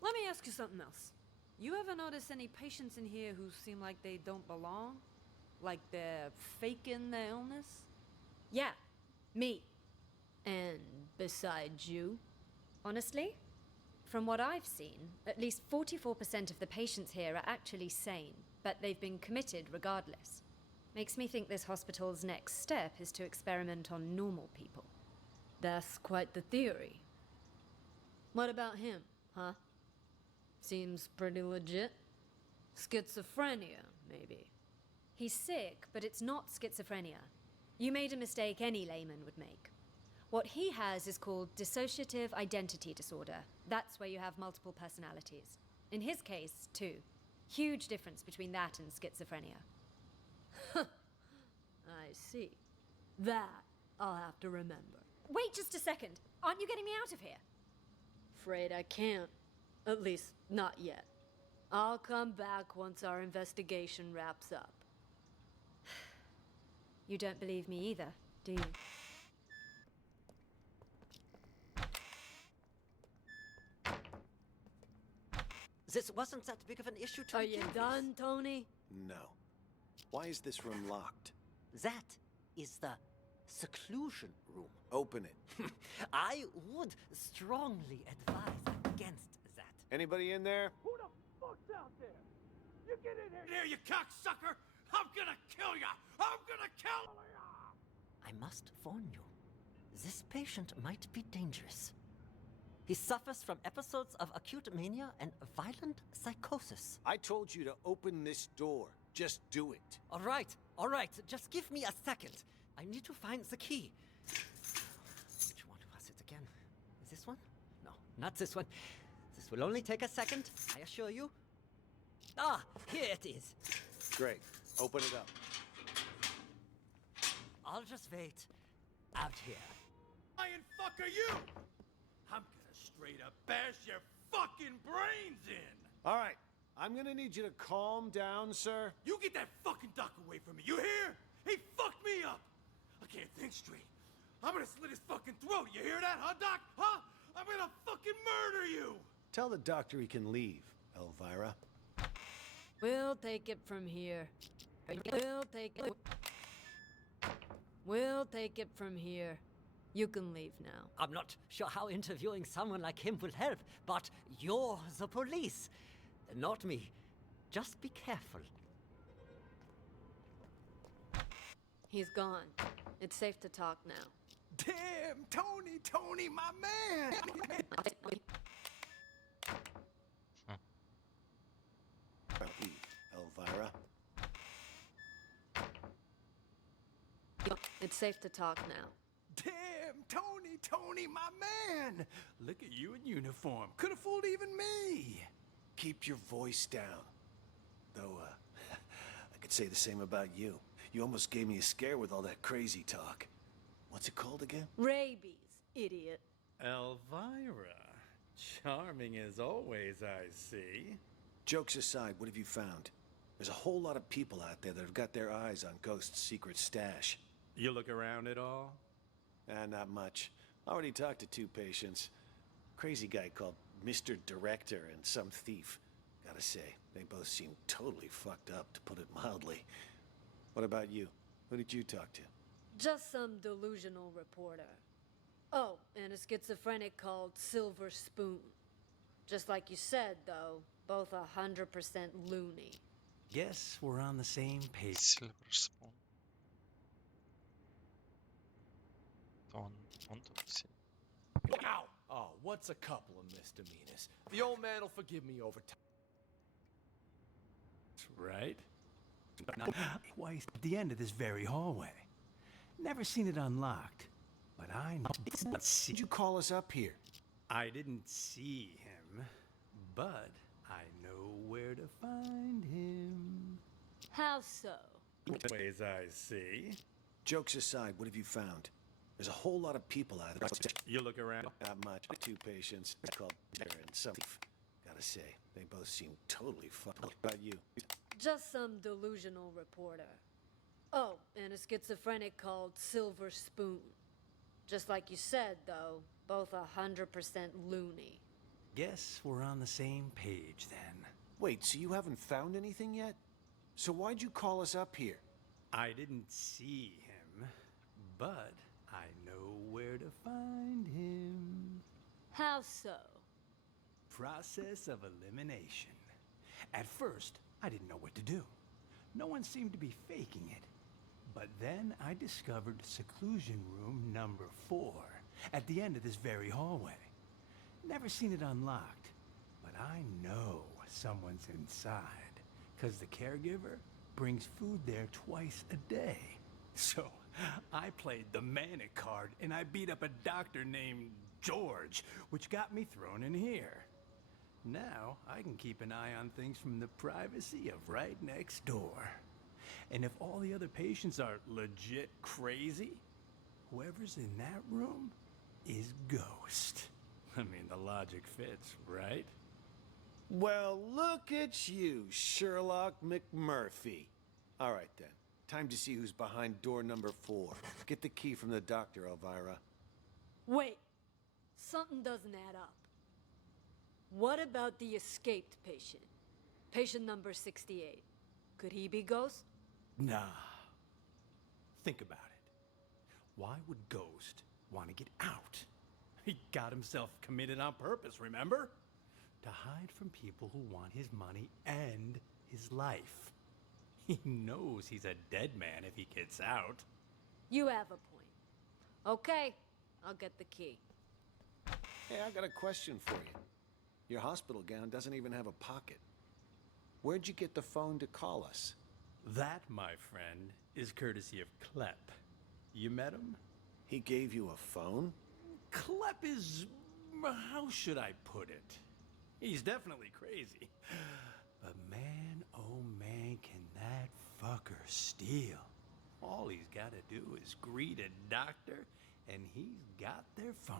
Let me ask you something else. You ever notice any patients in here who seem like they don't belong? Like they're faking their illness? Yeah, me. And besides you? Honestly, from what I've seen, at least 44% of the patients here are actually sane, but they've been committed regardless. Makes me think this hospital's next step is to experiment on normal people. That's quite the theory. What about him, huh? Seems pretty legit. Schizophrenia, maybe. He's sick, but it's not schizophrenia. You made a mistake any layman would make. What he has is called dissociative identity disorder. That's where you have multiple personalities. In his case, too. Huge difference between that and schizophrenia. I see. That I'll have to remember. Wait just a second. Aren't you getting me out of here? Afraid I can't. At least, not yet. I'll come back once our investigation wraps up. You don't believe me either, do you? This wasn't that big of an issue to Are begin you with. done, Tony? No. Why is this room locked? That is the seclusion room. Open it. I would strongly advise against that. Anybody in there? Who the fuck's out there? You get in here, you cocksucker! I'm gonna kill ya! I'm gonna kill ya! I must warn you, this patient might be dangerous. He suffers from episodes of acute mania and violent psychosis. I told you to open this door. Just do it. All right, just give me a second. I need to find the key. Which one was it again? This one? No, not this one. This will only take a second, I assure you. Ah, here it is. Great. Open it up. I'll just wait out here. Lion fuck are you? I'm gonna straight up bash your fucking brains in! All right. I'm gonna need you to calm down, sir. You get that fucking doc away from me, you hear? He fucked me up! I can't think straight. I'm gonna slit his fucking throat, you hear that, huh, Doc? Huh? I'm gonna fucking murder you! Tell the doctor he can leave, Elvira. We'll take it from here. We'll take it from here. You can leave now. I'm not sure how interviewing someone like him will help, but you're the police. Not me. Just be careful. He's gone. It's safe to talk now. Damn, Tony, my man! Elvira. It's safe to talk now. Damn, Tony, my man! Look at you in uniform. Could have fooled even me. Keep your voice down. Though, I could say the same about you. You almost gave me a scare with all that crazy talk. What's it called again? Rabies, idiot. Elvira. Charming as always, I see. Jokes aside, what have you found? There's a whole lot of people out there that have got their eyes on Ghost's secret stash. You look around at all? Not much. Already talked to 2 patients. Crazy guy called Mr. Director and some thief. Gotta say, they both seem totally fucked up, to put it mildly. What about you? Who did you talk to? Just some delusional reporter. Oh, and a schizophrenic called Silver Spoon. Just like you said, though, both 100% loony. Guess we're on the same page. Silver Spoon. On to see. Ow! Oh, what's a couple of misdemeanors? The old man will forgive me over time. Right? Twice at the end of this very hallway. Never seen it unlocked, but I know. Did you call us up here? I didn't see him, but I know where to find him. How so? Ways I see. Jokes aside, what have you found? There's a whole lot of people out there. You look around. Not much. 2 patients called and some thief. Gotta say, they both seem totally fucked. What about you? Just some delusional reporter. Oh, and a schizophrenic called Silver Spoon. Just like you said, though, both 100% loony. Guess we're on the same page then. Wait, so you haven't found anything yet? So why'd you call us up here? I didn't see him, but I know where to find him. How so? Process of elimination. At first, I didn't know what to do. No one seemed to be faking it. But then I discovered seclusion room number 4 at the end of this very hallway. Never seen it unlocked, but I know someone's inside, because the caregiver brings food there twice a day. So I played the manic card and I beat up a doctor named George, which got me thrown in here. Now I can keep an eye on things from the privacy of right next door. And if all the other patients are legit crazy, whoever's in that room is Ghost. I mean, the logic fits, right? Well, look at you, Sherlock McMurphy. All right, then. Time to see who's behind door number 4. Get the key from the doctor, Elvira. Wait, something doesn't add up. What about the escaped patient? Patient number 68. Could he be Ghost? Nah. Think about it. Why would Ghost want to get out? He got himself committed on purpose, remember? To hide from people who want his money and his life. He knows he's a dead man if he gets out. You have a point. Okay, I'll get the key. Hey, I got a question for you. Your hospital gown doesn't even have a pocket. Where'd you get the phone to call us? That, my friend, is courtesy of Klepp. You met him? He gave you a phone? Klepp is... how should I put it? He's definitely crazy. But man, oh man, can that fucker steal. All he's got to do is greet a doctor, and he's got their phone.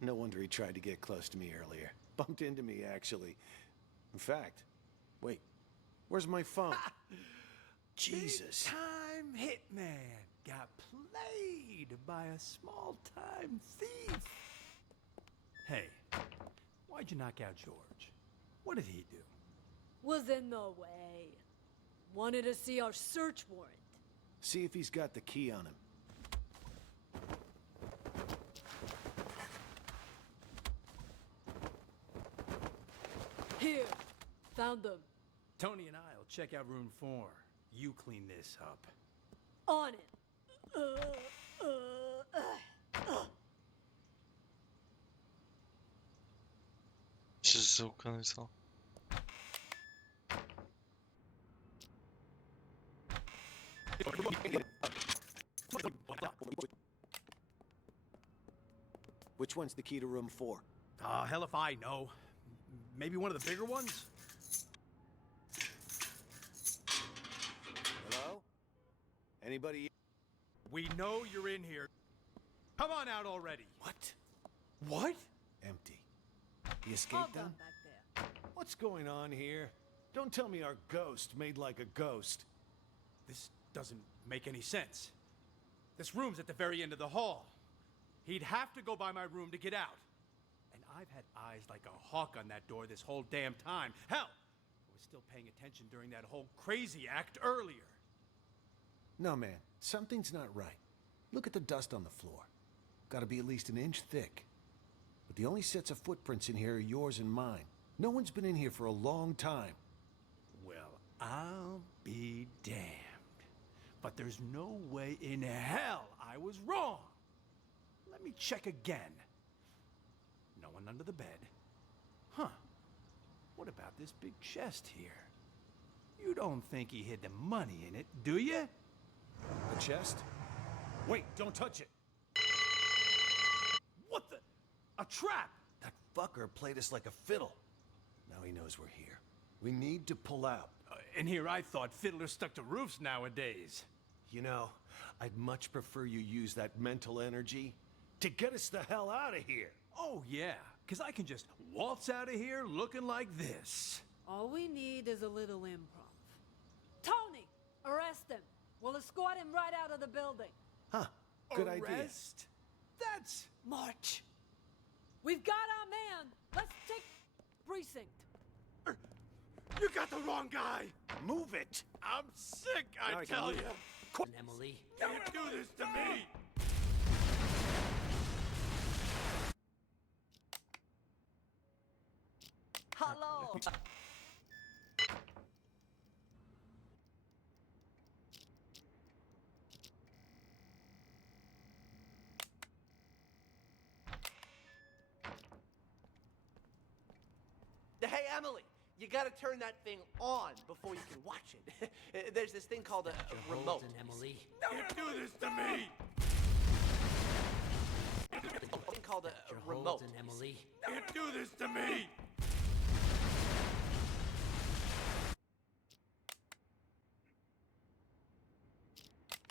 No wonder he tried to get close to me earlier. Bumped into me, actually. In fact, wait, where's my phone? Jesus. Big-time hitman got played by a small-time thief. Hey, why'd you knock out George? What did he do? Was in the way. Wanted to see our search warrant. See if he's got the key on him. Here, found them. Tony and I'll check out room 4. You clean this up. On it. Звука написал. Which one's the key to room 4? Hell if I know. Maybe one of the bigger ones? Hello? Anybody? We know you're in here. Come on out already. What? What? Empty. He escaped them? What's going on here? Don't tell me our ghost made like a ghost. This doesn't make any sense. This room's at the very end of the hall. He'd have to go by my room to get out. And I've had eyes like a hawk on that door this whole damn time. Hell, I was still paying attention during that whole crazy act earlier. No, man. Something's not right. Look at the dust on the floor. Gotta be at least an inch thick. But the only sets of footprints in here are yours and mine. No one's been in here for a long time. Well, I'll be damned. But there's no way in hell I was wrong. Let me check again. No one under the bed. Huh. What about this big chest here? You don't think he hid the money in it, do you? A chest? Wait, don't touch it! What the? A trap! That fucker played us like a fiddle. Now he knows we're here. We need to pull out. And here I thought fiddlers stuck to roofs nowadays. You know, I'd much prefer you use that mental energy to get us the hell out of here. Oh, yeah, because I can just waltz out of here looking like this. All we need is a little improv. Tony, arrest him. We'll escort him right out of the building. Huh, good idea. Arrest? That's... March. We've got our man. Let's take precinct. You got the wrong guy! Move it! I'm sick, I tell you! Emily. Can't do this to me! Hello! Hey, Emily, you gotta turn that thing on before you can watch it. There's this thing called a remote. Holden, Emily. Can't do this to me! Thing called a remote. Holden, Emily. Can't do this to me!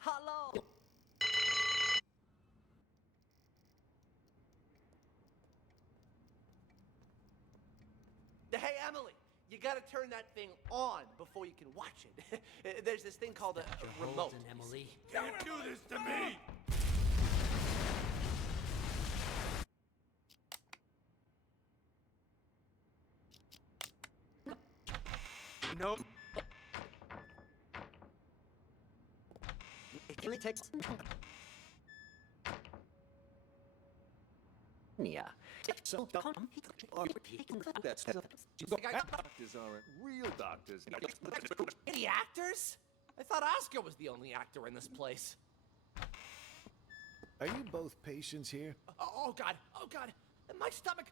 Hello! Hey, Emily, you gotta turn that thing on before you can watch it. There's this thing called a remote. Holden, Emily. Can't do this to me! No. It really takes... Yeah. So, That's doctors aren't real doctors. Any actors? I thought Oscar was the only actor in this place. Are you both patients here? Oh God! Oh God! My stomach!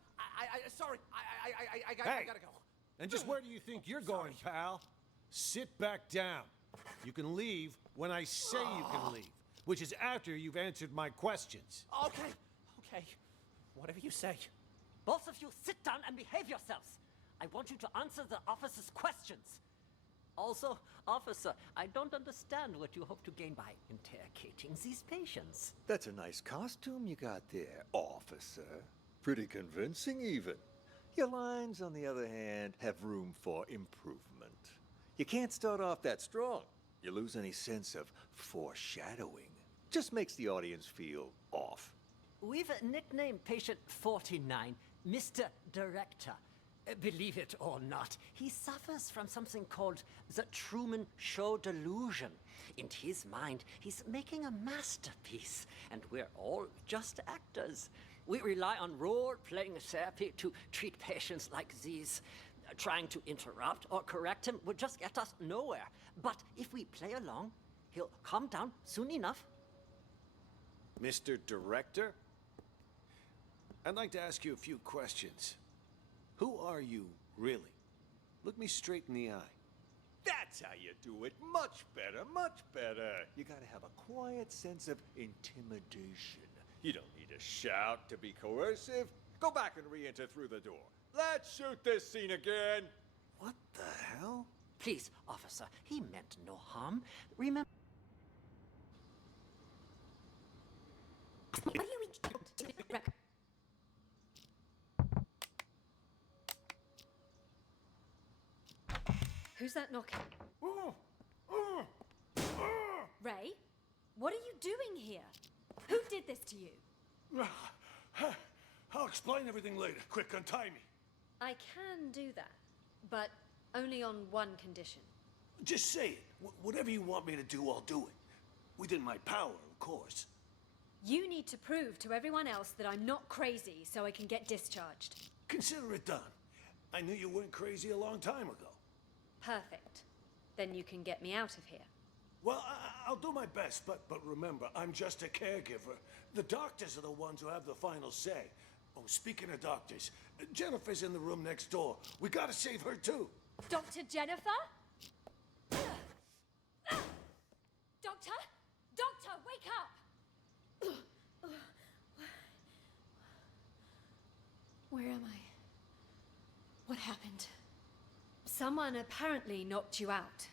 Sorry. I gotta go. And just where do you think you're going, pal? Sit back down. You can leave when I say you can leave, which is after you've answered my questions. Okay. Whatever you say. Both of you sit down and behave yourselves. I want you to answer the officer's questions. Also, officer, I don't understand what you hope to gain by interrogating these patients. That's a nice costume you got there, officer. Pretty convincing, even. Your lines, on the other hand, have room for improvement. You can't start off that strong. You lose any sense of foreshadowing. Just makes the audience feel off. We've nicknamed patient 49 Mr. Director. Believe it or not, he suffers from something called the Truman Show delusion. In his mind, he's making a masterpiece, and we're all just actors. We rely on role-playing therapy to treat patients like these. Trying to interrupt or correct him would just get us nowhere. But if we play along, he'll calm down soon enough. Mr. Director? I'd like to ask you a few questions. Who are you, really? Look me straight in the eye. That's how you do it. Much better, much better. You gotta have a quiet sense of intimidation. You don't need to shout to be coercive. Go back and re-enter through the door. Let's shoot this scene again. What the hell? Please, officer, he meant no harm. Remember. What are you Who's that knocking? Ray? What are you doing here? Who did this to you? I'll explain everything later. Quick, untie me. I can do that, but only on one condition. Just say it. Whatever you want me to do, I'll do it. Within my power, of course. You need to prove to everyone else that I'm not crazy so I can get discharged. Consider it done. I knew you weren't crazy a long time ago. Perfect. Then you can get me out of here. Well, I'll do my best, but remember, I'm just a caregiver. The doctors are the ones who have the final say. Oh, speaking of doctors, Jennifer's in the room next door. We gotta save her, too. Dr. Jennifer? Doctor? Doctor, wake up! Where am I? What happened? Someone apparently knocked you out.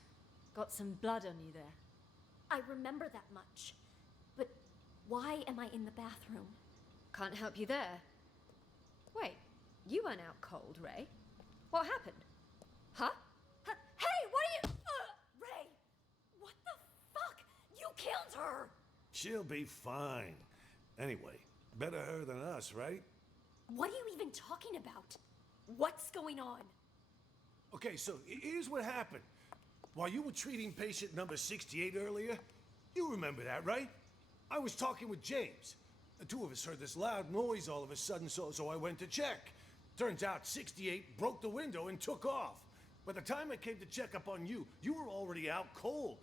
Got some blood on you there. I remember that much. But why am I in the bathroom? Can't help you there. Wait, you weren't out cold, Ray. What happened? Huh? Hey, what are you... Ray! What the fuck? You killed her! She'll be fine. Anyway, better her than us, right? What are you even talking about? What's going on? Okay, so here's what happened. While you were treating patient number 68 earlier, you remember that, right? I was talking with James. The two of us heard this loud noise all of a sudden, so I went to check. Turns out 68 broke the window and took off. By the time I came to check up on you, you were already out cold.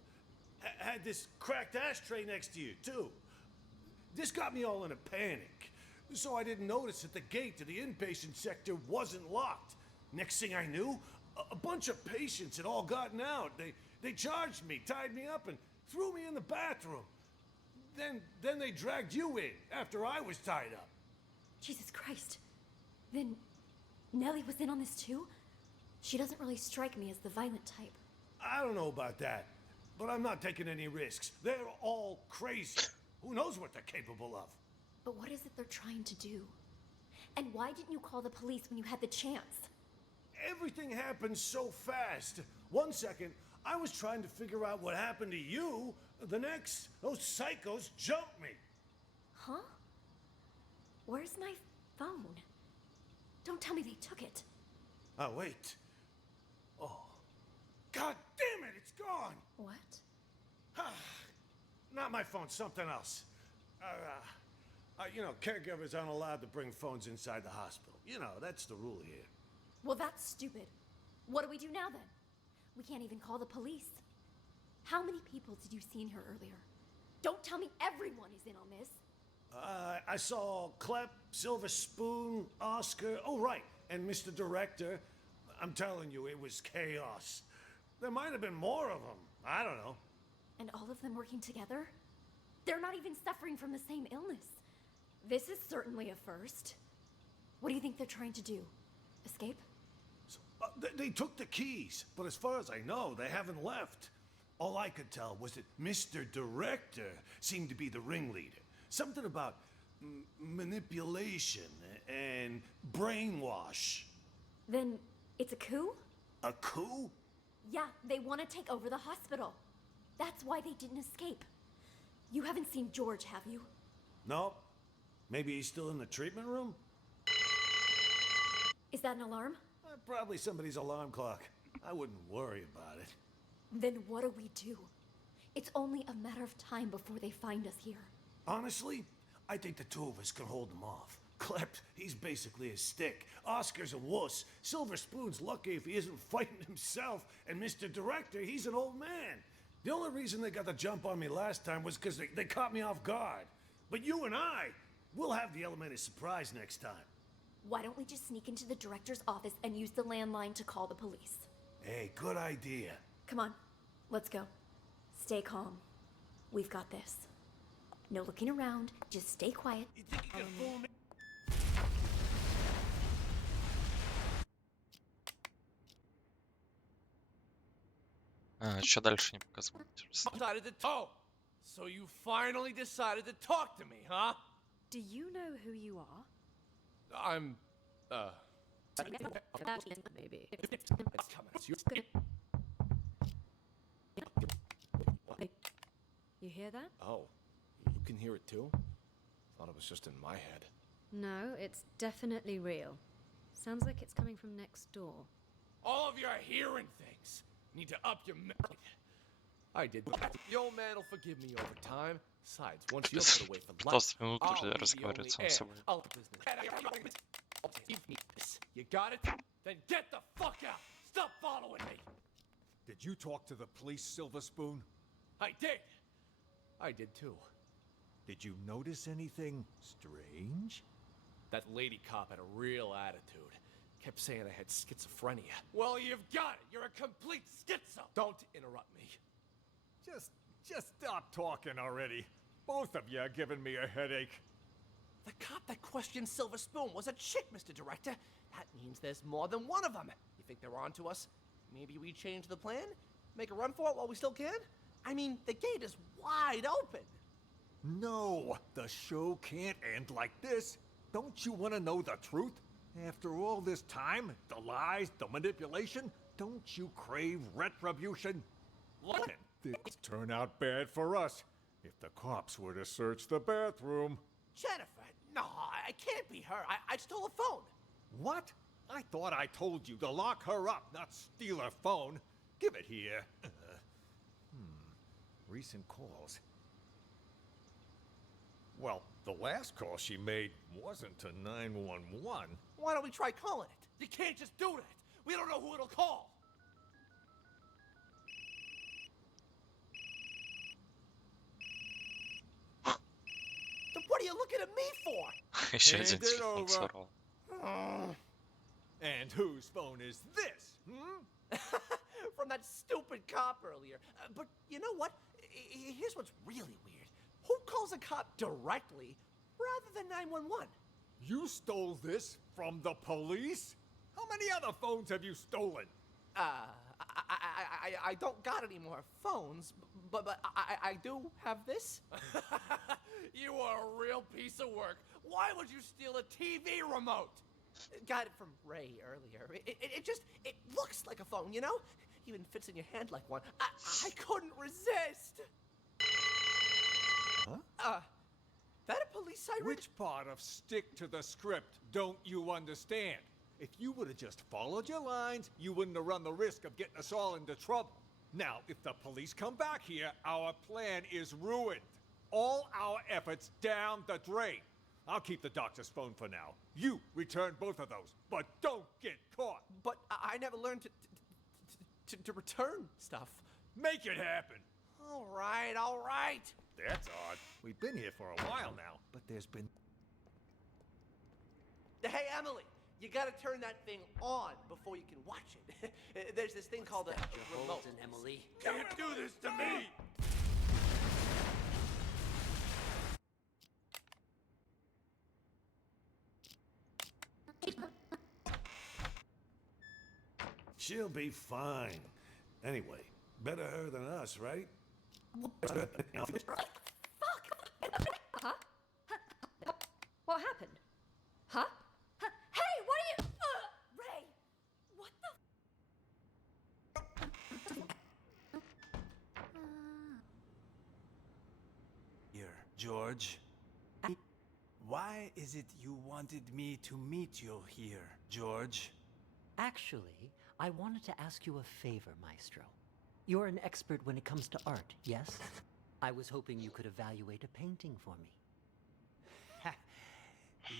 Had this cracked ashtray next to you, too. This got me all in a panic. So I didn't notice that the gate to the inpatient sector wasn't locked. Next thing I knew, a bunch of patients had all gotten out. They charged me, tied me up, and threw me in the bathroom. Then they dragged you in after I was tied up. Jesus Christ. Then Nellie was in on this too? She doesn't really strike me as the violent type. I don't know about that, but I'm not taking any risks. They're all crazy. Who knows what they're capable of? But what is it they're trying to do? And why didn't you call the police when you had the chance? Everything happened so fast. 1 second, I was trying to figure out what happened to you. The next, those psychos jumped me. Huh? Where's my phone? Don't tell me they took it. Oh, wait. Oh. God damn it, it's gone! What? Not my phone, something else. You know, caregivers aren't allowed to bring phones inside the hospital. You know, that's the rule here. Well, that's stupid. What do we do now then? We can't even call the police. How many people did you see in here earlier? Don't tell me everyone is in on this. I saw Clep, Silver Spoon, Oscar, oh right, and Mr. Director. I'm telling you, it was chaos. There might have been more of them. I don't know. And all of them working together? They're not even suffering from the same illness. This is certainly a first. What do you think they're trying to do? Escape? They took the keys, but as far as I know, they haven't left. All I could tell was that Mr. Director seemed to be the ringleader. Something about manipulation and brainwash. Then it's a coup? A coup? Yeah, they want to take over the hospital. That's why they didn't escape. You haven't seen George, have you? No. Maybe he's still in the treatment room? Is that an alarm? Probably somebody's alarm clock. I wouldn't worry about it. Then what do we do? It's only a matter of time before they find us here. Honestly, I think the two of us can hold them off. Clep, he's basically a stick. Oscar's a wuss. Silver Spoon's lucky if he isn't fighting himself. And Mr. Director, he's an old man. The only reason they got the jump on me last time was because they caught me off guard. But you and I, we'll have the element of surprise next time. Why don't we just sneak into the director's office and use the landline to call the police? Hey, good idea. Come on, let's go. Stay calm. We've got this. No looking around. Just stay quiet. You think you can fool me? Что дальше не показывают? Decided to talk. So you finally decided to talk to me, huh? Do you know who you are? I'm, Maybe. It's coming. It's your... You hear that? Oh, you can hear it too? Thought it was just in my head. No, it's definitely real. Sounds like it's coming from next door. All of you are hearing things. Need to up your... I did. The old man will forgive me over time. Besides, once you're put away for life, 15 минут I'll уже be the разговаривает only сам heir. с собой. I'll business. You got it? Then get the fuck out! Stop following me! Did you talk to the police, Silver Spoon? I did! I did too. Did you notice anything strange? That lady cop had a real attitude. Kept saying I had schizophrenia. Well, you've got it! You're a complete schizo! Don't interrupt me. Just stop talking already. Both of you are giving me a headache. The cop that questioned Silver Spoon was a chick, Mr. Director. That means there's more than one of them. You think they're on to us? Maybe we change the plan? Make a run for it while we still can? I mean, the gate is wide open. No, the show can't end like this. Don't you want to know the truth? After all this time, the lies, the manipulation, don't you crave retribution? Look at This turn out bad for us. If the cops were to search the bathroom. Jennifer. No, I can't be her. I stole a phone. What? I thought I told you to lock her up, not steal her phone. Give it here. Recent calls. Well, the last call she made wasn't to 911. Why don't we try calling it? You can't just do that. We don't know who it'll call. Then what are you looking at me for? Еще Hand один it телефон over. сорвал. And whose phone is this? From that stupid cop earlier. But you know what? Here's what's really weird. Who calls a cop directly rather than 911? You stole this from the police? How many other phones have you stolen? I don't got any more phones, but I do have this. You are a real piece of work. Why would you steal a TV remote? Got it from Ray earlier. It looks like a phone, you know? Even fits in your hand like one. I couldn't resist. Huh? That a police siren? Which part of stick to the script don't you understand? If you would have just followed your lines, you wouldn't have run the risk of getting us all into trouble. Now, if the police come back here, our plan is ruined. All our efforts down the drain. I'll keep the doctor's phone for now. You return both of those, but don't get caught. But I never learned to return stuff. Make it happen. All right, all right. That's odd. We've been here for a while now, but there's been... Hey, Emily, you gotta turn that thing on before you can watch it. There's this thing called a remote. Emily. Can't do this to me! She'll be fine. Anyway, better her than us, right? Huh? What happened? Huh? Hey, what are you? Ray, what the? Here, George. Why is it you wanted me to meet you here, George? Actually, I wanted to ask you a favor, Maestro. You're an expert when it comes to art, yes? I was hoping you could evaluate a painting for me.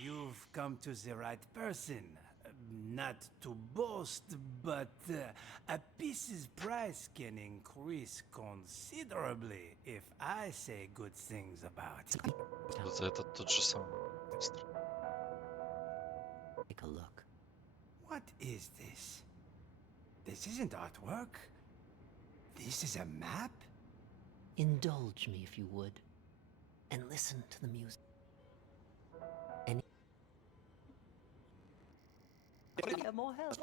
You've come to the right person. Not to boast, but a piece's price can increase considerably if I say good things about it. Это тот же самый монстр. Take a look. What is this? This isn't artwork. This is a map? Indulge me if you would. and listen to the music. Any more help?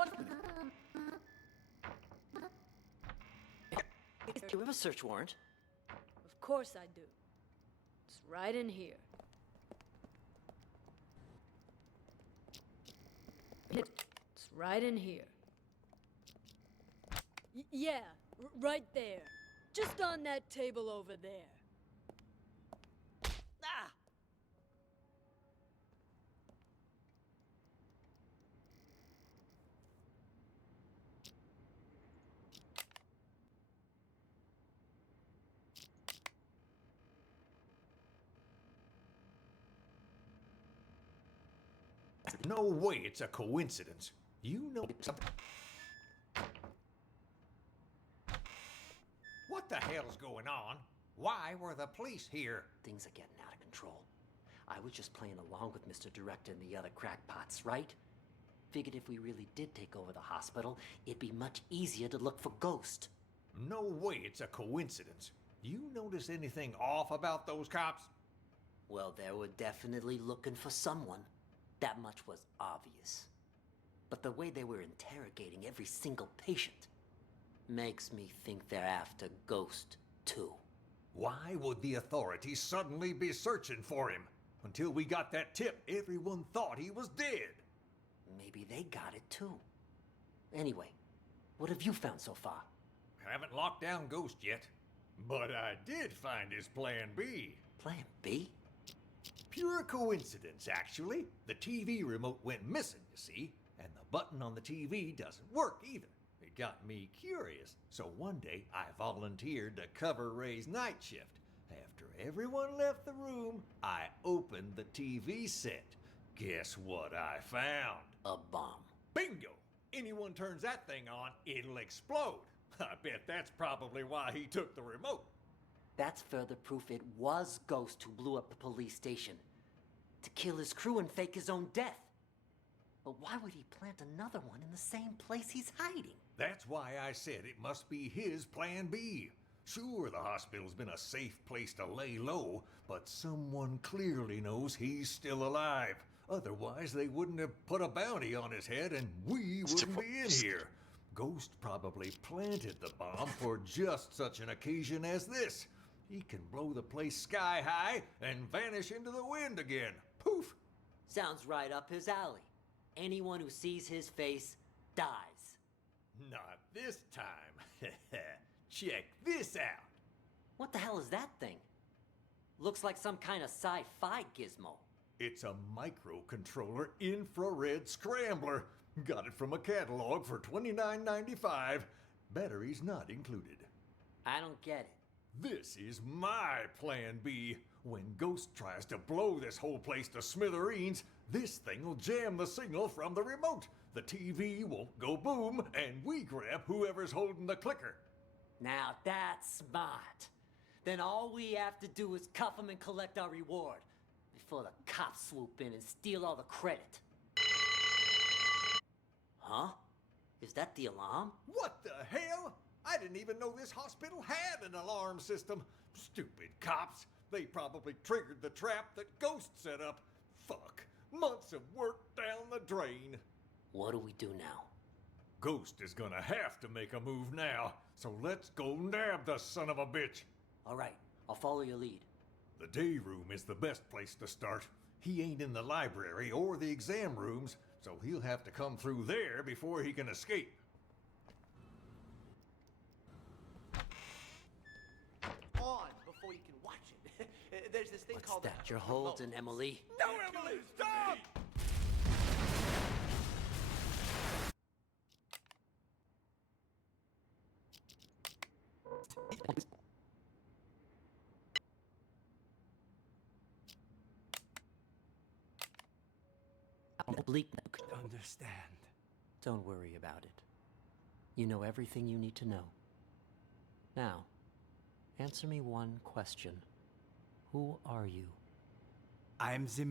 Do you have a search warrant? Of course I do. It's right in here. It's right in here. Yeah, right there. Just on that table over there. Ah! No way it's a coincidence. You know something. What the hell's going on? Why were the police here? Things are getting out of control. I was just playing along with Mr. Director and the other crackpots, right? Figured if we really did take over the hospital, it'd be much easier to look for Ghost. No way it's a coincidence. You notice anything off about those cops? Well, they were definitely looking for someone. That much was obvious. But the way they were interrogating every single patient makes me think they're after Ghost, too. Why would the authorities suddenly be searching for him? Until we got that tip, everyone thought he was dead. Maybe they got it, too. Anyway, what have you found so far? Haven't locked down Ghost yet. But I did find his Plan B. Plan B? Pure coincidence, actually. The TV remote went missing, you see, and the button on the TV doesn't work either. It got me curious, so one day I volunteered to cover Ray's night shift. After everyone left the room, I opened the TV set. Guess what I found? A bomb. Bingo! Anyone turns that thing on, it'll explode. I bet that's probably why he took the remote. That's further proof it was Ghost who blew up the police station. To kill his crew and fake his own death. But why would he plant another one in the same place he's hiding? That's why I said it must be his Plan B. Sure, the hospital's been a safe place to lay low, but someone clearly knows he's still alive. Otherwise, they wouldn't have put a bounty on his head and we wouldn't be in here. Ghost probably planted the bomb for just such an occasion as this. He can blow the place sky high and vanish into the wind again. Poof! Sounds right up his alley. Anyone who sees his face dies. Not this time. Check this out. What the hell is that thing? Looks like some kind of sci-fi gizmo. It's a microcontroller infrared scrambler. Got it from a catalog for $29.95. Batteries not included. I don't get it. This is my Plan B. When Ghost tries to blow this whole place to smithereens, this thing will jam the signal from the remote. The TV won't go boom, and we grab whoever's holding the clicker. Now that's smart. Then all we have to do is cuff him and collect our reward before the cops swoop in and steal all the credit. Huh? Is that the alarm? What the hell? I didn't even know this hospital had an alarm system. Stupid cops. They probably triggered the trap that Ghost set up. Fuck. Months of work down the drain. What do we do now? Ghost is gonna have to make a move now. So let's go nab the son of a bitch. All right, I'll follow your lead. The day room is the best place to start. He ain't in the library or the exam rooms, so he'll have to come through there before he can escape. On before you can watch it. There's this thing What's called that you're holding, Emily? No, Emily, stop! Understand. Don't worry about it. You know everything you need to know. Now, answer me one question. Who are you? I'm the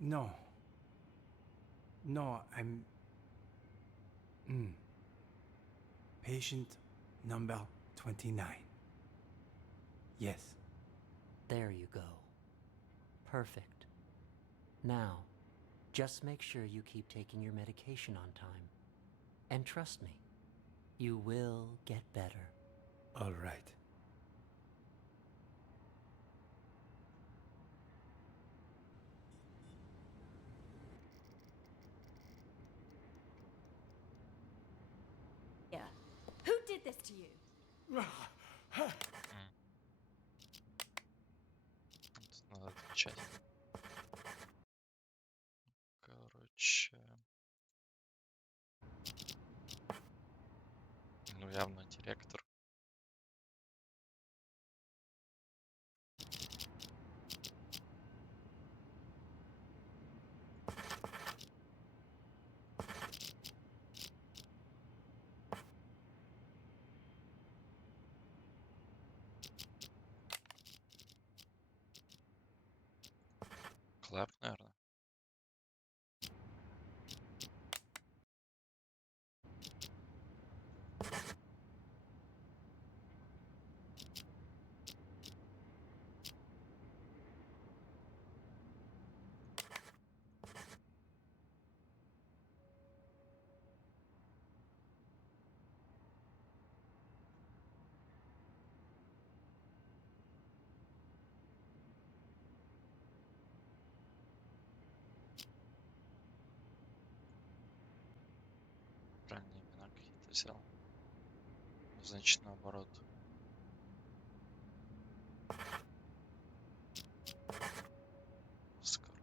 No. No, I'm... Patient number 29. Yes. There you go. Perfect. Now, just make sure you keep taking your medication on time. And trust me, you will get better. All right. Yeah. Who did this to you? Тут надо отвечать. Короче. Ну, явно директор. Клэр, наверное. Правильные имена какие-то взял. Значит, наоборот. Оскар.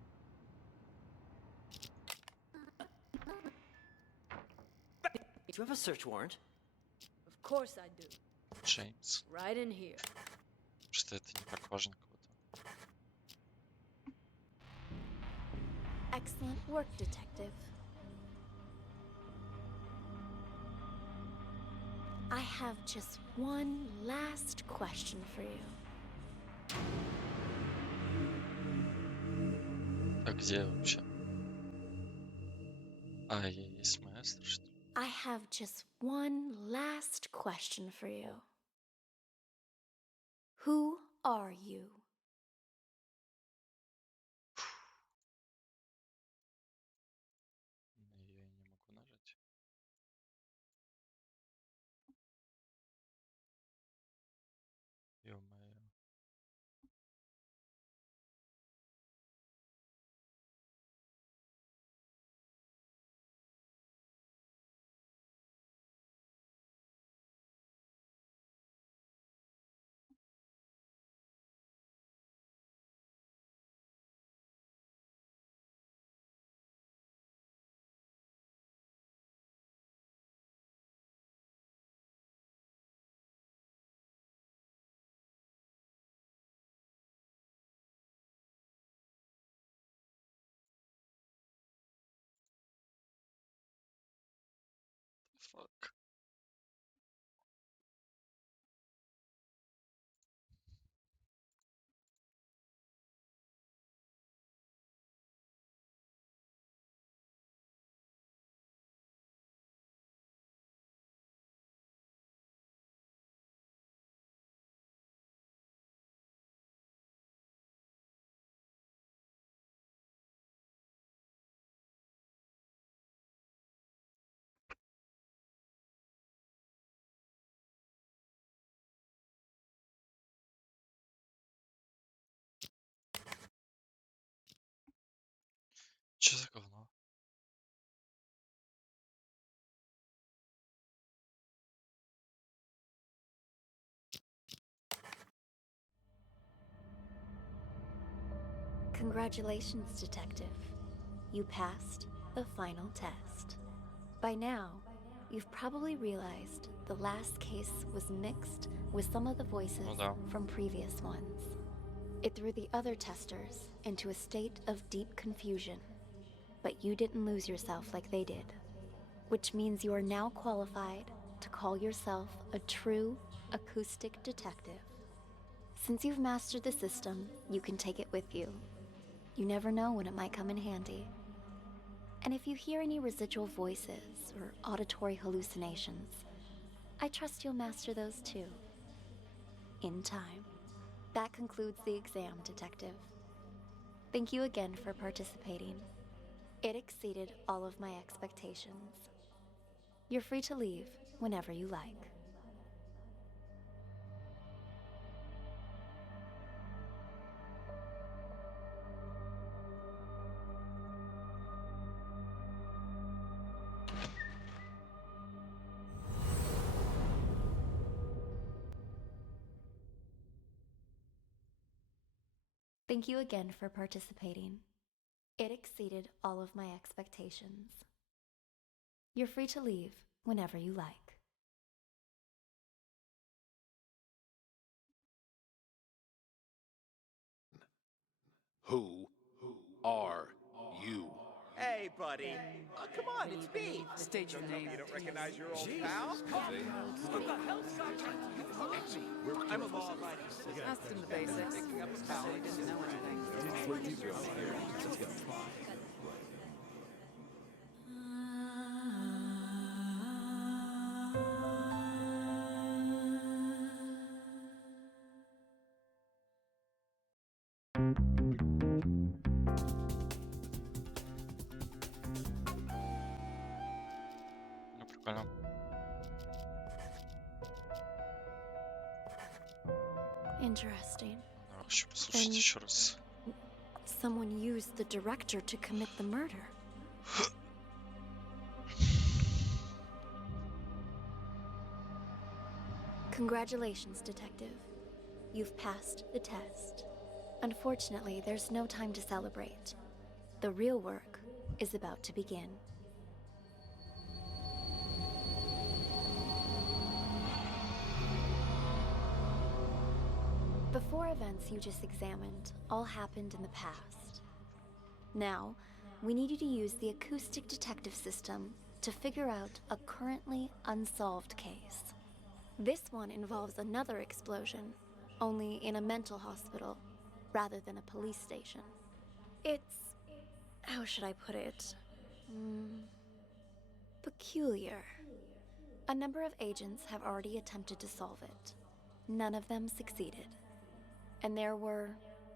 Do you have a search warrant? Of course I do. Джеймс. Right in here. Что это не так важно кого-то. Excellent work, Detective. I have just one last question for you. А где вообще? А, есть маэстро, что ли? I have just one last question for you. Who are you? Я не могу нажать. Ё-моё. Fuck. Чё за говно? Congratulations, Detective. You passed the final test. By now, you've probably realized the last case was mixed with some of the voices from previous ones. It threw the other testers into a state of deep confusion, but you didn't lose yourself like they did, which means you are now qualified to call yourself a true acoustic detective. Since you've mastered the system, you can take it with you. You never know when it might come in handy. And if you hear any residual voices or auditory hallucinations, I trust you'll master those too. In time. That concludes the exam, Detective. Thank you again for participating. It exceeded all of my expectations. You're free to leave whenever you like. Thank you again for participating. It exceeded all of my expectations. You're free to leave whenever you like. Who are you? Hey, buddy. Oh, come on, it's me. State your name. You don't recognize your old pal? What the hell, Scott? You fucked me. I'm a law-abiding. Asked him the basics. Picking up a pal. He didn't know anything. Let's go. Ну, прикольно. Interesting. Ну, хочу послушать And еще раз. someone used the director to commit the murder. Congratulations, Detective. You've passed the test. Unfortunately, there's no time to celebrate. The real work is about to begin. The four events you just examined all happened in the past. Now, we need you to use the acoustic detective system to figure out a currently unsolved case. This one involves another explosion, only in a mental hospital rather than a police station. It's... how should I put it? Peculiar. A number of agents have already attempted to solve it. None of them succeeded. And there were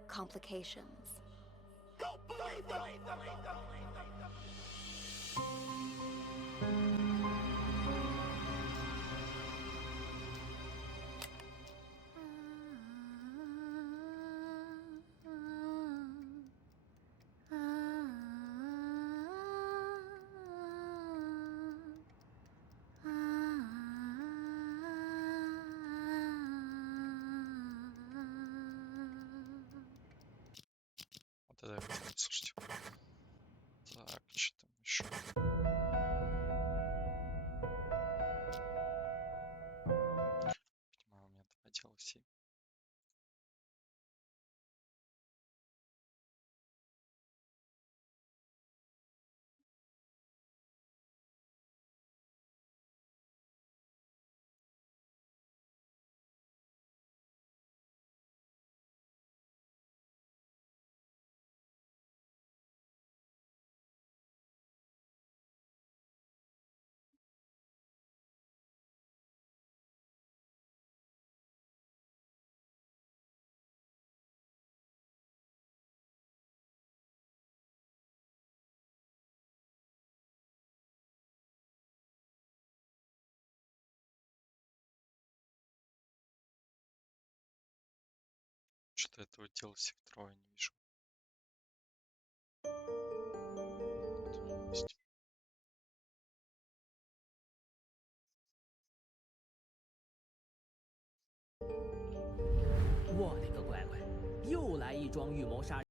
complications. Вот это я хотел послушать. Так, что там еще? Видимо, у меня два DLC. Что-то этого DLC второго не вижу. Вот есть. 我的个乖乖，又来一桩预谋杀人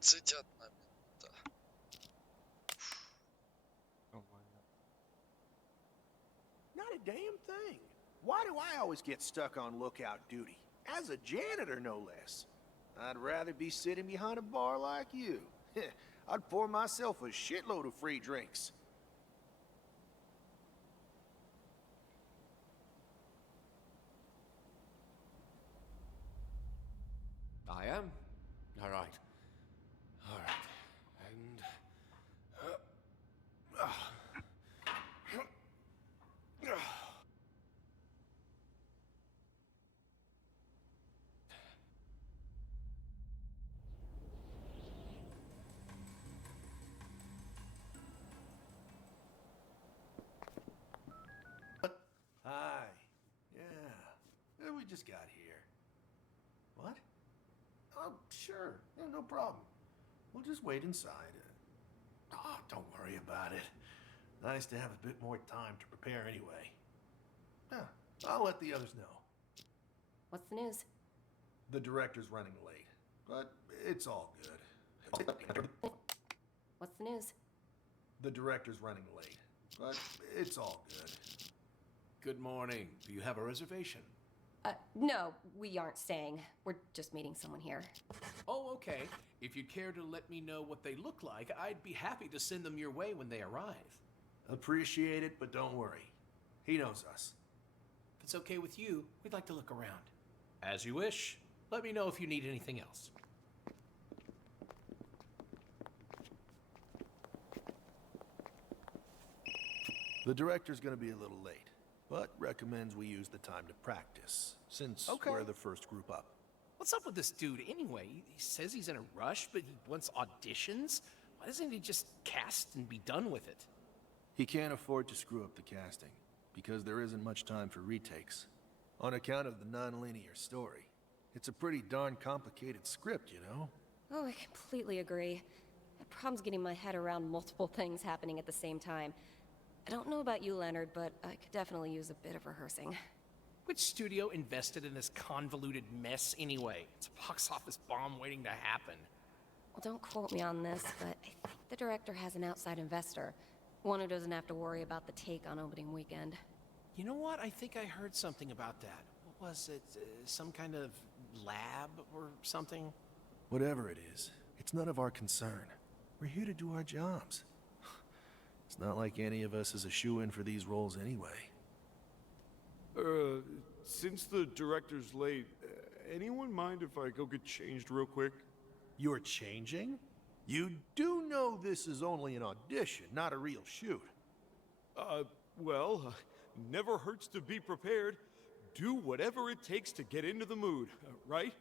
！21 минута. Not a damn thing. Why do I always get stuck on lookout duty? As a janitor, no less. I'd rather be sitting behind a bar like you. I'd pour myself a shitload of free drinks. I am. All right. All right. And... Hi. Yeah. We just got here. What? Oh, sure. Yeah, no problem. We'll just wait inside. Oh, don't worry about it. Nice to have a bit more time to prepare anyway. Yeah, I'll let the others know. What's the news? The director's running late, but it's all good. What's the news? The director's running late, but it's all good. Good morning. Do you have a reservation? No, we aren't staying. We're just meeting someone here. Oh, okay. If you'd care to let me know what they look like, I'd be happy to send them your way when they arrive. Appreciate it, but don't worry. He knows us. If it's okay with you, we'd like to look around. As you wish. Let me know if you need anything else. The director's gonna be a little late, but recommends we use the time to practice, since we're the first group up. What's up with this dude anyway? He says he's in a rush, but he wants auditions? Why doesn't he just cast and be done with it? He can't afford to screw up the casting, because there isn't much time for retakes. On account of the non-linear story. It's a pretty darn complicated script, you know? Oh, I completely agree. My problem's getting my head around multiple things happening at the same time. I don't know about you, Leonard, but I could definitely use a bit of rehearsing. Which studio invested in this convoluted mess anyway? It's a box office bomb waiting to happen. Well, don't quote me on this, but I think the director has an outside investor. One who doesn't have to worry about the take on opening weekend. You know what? I think I heard something about that. What was it? Some kind of lab or something? Whatever it is, it's none of our concern. We're here to do our jobs. It's not like any of us is a shoo-in for these roles anyway. Since the director's late, anyone mind if I go get changed real quick? You're changing? You do know this is only an audition, not a real shoot. Well, never hurts to be prepared. Do whatever it takes to get into the mood, right?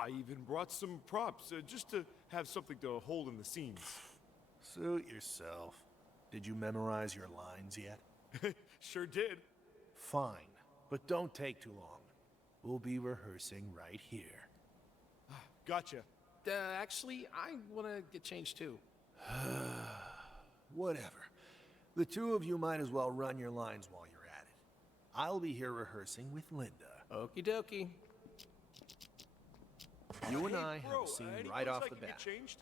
I even brought some props, just to have something to hold in the scenes. Suit yourself. Did you memorize your lines yet? Sure did. Fine, but don't take too long. We'll be rehearsing right here. Gotcha. Actually, I want to get changed too. Whatever. The two of you might as well run your lines while you're at it. I'll be here rehearsing with Linda. Okie dokie. You and I have bro, a scene any right place off I the can get bat. changed?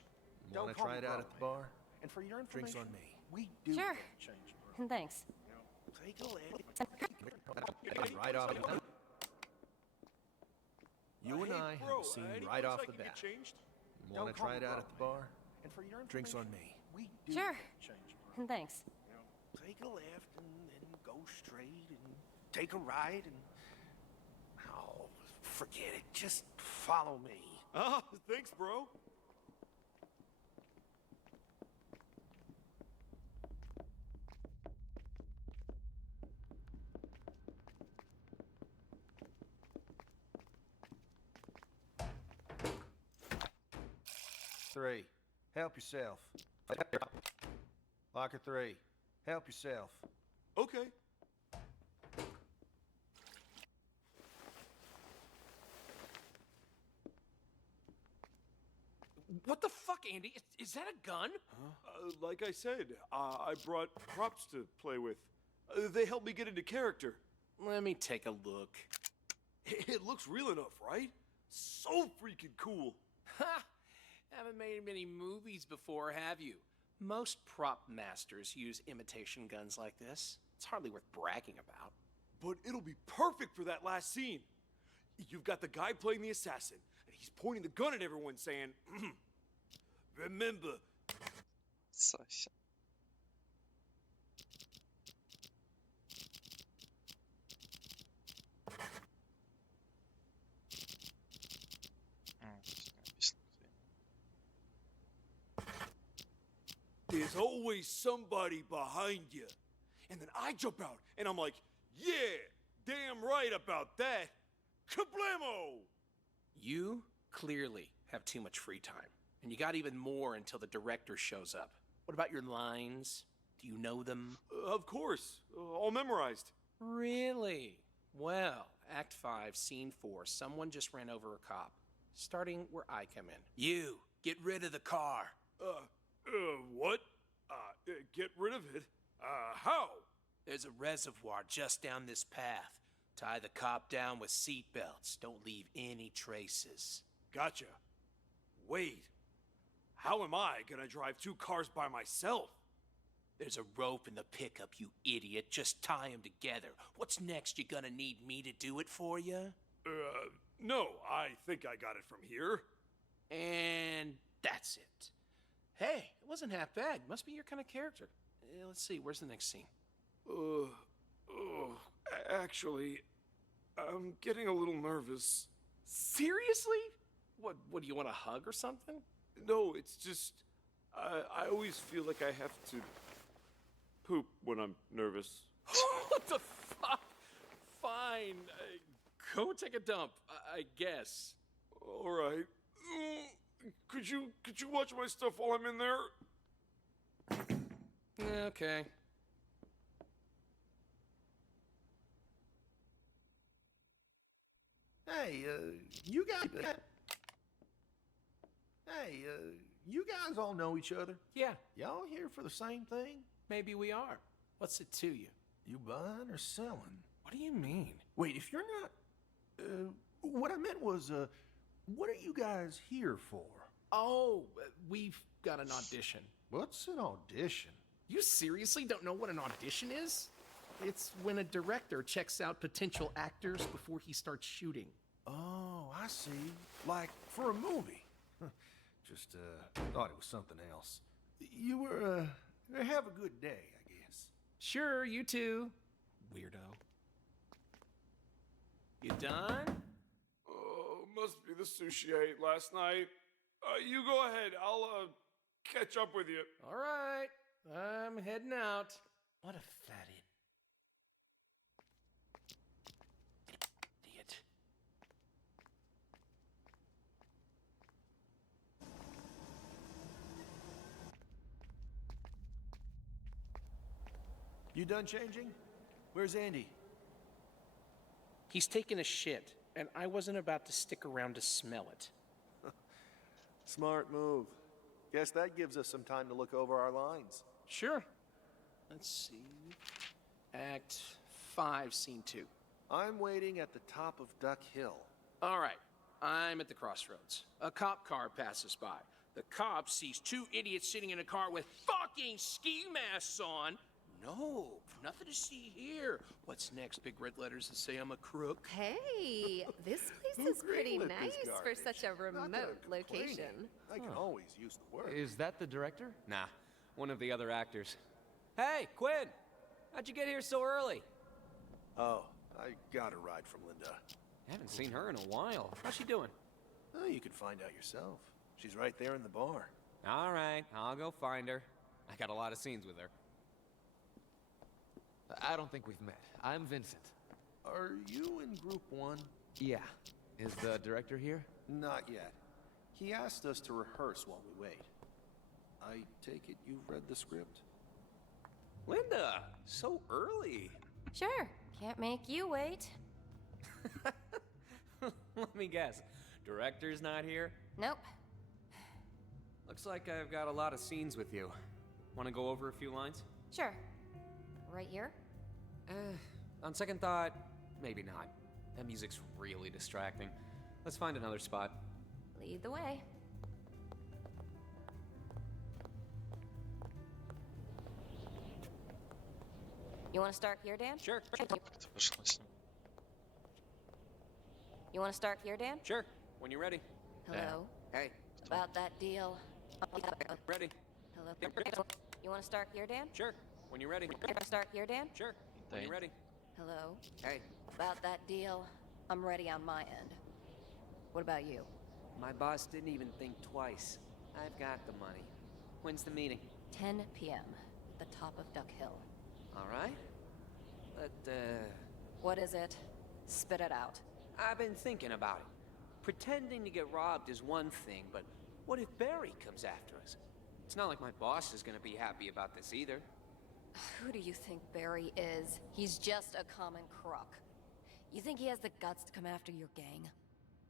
Want to try it out at the bar? And for your Drinks information, on me. we do Sure. change, bro. Thanks. Take a look. Right off the bat. You and Hey, I have bro, a scene any right place off I the can get bat. changed? Want to try it out at the bar? And for your Drinks on information, me. we do Sure. change, bro. Thanks. Take a left and then go straight and take a right and... Oh, forget it. Just follow me. Ah, thanks, bro. Three. Help yourself. Locker 3. Help yourself. Okay. What the fuck, Andy? Is that a gun? Like I said, I brought props to play with. They helped me get into character. Let me take a look. It looks real enough, right? So freaking cool. Ha! Haven't made many movies before, have you? Most prop masters use imitation guns like this. It's hardly worth bragging about. But it'll be perfect for that last scene. You've got the guy playing the assassin, and he's pointing the gun at everyone saying, remember. Сася. Здесь написано, где. there's always somebody behind you. And then I jump out, and I'm like, yeah, damn right about that. Kablamo! You clearly have too much free time. And you got even more until the director shows up. What about your lines? Do you know them? Of course. All memorized. Really? Well, Act 5, Scene 4, someone just ran over a cop. Starting where I come in. You, get rid of the car. What? Get rid of it? How? There's a reservoir just down this path. Tie the cop down with seat belts. Don't leave any traces. Gotcha. Wait. How am I gonna drive 2 cars by myself? There's a rope in the pickup, you idiot. Just tie them together. What's next? You gonna need me to do it for you? No. I think I got it from here. And that's it. Hey, it wasn't half bad. Must be your kind of character. Let's see, where's the next scene? Actually, I'm getting a little nervous. Seriously? What do you want, a hug or something? No, it's just, I always feel like I have to poop when I'm nervous. What the fuck? Fine. Go take a dump, I guess. All right. Could you watch my stuff while I'm in there? Okay. Hey, you guys... Hey, you guys all know each other? Yeah. Y'all here for the same thing? Maybe we are. What's it to you? You buying or selling? What do you mean? Wait, if you're not... what I meant was, what are you guys here for? Oh, we've got an audition. What's an audition? You seriously don't know what an audition is? It's when a director checks out potential actors before he starts shooting. Oh, I see. Like for a movie. Just, thought it was something else. You were, have a good day, I guess. Sure, you too, weirdo. You done? Oh, must be the sushi I ate last night. You go ahead. I'll, catch up with you. All right. I'm heading out. What a fatty. Idiot. You done changing? Where's Andy? He's taking a shit, and I wasn't about to stick around to smell it. Smart move. Guess that gives us some time to look over our lines. Sure. Let's see. Act 5, Scene 2. I'm waiting at the top of Duck Hill. All right. I'm at the crossroads. A cop car passes by. The cop sees 2 idiots sitting in a car with fucking ski masks on. No, nothing to see here. What's next? Big red letters that say I'm a crook? Hey, this place is pretty nice for such a remote location. I can always use the word. Is that the director? Nah, one of the other actors. Hey, Quinn! How'd you get here so early? Oh, I got a ride from Linda. Haven't seen her in a while. How's she doing? Oh, you can find out yourself. She's right there in the bar. All right, I'll go find her. I got a lot of scenes with her. I don't think we've met. I'm Vincent. Are you in Group 1? Yeah. Is the director here? Not yet. He asked us to rehearse while we wait. I take it you've read the script? Linda! So early! Sure. Can't make you wait. Let me guess. Director's not here? Nope. Looks like I've got a lot of scenes with you. Want to go over a few lines? Sure. Right here? On second thought, maybe not. That music's really distracting. Let's find another spot. Lead the way. You want to start here, Dan? Sure. You want to start here, Dan? Sure. When you're ready. Hello? Hey. About that deal. Ready. Hello? You want to start here, Dan? Sure. When you're ready. Start here, Dan? Sure. When you're ready. Hello? Hey. About that deal. I'm ready on my end. What about you? My boss didn't even think twice. I've got the money. When's the meeting? 10 p.m. at the top of Duck Hill. Alright. But, What is it? Spit it out. I've been thinking about it. Pretending to get robbed is one thing, but what if Barry comes after us? It's not like my boss is gonna be happy about this either. Who do you think Barry is? He's just a common crook. You think he has the guts to come after your gang?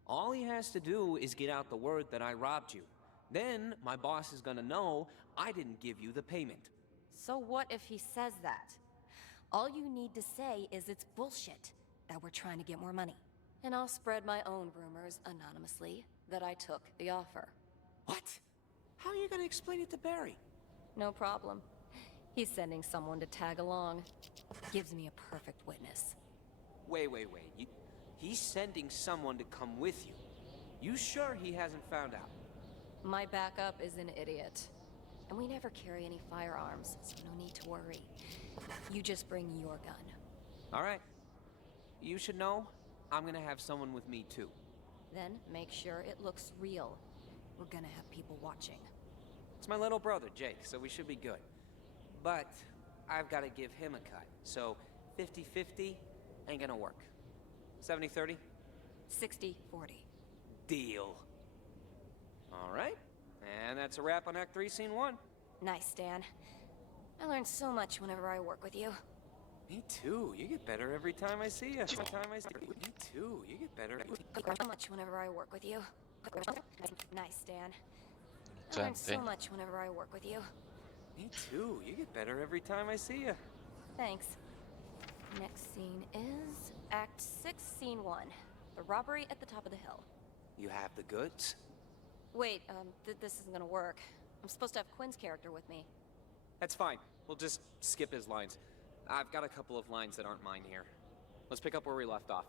All he has to do is get out the word that I robbed you. Then my boss is gonna know I didn't give you the payment. So what if he says that? All you need to say is it's bullshit, that we're trying to get more money. And I'll spread my own rumors anonymously that I took the offer. What? How are you gonna explain it to Barry? No problem. He's sending someone to tag along. Gives me a perfect witness. Wait. He's sending someone to come with you. You sure he hasn't found out? My backup is an idiot. And we never carry any firearms, so no need to worry. You just bring your gun. Alright. You should know, I'm gonna have someone with me too. Then make sure it looks real. We're gonna have people watching. It's my little brother, Jake, so we should be good. But I've gotta give him a cut, so 50-50 ain't gonna work. 70-30? 60-40. Deal. Alright. And that's a wrap on Act 3, Scene 1. Nice, Dan. I learn so much whenever I work with you. Me too. You get better every time I see you. Me too. You get better. So much whenever I work with you. Nice, Dan. I learn so much whenever I work with you. Me too. You get better every time I see you. Thanks. Next scene is Act 6, Scene 1. The robbery at the top of the hill. You have the goods? Wait, this isn't gonna work. I'm supposed to have Quinn's character with me. That's fine. We'll just skip his lines. I've got a couple of lines that aren't mine here. Let's pick up where we left off.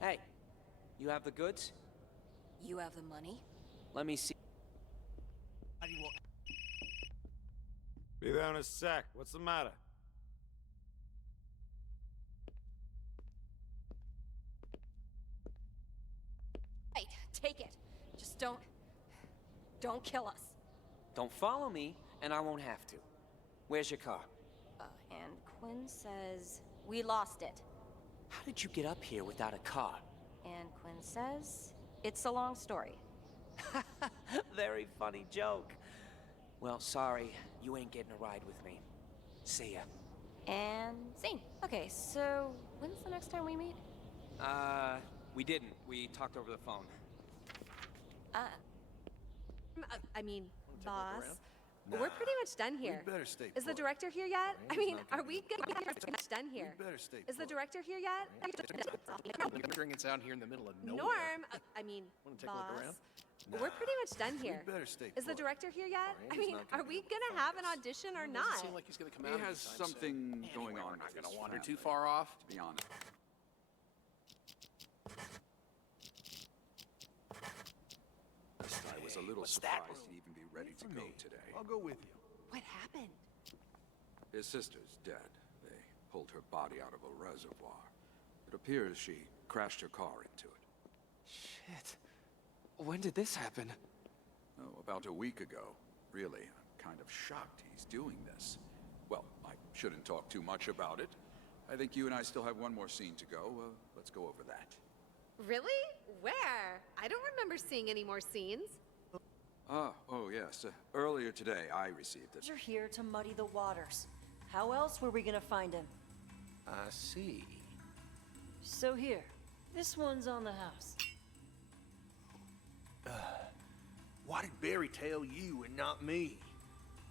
Hey, you have the goods? You have the money? Let me see. Be there in a sec. What's the matter? Right, take it. Just don't kill us. Don't follow me, and I won't have to. Where's your car? And Quinn says we lost it. How did you get up here without a car? And Quinn says it's a long story. Very funny joke. Well, sorry, you ain't getting a ride with me. See ya. And scene. Okay, so when's the next time we meet? We didn't. We talked over the phone. I mean, boss. Nah, We're pretty much done here. We better stay Is the put. director here yet? I mean, are we gonna gonna be pretty much done here? We better stay Is the put. director here yet? Considering it's out here in the middle of nowhere. Norm, I mean, Wanna take a look boss. around? We're pretty much done here. We better stay Is the put. director here yet? I He's mean, not gonna are be we able to gonna have an audition or not? Doesn't seem like he's gonna come out. He has something going on. We're not with gonna his wander family, too far off. To be honest. I was a little surprised to even be ready to go today. I'll go with you. What happened? His sister's dead. They pulled her body out of a reservoir. It appears she crashed her car into it. Shit. When did this happen? Oh, about a week ago. Really, I'm kind of shocked he's doing this. Well, I shouldn't talk too much about it. I think you and I still have one more scene to go. Let's go over that. Really? Where? I don't remember seeing any more scenes. Oh yes. Earlier today, I received it. You're here to muddy the waters. How else were we gonna find him? I see. So here, this one's on the house. Why did Barry tell you and not me?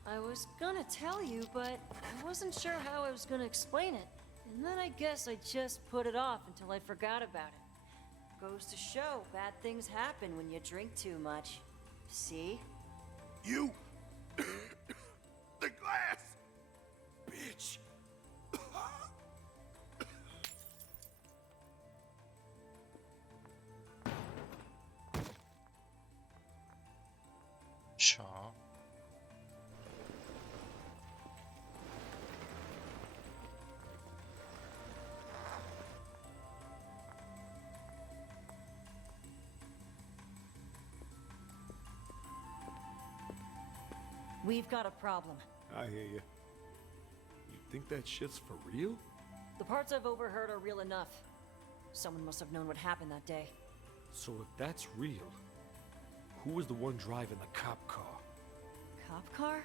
I was gonna tell you, but I wasn't sure how I was gonna explain it. And then I guess I just put it off until I forgot about it. Goes to show, bad things happen when you drink too much. See? You! The glass! Bitch! Sure. We've got a problem. I hear you. You think that shit's for real? The parts I've overheard are real enough. Someone must have known what happened that day. So if that's real, who was the one driving the cop car? Cop car?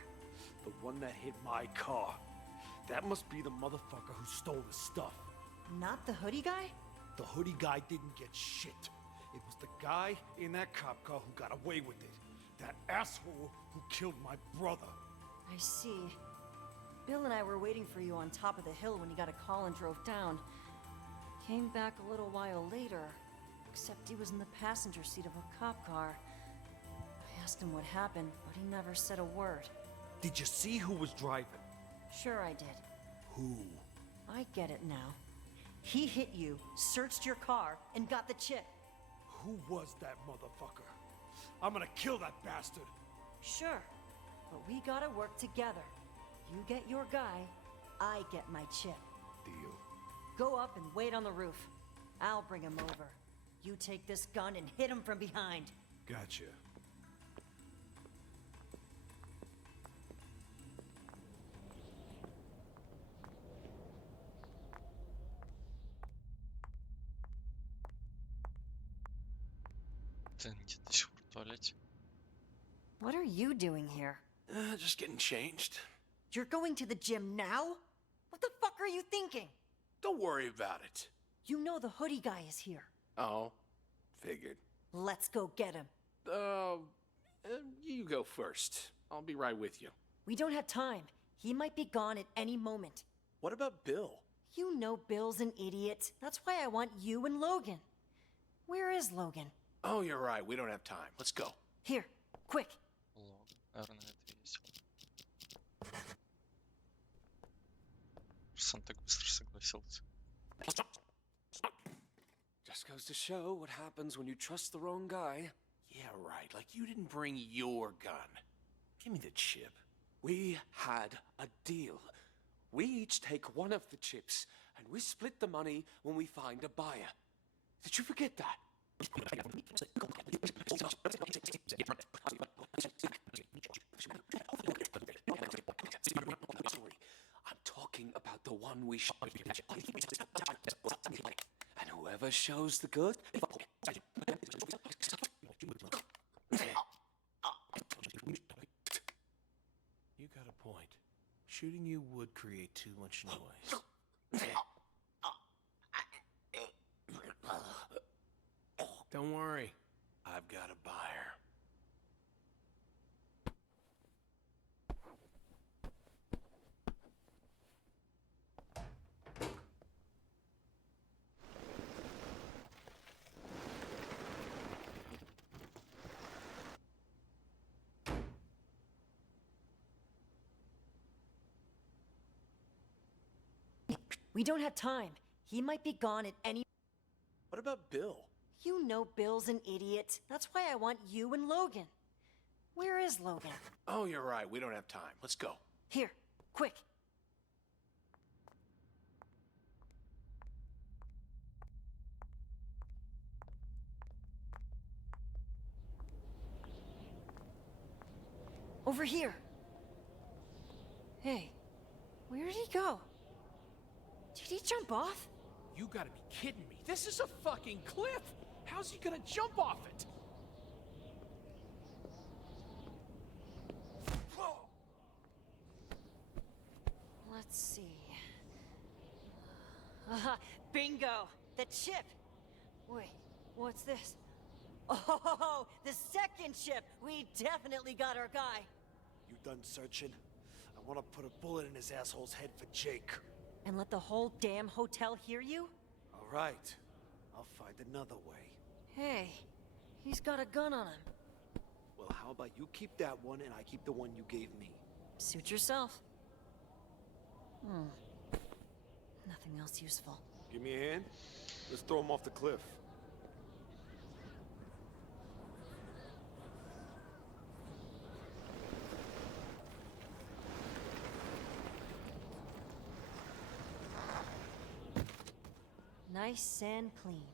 The one that hit my car. That must be the motherfucker who stole the stuff. Not the hoodie guy? The hoodie guy didn't get shit. It was the guy in that cop car who got away with it. That asshole who killed my brother. I see. Bill and I were waiting for you on top of the hill when you got a call and drove down. Came back a little while later, except he was in the passenger seat of a cop car. I asked him what happened, but he never said a word. Did you see who was driving? Sure I did. Who? I get it now. He hit you, searched your car, and got the chip. Who was that motherfucker? I'm gonna kill that bastard. Sure, but we gotta work together. You get your guy, I get my chip. Deal. Go up and wait on the roof. I'll bring him over. You take this gun and hit him from behind. Gotcha. Ты где до сих пор в туалете? What are you doing here? Just getting changed. You're going to the gym now? What the fuck are you thinking? Don't worry about it. You know the hoodie guy is here. Oh, figured. Let's go get him. You go first. I'll be right with you. We don't have time. He might be gone at any moment. What about Bill? You know Bill's an idiot. That's why I want you and Logan. Where is Logan? Oh, you're right. We don't have time. Let's go. Here, quick. Наверное, это весело. Сам так быстро согласился. Just goes to show what happens when you trust the wrong guy. Yeah, right. Like you didn't bring your gun. Give me the chip. We had a deal. We each take one of the chips, and we split the money when we find a buyer. Did you forget that? I'm talking about the one we shot. And whoever shows the good. You got a point. Shooting you would create too much noise. Don't worry, I've got a buyer. We don't have time. He might be gone at any... What about Bill? You know Bill's an idiot. That's why I want you and Logan. Where is Logan? Oh, you're right. We don't have time. Let's go. Here, quick. Over here. Hey, where did he go? Did he jump off? You gotta be kidding me. This is a fucking cliff. How's he gonna jump off it? Let's see. Bingo! The chip! Wait, what's this? Oh, the second chip! We definitely got our guy. You done searching? I want to put a bullet in his asshole's head for Jake. And let the whole damn hotel hear you? All right. I'll find another way. Hey, he's got a gun on him. Well, how about you keep that one and I keep the one you gave me? Suit yourself. Nothing else useful. Give me a hand. Let's throw him off the cliff. Nice and clean.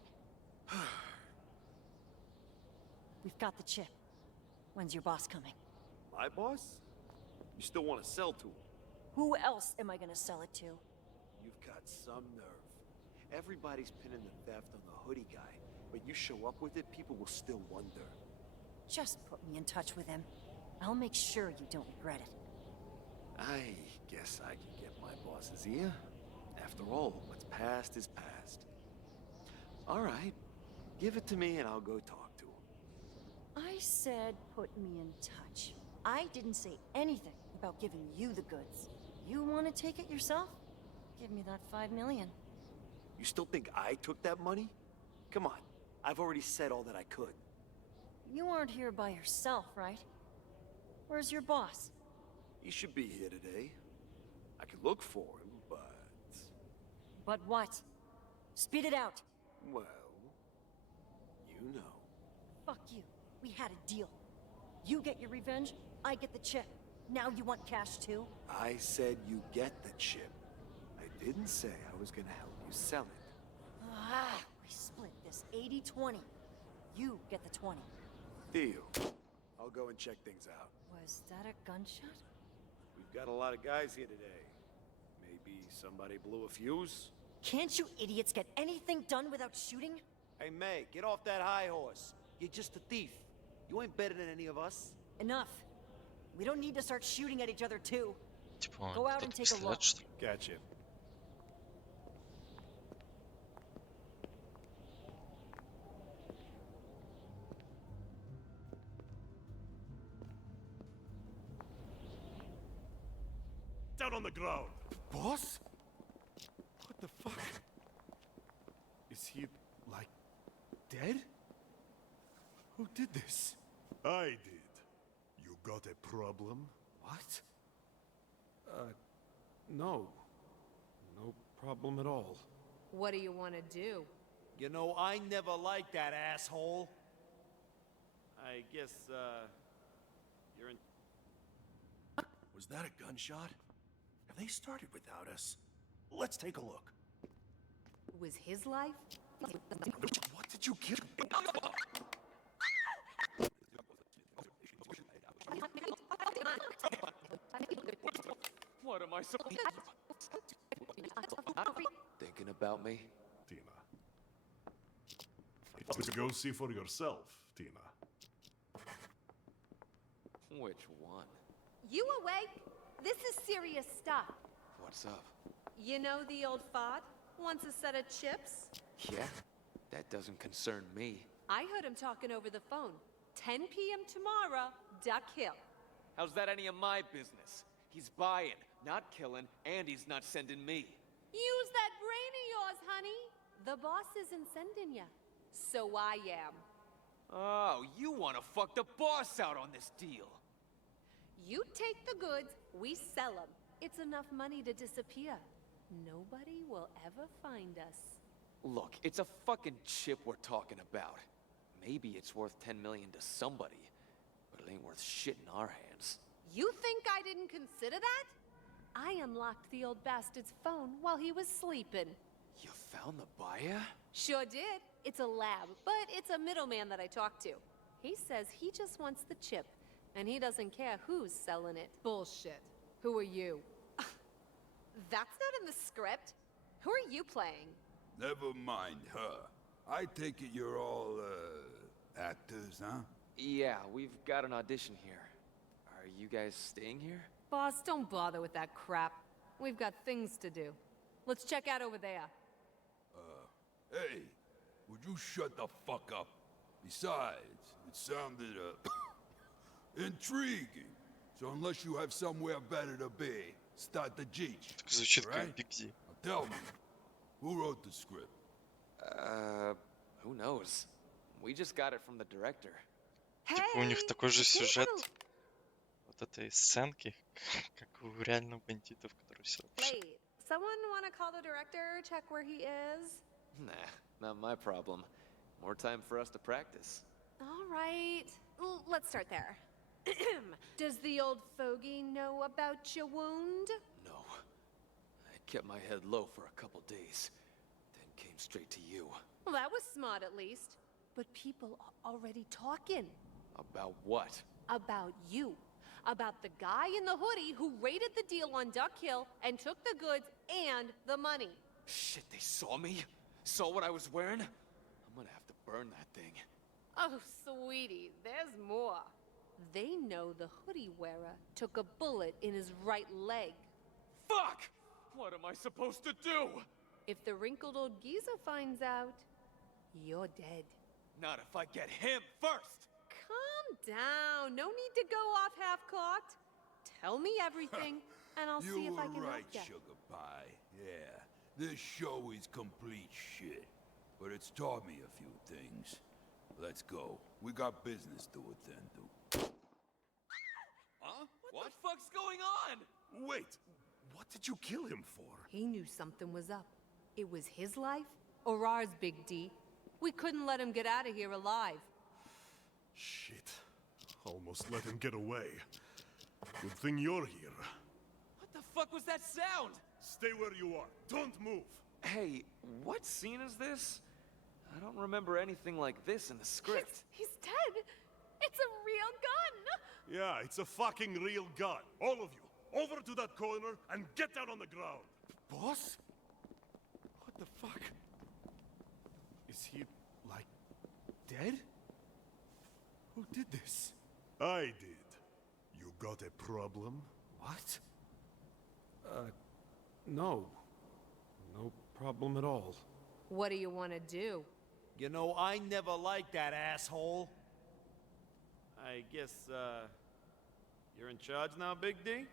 We've got the chip. When's your boss coming? My boss? You still want to sell to him? Who else am I gonna sell it to? You've got some nerve. Everybody's pinning the theft on the hoodie guy, but you show up with it, people will still wonder. Just put me in touch with him. I'll make sure you don't regret it. I guess I can get my boss's ear. After all, what's past is past. All right, give it to me and I'll go talk to him. I said put me in touch. I didn't say anything about giving you the goods. You want to take it yourself? Give me that $5 million. You still think I took that money? Come on, I've already said all that I could. You aren't here by yourself, right? Where's your boss? He should be here today. I could look for him, but... But what? Spit it out. Well, you know. Fuck you. We had a deal. You get your revenge, I get the chip. Now you want cash too? I said you get the chip. I didn't say I was gonna help you sell it. Ah, we split this 80-20. You get the 20. Deal. I'll go and check things out. Was that a gunshot? We've got a lot of guys here today. Maybe somebody blew a fuse? Can't you idiots get anything done without shooting? Hey, May, get off that high horse. You're just a thief. You ain't better than any of us. Enough. We don't need to start shooting at each other too. Типа, Go out and кто-то take a look. пистолет, что ли? Gotcha. Down on the ground. Boss? What the fuck? Is he, like, dead? Who did this? I did. You got a problem? What? No. No problem at all. What do you want to do? You know, I never liked that asshole. I guess, you're in... Was that a gunshot? Have they started without us? Let's take a look. Was his life? What did you kill? What am I supposed Thinking about me? Tina. To go see for yourself, Tina. Which one? You awake? This is serious stuff. What's up? You know the old fart wants a set of chips? Yeah? That doesn't concern me. I heard him talking over the phone. 10 p.m. tomorrow, Duck Hill. How's that any of my business? He's buying, not killing, and he's not sending me. Use that brain of yours, honey. The boss isn't sending ya. So I am. Oh, you want to fuck the boss out on this deal. You take the goods, we sell them. It's enough money to disappear. Nobody will ever find us. Look, it's a fucking chip we're talking about. Maybe it's worth 10 million to somebody, but it ain't worth shit in our hands. You think I didn't consider that? I unlocked the old bastard's phone while he was sleeping. You found the buyer? Sure did. It's a lab, but it's a middleman that I talked to. He says he just wants the chip, and he doesn't care who's selling it. Bullshit. Who are you? That's not in the script. Who are you playing? Never mind her. I take it you're all, actors, huh? Yeah, we've got an audition here. Are you guys staying here? Boss, don't bother with that crap. We've got things to do. Let's check out over there. Hey, would you shut the fuck up? Besides, it sounded, intriguing. So unless you have somewhere better to be, start the jeech. Так звучит как Right? Big D. Now tell me, who wrote the script? Who knows? We just got it from the director. Типа у них такой же сюжет вот этой сценки, как у реальных бандитов, которые все Wait, someone want to call the director, check where he is? Nah, not my problem. More time for us to practice. All right, let's start there. Does the old fogey know about your wound? No. I kept my head low for a couple days, then came straight to you. Well, that was smart at least. But people are already talking. About what? About you. about the guy in the hoodie who raided the deal on Duck Hill and took the goods and the money. Shit, they saw me? Saw what I was wearing? I'm gonna have to burn that thing. Oh, sweetie, there's more. They know the hoodie wearer took a bullet in his right leg. Fuck! What am I supposed to do? If the wrinkled old geezer finds out, you're dead. Not if I get him first! Calm down. No need to go off half-cocked. Tell me everything, and I'll see if I can help you. Sugar Pie. Yeah, this show is complete shit. But it's taught me a few things. Let's go. We got business to attend to. Huh? What the fuck's going on? Wait, what did you kill him for? He knew something was up. It was his life or ours, Big D. We couldn't let him get out of here alive. Shit. Almost let him get away. Good thing you're here. What the fuck was that sound? Stay where you are. Don't move. Hey, what scene is this? I don't remember anything like this in the script. He's dead. It's a real gun. Yeah, it's a fucking real gun. All of you, over to that corner and get down on the ground. Boss? What the fuck? Is he, like, dead? Who did this? I did. You got a problem? What? No. No problem at all. What do you want to do? You know, I never liked that asshole. I guess, you're in charge now, Big D?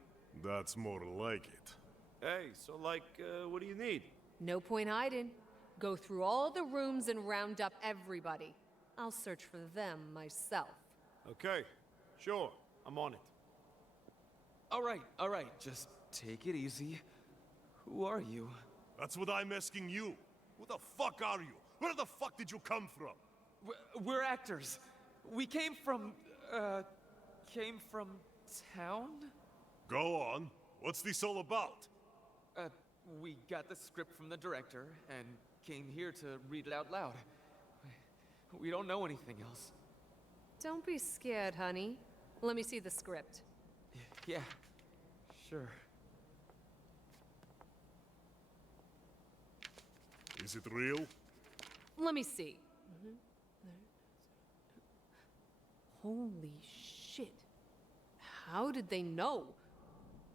That's more like it. Hey, so like, what do you need? No point hiding. Go through all the rooms and round up everybody. I'll search for them myself. Okay, sure, I'm on it. All right, just take it easy. Who are you? That's what I'm asking you. Who the fuck are you? Where the fuck did you come from? We're actors. We came from town? Go on. What's this all about? We got the script from the director and came here to read it out loud. We don't know anything else. Don't be scared, honey. Let me see the script. Yeah, sure. Is it real? Let me see. Holy shit. How did they know?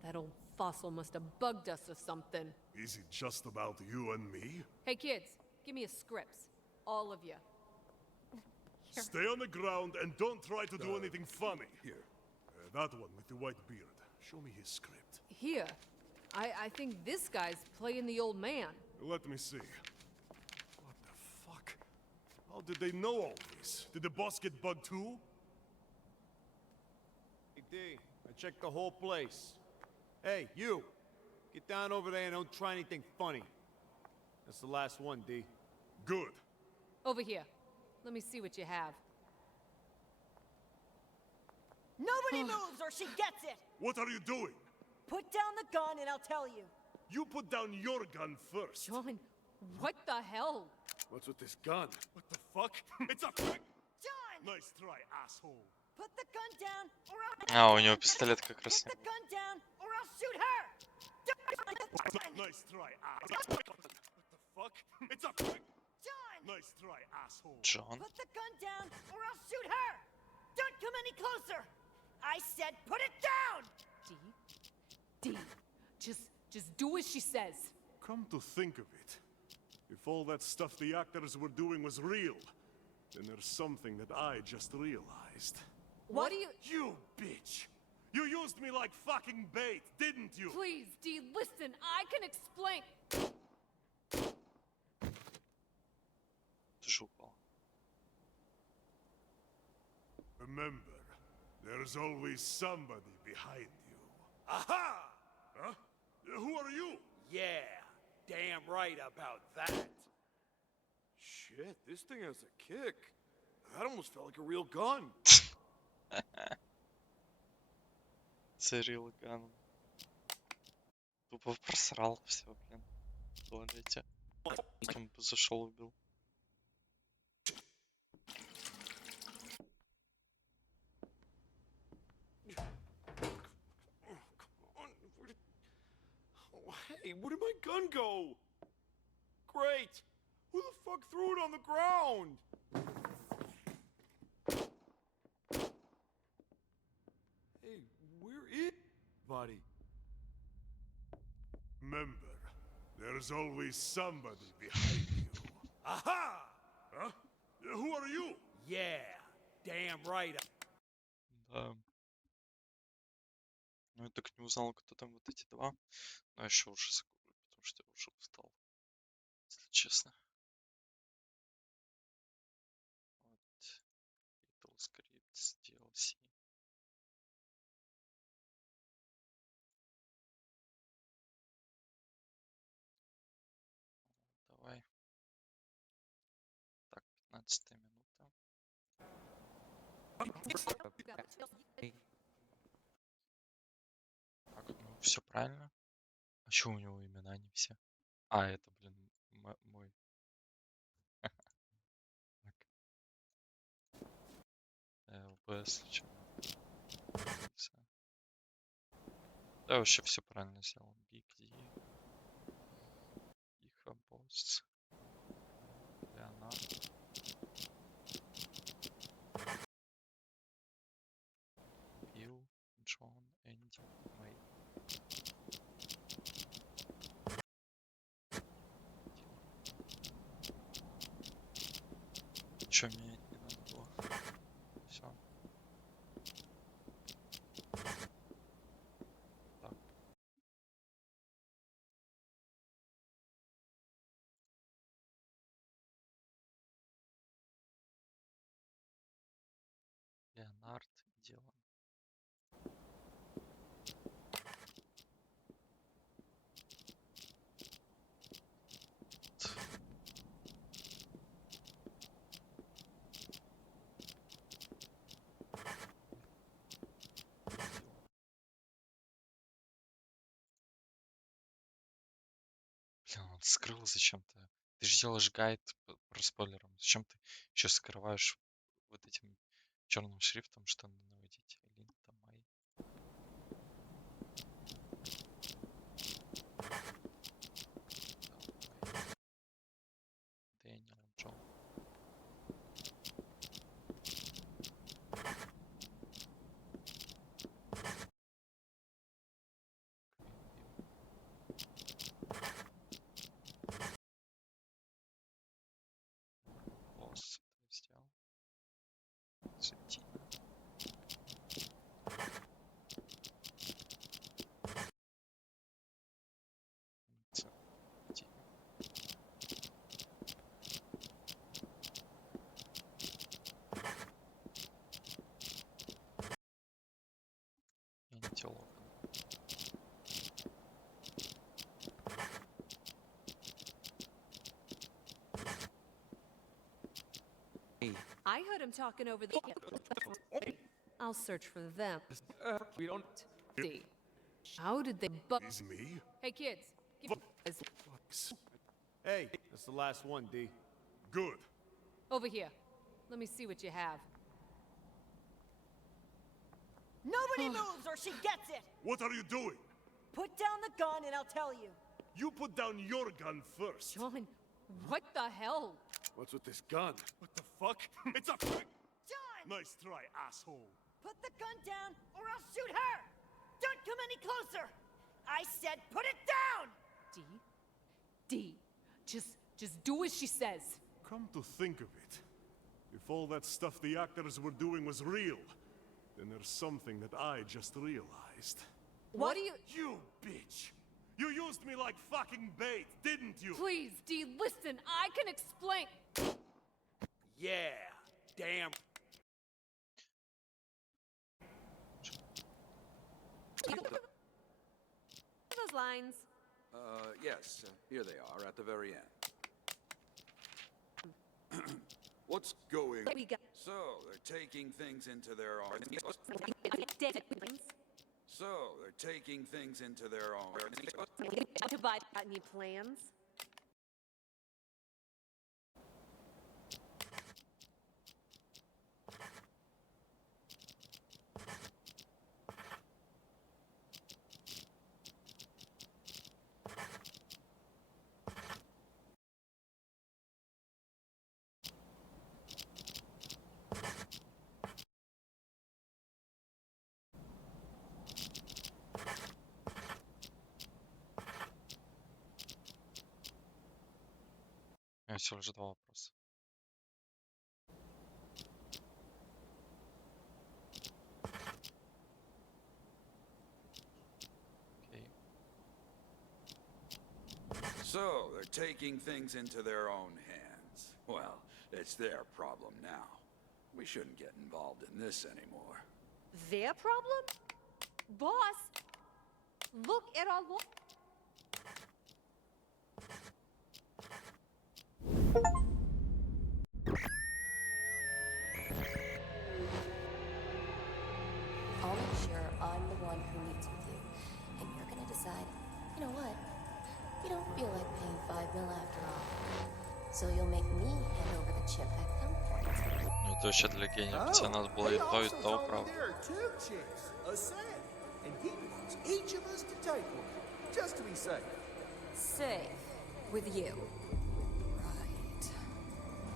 That old fossil must have bugged us or something. Is it just about you and me? Hey kids, give me a scripts. All of you. Here. Stay on the ground and don't try to do anything funny. Here. That one with the white beard. Show me his script. Here. I think this guy's playing the old man. Let me see. What the fuck? How did they know all this? Did the boss get bugged too? Hey, D, I checked the whole place. Hey, you! Get down over there and don't try anything funny. That's the last one, D. Good. Over here. Let me see what you have. Nobody moves or she gets it! What are you doing? Put down the gun and I'll tell you. You put down your gun first. John, what the hell? What's with this gun? What the fuck? It's a... John! Nice try, asshole. Put the gun down or А, у него пистолет как раз. Put the gun down or I'll shoot her! Nice try, asshole. What the fuck? It's a... John! Nice try, asshole. John. Put the gun down or I'll shoot her! Don't come any closer! I said put it down! D, just do as she says. Come to think of it, if all that stuff the actors were doing was real, then there's something that I just realized. What do you... You bitch! You used me like fucking bait, didn't you? Please, D, listen, I can explain... Тоже упал. Remember, there's always somebody behind you. Aha! Huh? Who are you? Yeah, damn right about that. Shit, this thing has a kick. That almost felt like a real gun. Цирил Ган. Тупо просрал все, блин. В туалете. Потом зашел убил. Hey, where did my gun go? Great! Who the fuck threw it on the ground? Hey, where is... buddy? Remember, there's always somebody behind you. Aha! Huh? Who are you? Yeah, damn right. Да. Ну, я так не узнал, кто там вот эти два. Но еще уже загуглю, потому что я уже устал, если честно. Вот. Title Scripts, DLC. Давай. Так, 15 минута. Так, ну все правильно. А что у него имена не все? А, это, блин, мой. Так. ЛБС случайно. Да, вообще все правильно сделал. Big D. Иха Босс. Леонард. Билл. Джон. Энди. Мэй. Ничего менять не надо было. Все. Так. Леонард. Дилан. Блин, он скрыл зачем-то. Ты же делаешь гайд про спойлером. Зачем ты еще скрываешь вот этим черным шрифтом, что надо наводить? Линта Май. Дэниел Джон. Босс это сделал. Светина. Энди Логан. I heard him talking over the. I'll search for them. We don't... See. How did they? Is me? Hey kids. Hey, that's the last one, D. Good. Over here. Let me see what you have. Nobody moves or she gets it! What are you doing? Put down the gun and I'll tell you. You put down your gun first. John, what the hell? What's with this gun? What the fuck? It's a... John! Nice try, asshole. Put the gun down or I'll shoot her! Don't come any closer! I said put it down! D, just do as she says. Come to think of it, if all that stuff the actors were doing was real, then there's something that I just realized. What do you... You bitch! You used me like fucking bait, didn't you? Please, D, listen, I can explain. Yeah, damn. Those lines. Yes, here they are at the very end. What's going... We got... So, they're taking things into their own... So, they're taking things into their own... To buy any plans? всего лишь 2 вопроса. Окей. So, they're taking things into their own hands. Well, it's their problem now. We shouldn't get involved in this anymore. Their problem? Boss, look at our I'll make sure I'm the one who meets with you. And you're gonna decide, you know what? You don't feel like paying $5 mil after all. So you'll make me hand over the chip at gunpoint. Ну, это вообще для гения, ведь надо было и то, правда. There are 2 chips, a set, and he wants each of us to take one, just to be safe. Safe. With you. Right.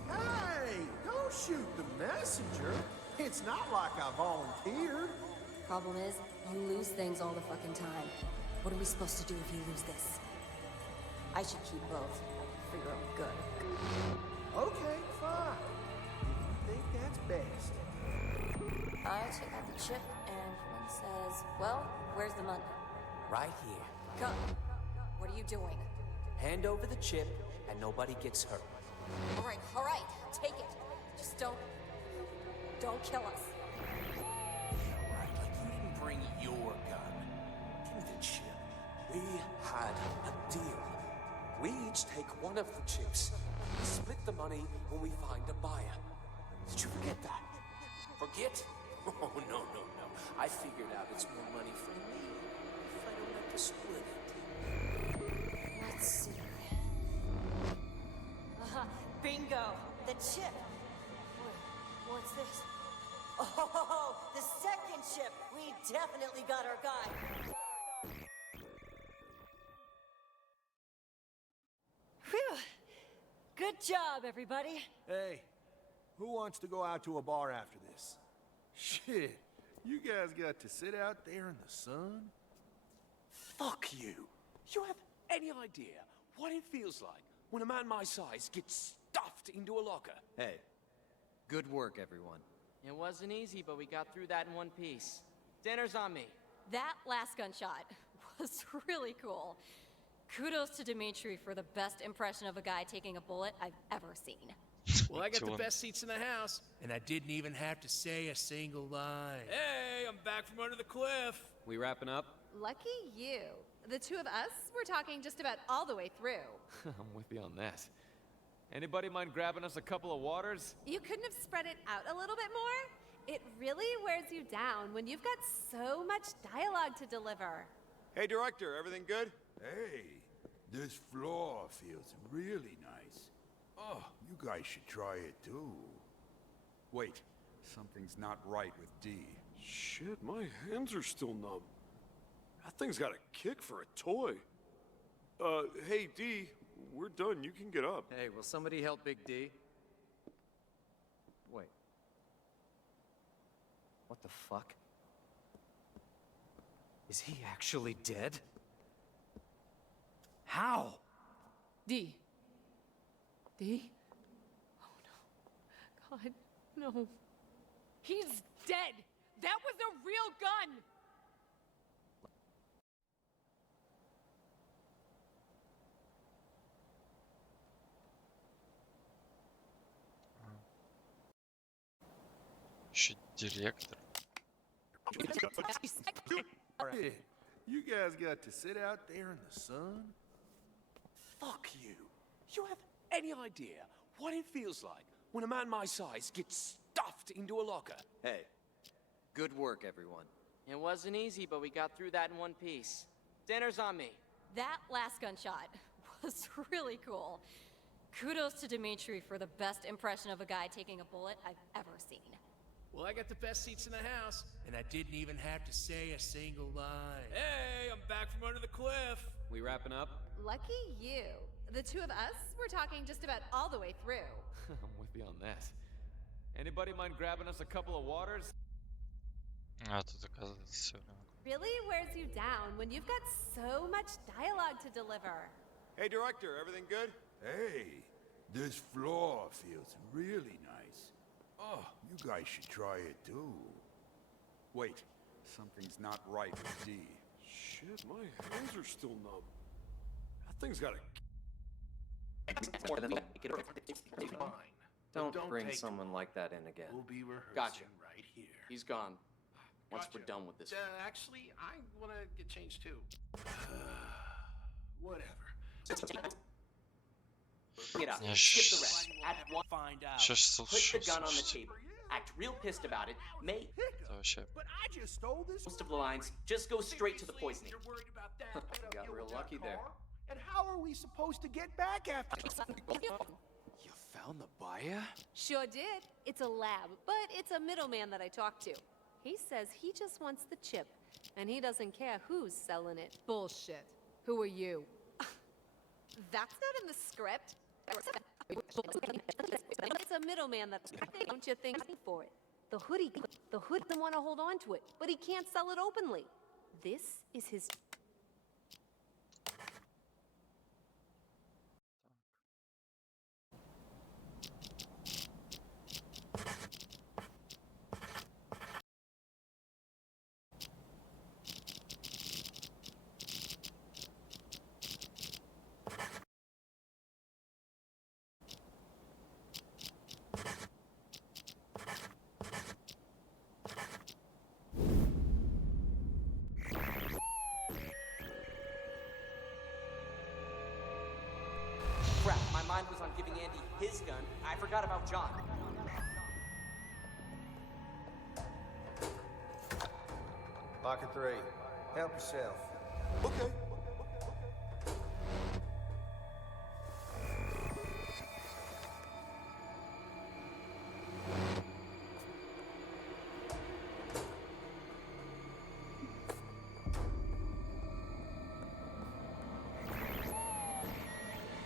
Hey, don't shoot the messenger. It's not like I volunteered. Problem is, you lose things all the fucking time. What are we supposed to do if you lose this? I should keep both. For your own good. Okay, fine. If you think that's best. I check out the chip, and one says, well, where's the money? Right here. Go. What are you doing? Hand over the chip, and nobody gets hurt. All right, take it. Just don't kill us. Right, like you didn't bring your gun. Give me the chip. We had a deal. We each take one of the chips. Split the money when we find a buyer. Did you forget that? Forget? Oh, no. I figured out it's more money for me if I don't have to split it. Let's see. Bingo! The chip! Wait, what's this? Oh, the second chip! We definitely got our guy. Phew! Good job, everybody. Hey, who wants to go out to a bar after this? Shit, you guys got to sit out there in the sun? Fuck you. You have any idea what it feels like when a man my size gets stuffed into a locker? Hey, good work, everyone. It wasn't easy, but we got through that in one piece. Dinner's on me. That last gunshot was really cool. Kudos to Dimitri for the best impression of a guy taking a bullet I've ever seen. Well, I got the best seats in the house, and I didn't even have to say a single line. Hey, I'm back from under the cliff. We wrapping up? Lucky you. The 2 of us were talking just about all the way through. I'm with you on that. Anybody mind grabbing us a couple of waters? You couldn't have spread it out a little bit more? It really wears you down when you've got so much dialogue to deliver. Hey, director, everything good? Hey, this floor feels really nice. Oh, you guys should try it too. Wait, something's not right with D. Shit, my hands are still numb. That thing's got a kick for a toy. Hey, D, we're done. You can get up. Hey, will somebody help Big D? Wait. What the fuck? Is he actually dead? How? D? Oh no. God, no. He's dead! That was a real gun! Еще директор. You guys got to sit out there in the sun? Fuck you. You have any idea what it feels like when a man my size gets stuffed into a locker? Hey, good work, everyone. It wasn't easy, but we got through that in one piece. Dinner's on me. That last gunshot was really cool. Kudos to Dimitri for the best impression of a guy taking a bullet I've ever seen. Well, I got the best seats in the house, and I didn't even have to say a single line. Hey, I'm back from under the cliff. We wrapping up? Lucky you. The 2 of us were talking just about all the way through. I'm with you on that. Anybody mind grabbing us a couple of waters? А тут оказывается все время. Really wears you down when you've got so much dialogue to deliver. Hey, director, everything good? Hey, This floor feels really nice. Oh, you guys should try it too. Wait, something's not right with D. Shit, my hands are still numb. That thing's got a... Fine. Don't bring someone like that in again. We'll be rehearsing Gotcha. right here. He's gone. Once Gotcha. we're done with this. Actually, I want to get changed too. Whatever. Get up. Я Skip the rest. Add one. Find out. Сейчас Put the слушаю, gun on the слушайте. table. Act real pissed about it. Make Это вообще... But I just stole this. most of the lines. Just go straight to the poisoning. You're worried about that. Got real lucky there. And how are we supposed to get back after? You found the buyer? Sure did. It's a lab, but it's a middleman that I talked to. He says he just wants the chip, and he doesn't care who's selling it. Bullshit. Who are you? That's not in the script. It's a middleman that don't you think for it? The hood doesn't want to hold on to it, but he can't sell it openly. This is his. Crap, my mind was on giving Andy his gun. I forgot about John. Locker 3. Help yourself. Okay.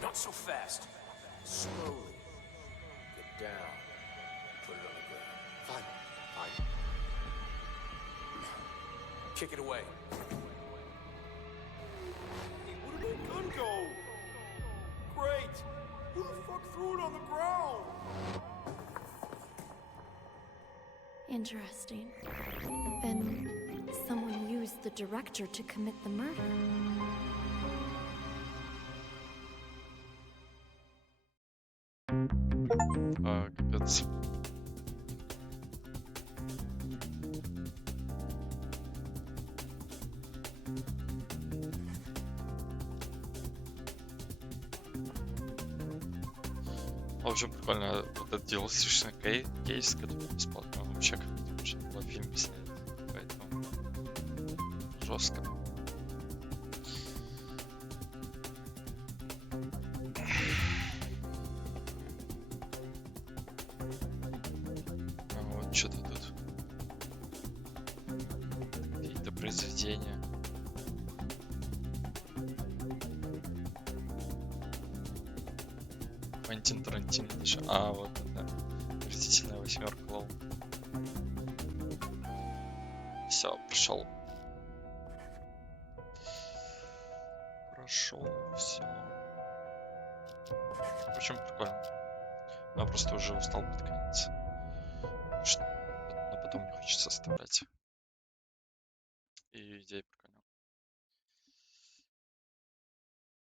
Not so fast. Slowly. Get down. Put it on the ground. Fine, fine. Kick it away. Hey, where did that gun go? Great. Who the fuck threw it on the ground? Interesting. Then someone used the director to commit the murder. Капец. В общем, прикольно вот этот DLC-шный кейс, который бесплатно, он вообще как-то можно было фильм снять, поэтому жестко. А вот что-то тут какие-то произведения. Квентин Тарантино даже. А, вот это. Мстительная восьмерка, лол. Все, прошел. Прошел все. В общем, прикольно. Я просто уже устал под конец. Но потом не хочется оставлять. И идея прикольная.